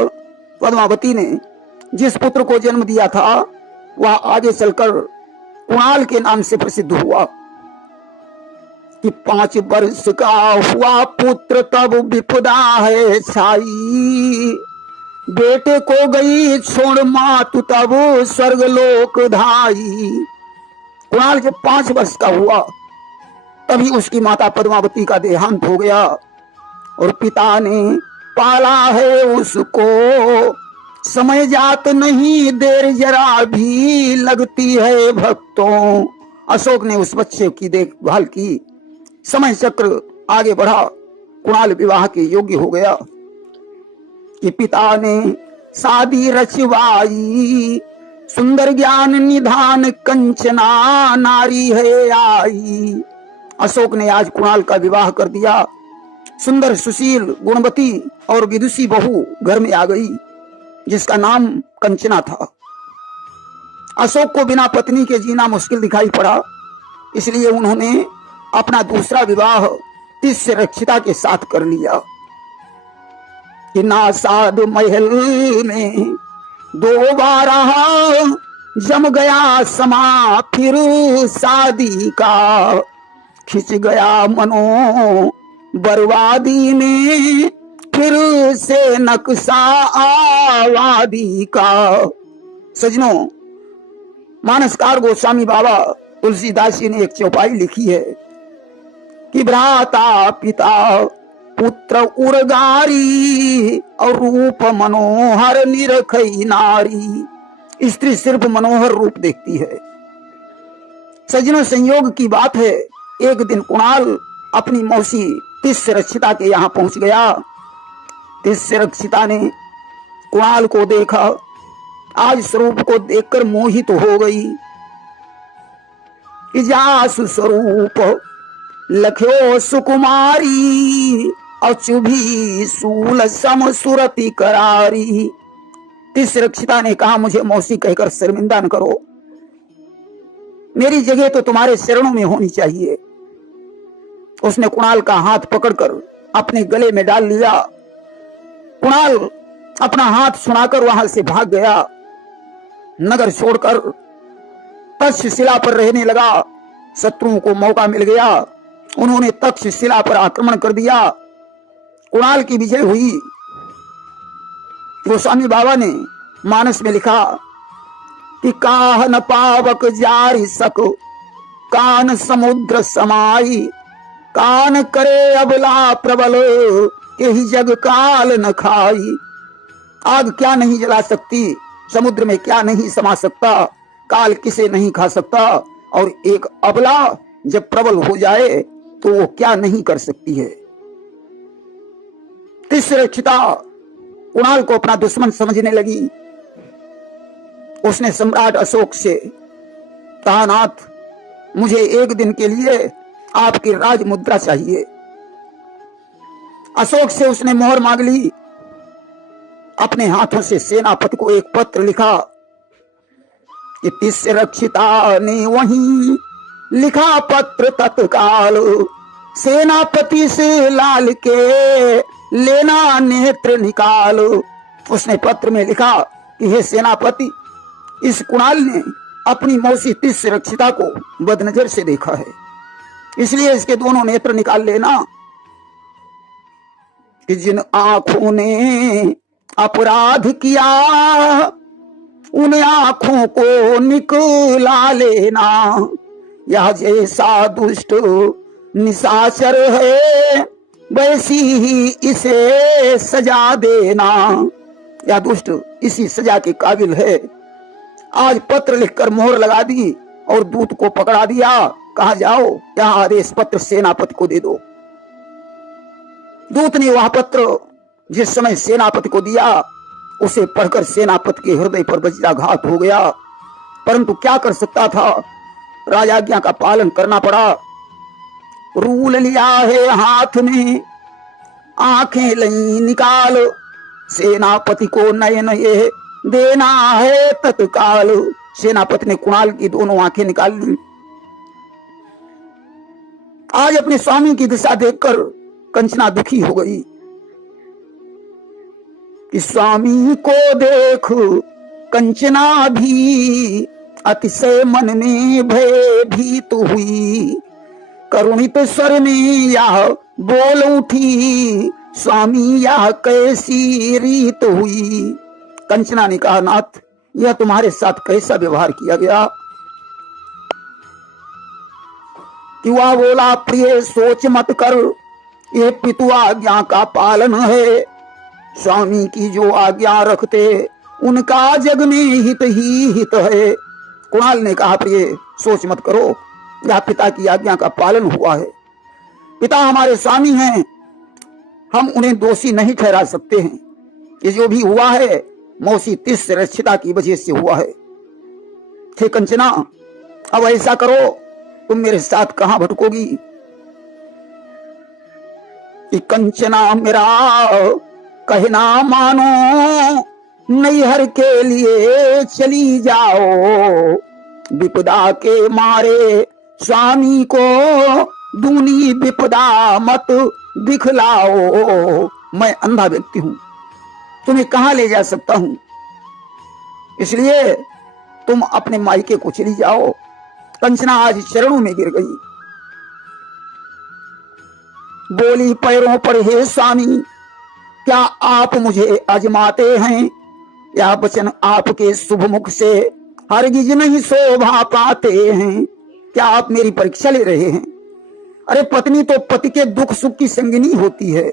पद्मावती ने जिस पुत्र को जन्म दिया था वह आगे चलकर कुणाल के नाम से प्रसिद्ध हुआ कि 5 वर्ष का हुआ पुत्र तब विपदा है छाई, बेटे को गई छोड़ मातु तब स्वर्गलोक धाई। कुणाल जब 5 वर्ष का हुआ तभी उसकी माता पद्मावती का देहांत हो गया और पिता ने पाला है उसको, समय जात नहीं देर जरा भी लगती है भक्तों। अशोक ने उस बच्चे की देखभाल की। समय चक्र आगे बढ़ा। कुणाल विवाह के योग्य हो गया कि पिता ने शादी रचवाई, सुंदर ज्ञान निधान कंचना नारी है आई। अशोक ने आज कुणाल का विवाह कर दिया। सुंदर, सुशील, गुणवती और विदुषी बहू घर में आ गई जिसका नाम कंचना था। अशोक को बिना पत्नी के जीना मुश्किल दिखाई पड़ा, इसलिए उन्होंने अपना दूसरा विवाह तिस्रक्षिता के साथ कर लिया कि नासाद महल में 2 बार जम गया समा, फिर शादी का खिंच गया मनो बर्बादी में, फिर से नक्शा आबादी का। सजनों, मानसकार गोस्वामी बाबा तुलसीदास जी ने एक चौपाई लिखी है कि भ्राता पिता पुत्र उर्गारी और रूप मनोहर निरखई नारी। स्त्री सिर्फ मनोहर रूप देखती है। सजनों, संयोग की बात है, एक दिन कुणाल अपनी मौसी तिस्रक्षिता के यहाँ पहुंच गया। तिस्रक्षिता ने कुणाल को देखा। आज स्वरूप को देखकर मोहित हो गई। कि जासु स्वरूप लख्यो सुकुमारी, अचुभी सूल सम सुरति करारी। तिसरक्षिता ने कहा, मुझे मौसी कहकर शर्मिंदा न करो, मेरी जगह तो तुम्हारे शरणों में होनी चाहिए। उसने कुणाल का हाथ पकड़कर अपने गले में डाल लिया। कुणाल अपना हाथ छुड़ाकर वहां से भाग गया। नगर छोड़कर तक्षशिला पर रहने लगा। शत्रुओं को मौका मिल गया, उन्होंने तक्षशिला पर आक्रमण कर दिया। कुणाल की विजय हुई। गोस्वामी बाबा ने मानस में लिखा कि काह न पावक जारी सक, कान समुद्र समाई, कान करे अबला प्रबल, यही जग काल न खाई। आग क्या नहीं जला सकती, समुद्र में क्या नहीं समा सकता, काल किसे नहीं खा सकता, और एक अबला जब प्रबल हो जाए तो वो क्या नहीं कर सकती है। तिसरक्षिता कुणाल को अपना दुश्मन समझने लगी। उसने सम्राट अशोक से कहा, नाथ मुझे एक दिन के लिए आपकी राज मुद्रा चाहिए। अशोक से उसने मोहर मांग ली। अपने हाथों से सेनापति को एक पत्र लिखा कि तिसरक्षिता ने वहीं लिखा पत्र तत्काल, सेनापति से लाल के लेना नेत्र निकाल। उसने पत्र में लिखा कि हे सेनापति, इस कुणाल ने अपनी मौसी तिसरक्षिता को बदनजर से देखा है, इसलिए इसके दोनों नेत्र निकाल लेना। कि जिन आंखों ने अपराध किया उन आंखों को निकला लेना, यह जैसा दुष्ट निशाचर है वैसी ही इसे सजा देना। यह दुष्ट इसी सजा के काबिल है। आज पत्र लिखकर मोहर लगा दी और दूत को पकड़ा दिया। कहा, जाओ यह आदेश पत्र सेनापति को दे दो। दूत ने वह पत्र जिस समय सेनापति को दिया, उसे पढ़कर सेनापति के हृदय पर वज्राघात हो गया। परंतु क्या कर सकता था, राजाज्ञा का पालन करना पड़ा। रूल लिया है हाथ में, आंखें लई निकाल, सेनापति को नयन ये देना है तत्काल। सेनापति ने कुणाल की दोनों आंखें निकाल ली। आज अपने स्वामी की दिशा देखकर कंचना दुखी हो गई कि स्वामी को देख कंचना भी अतिशय मन में भयभीत हुई। करुणित स्वर में यह बोल उठी, स्वामी यह कैसी रीत हुई। कंचना ने कहा, नाथ यह तुम्हारे साथ कैसा व्यवहार किया गया। कि वह बोला, प्रिय सोच मत कर, ये पितु आज्ञा का पालन है। स्वामी की जो आज्ञा रखते उनका जग में हित ही हित है। कुणाल ने कहा, प्रिय सोच मत करो, यह पिता की आज्ञा का पालन हुआ है। पिता हमारे स्वामी हैं, हम उन्हें दोषी नहीं ठहरा सकते हैं। ये जो भी हुआ है मौसी तिसरक्षिता की वजह से हुआ है। हे कंचना, अब ऐसा करो, तुम मेरे साथ कहां भटकोगी। कि कंचना मेरा कहना मानो, नैहर के लिए चली जाओ। विपदा के मारे स्वामी को दूनी विपदा मत दिखलाओ। मैं अंधा व्यक्ति हूं, तुम्हें कहां ले जा सकता हूं, इसलिए तुम अपने मायके को चली जाओ। कंचना आज चरणों में गिर गई। बोली पैरों पर, हे स्वामी, क्या आप मुझे आजमाते हैं। यह वचन आपके शुभ मुख से हरगिज नहीं शोभा पाते हैं। क्या आप मेरी परीक्षा ले रहे हैं। अरे पत्नी तो पति के दुख सुख की संगिनी होती है,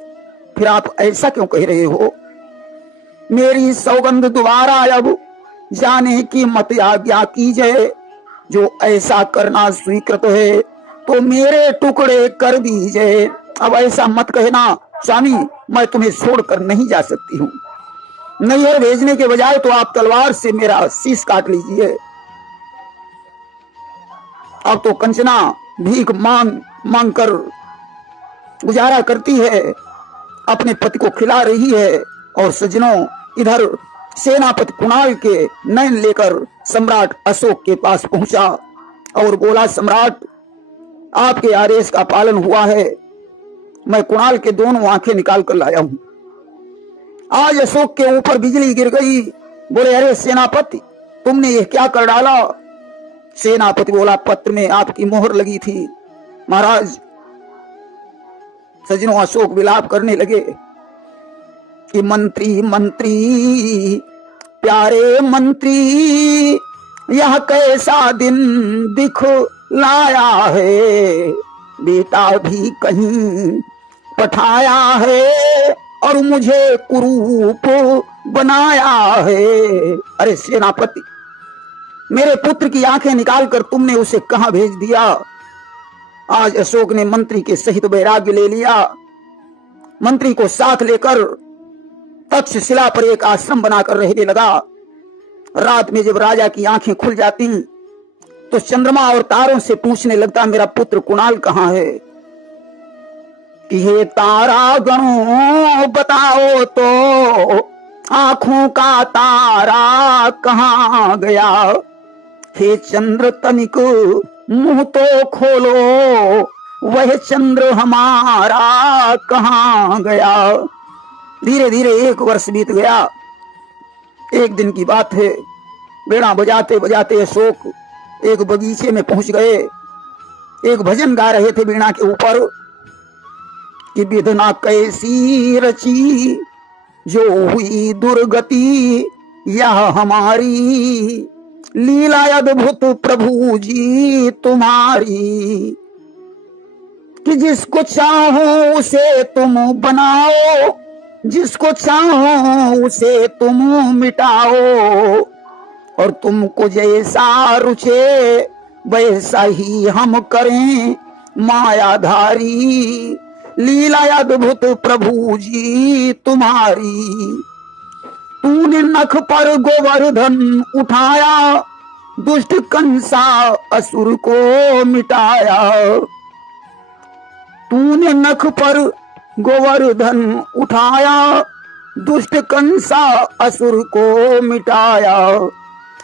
फिर आप ऐसा क्यों कह रहे हो। मेरी सौगंध द्वारा अब जाने की मत आज्ञा कीजिए। जो ऐसा करना स्वीकृत है तो मेरे टुकड़े कर दीजिए। अब ऐसा मत कहना स्वामी, मैं तुम्हें छोड़कर नहीं जा सकती हूँ। नैहर भेजने के बजाय तो आप तलवार से मेरा शीश काट लीजिए। अब तो कंचना भीख मांग मांग कर गुजारा करती है, अपने पति को खिला रही है। और सज्जनों, इधर सेनापति कुणाल के नयन लेकर सम्राट अशोक के पास पहुंचा और बोला, सम्राट, आपके आदेश का पालन हुआ है, मैं कुणाल के दोनों आंखें निकाल कर लाया हूं। आज अशोक के ऊपर बिजली गिर गई। बोले, अरे सेनापति, तुमने यह क्या कर डाला? सेनापति बोला, पत्र में आपकी मोहर लगी थी महाराज। सज्जनों, अशोक विलाप करने लगे कि मंत्री मंत्री प्यारे मंत्री, यह कैसा दिन दिखलाया है, बेटा भी कहीं पठाया है और मुझे कुरूप बनाया है। अरे सेनापति, मेरे पुत्र की आंखें निकालकर तुमने उसे कहां भेज दिया? आज अशोक ने मंत्री के सहित वैराग्य ले लिया। मंत्री को साथ लेकर तक्षशिला पर एक आश्रम बनाकर रहने लगा। रात में जब राजा की आंखें खुल जाती तो चंद्रमा और तारों से पूछने लगता, मेरा पुत्र कुणाल कहां है? कि हे तारा गणों, बताओ तो आंखों का तारा कहां गया? हे चंद्र तनिक मुंह तो खोलो, वह चंद्र हमारा कहां गया? धीरे धीरे 1 वर्ष बीत गया। एक दिन की बात है, वीणा बजाते बजाते अशोक एक बगीचे में पहुंच गए। एक भजन गा रहे थे वीणा के ऊपर कि विधना कैसी रची जो हुई दुर्गति, यह हमारी लीला अद्भुत प्रभु जी तुम्हारी। कि जिसको चाहो उसे तुम बनाओ, जिसको चाहो उसे तुम मिटाओ, और तुमको जैसा रुचे वैसा ही हम करें मायाधारी। लीला अद्भुत प्रभु जी तुम्हारी। तूने नख पर गोवर्धन उठाया, दुष्ट कंसा असुर को मिटाया। तूने नख पर गोवर्धन उठाया, दुष्ट कंसा असुर को मिटाया।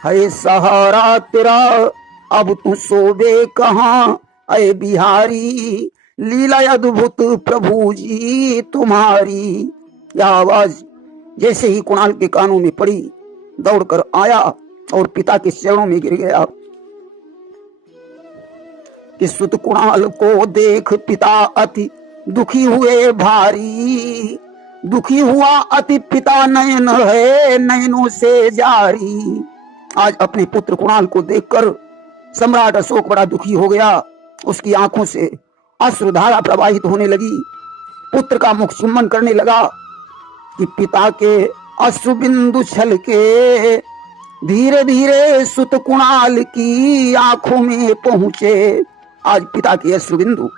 है सहारा तेरा अब तू सोबे कहां, अय बिहारी। लीला अद्भुत प्रभु जी तुम्हारी। यह आवाज जैसे ही कुणाल के कानों में पड़ी, दौड़कर आया और पिता के चरणों में गिर गया। कि सुत कुणाल को देख पिता अति दुखी हुए भारी। दुखी हुआ अति पिता, नयन है नयनों से जारी। आज अपने पुत्र कुणाल को देखकर सम्राट अशोक बड़ा दुखी हो गया। उसकी आंखों से अश्रुधारा प्रवाहित होने लगी। पुत्र का मुख चुम्बन करने लगा कि पिता के अश्रु बिंदु छलके धीरे धीरे सुत कुणाल की आंखों में पहुंचे। आज पिता के अश्रु बिंदु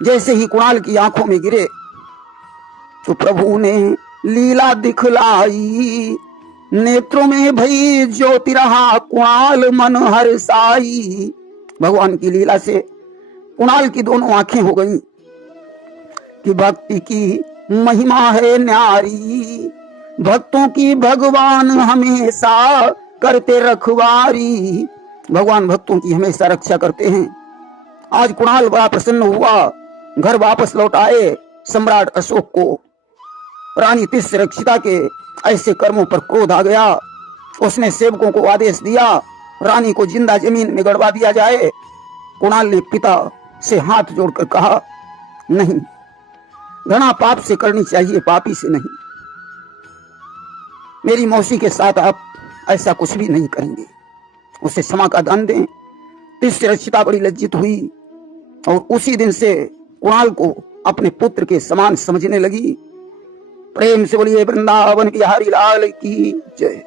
जैसे ही कुणाल की आंखों में गिरे तो प्रभु ने लीला दिखलाई। नेत्रों में भई ज्योति रहा कुणाल मन हर्षाई। भगवान की लीला से कुणाल की दोनों आंखें हो गईं कि भक्ति की महिमा है न्यारी। भक्तों की भगवान हमेशा करते रखवारी। भगवान भक्तों की हमेशा रक्षा करते हैं। आज कुणाल बड़ा प्रसन्न हुआ, घर वापस लौट आए। सम्राट अशोक को रानी तिष्यरक्षिता के ऐसे कर्मों पर क्रोध आ गया। उसने सेवकों को आदेश दिया, रानी को जिंदा जमीन में गड़वा दिया जाए। कुणाल ने पिता से हाथ जोड़कर कहा, नहीं, घृणा पाप से करनी चाहिए, पापी से नहीं। मेरी मौसी के साथ आप ऐसा कुछ भी नहीं करेंगे, उसे क्षमा का दान दें। तिष्यरक्षिता बड़ी लज्जित हुई और उसी दिन से कुणाल को अपने पुत्र के समान समझने लगी। प्रेम से बोलिए वृंदावन बिहारी लाल की जय।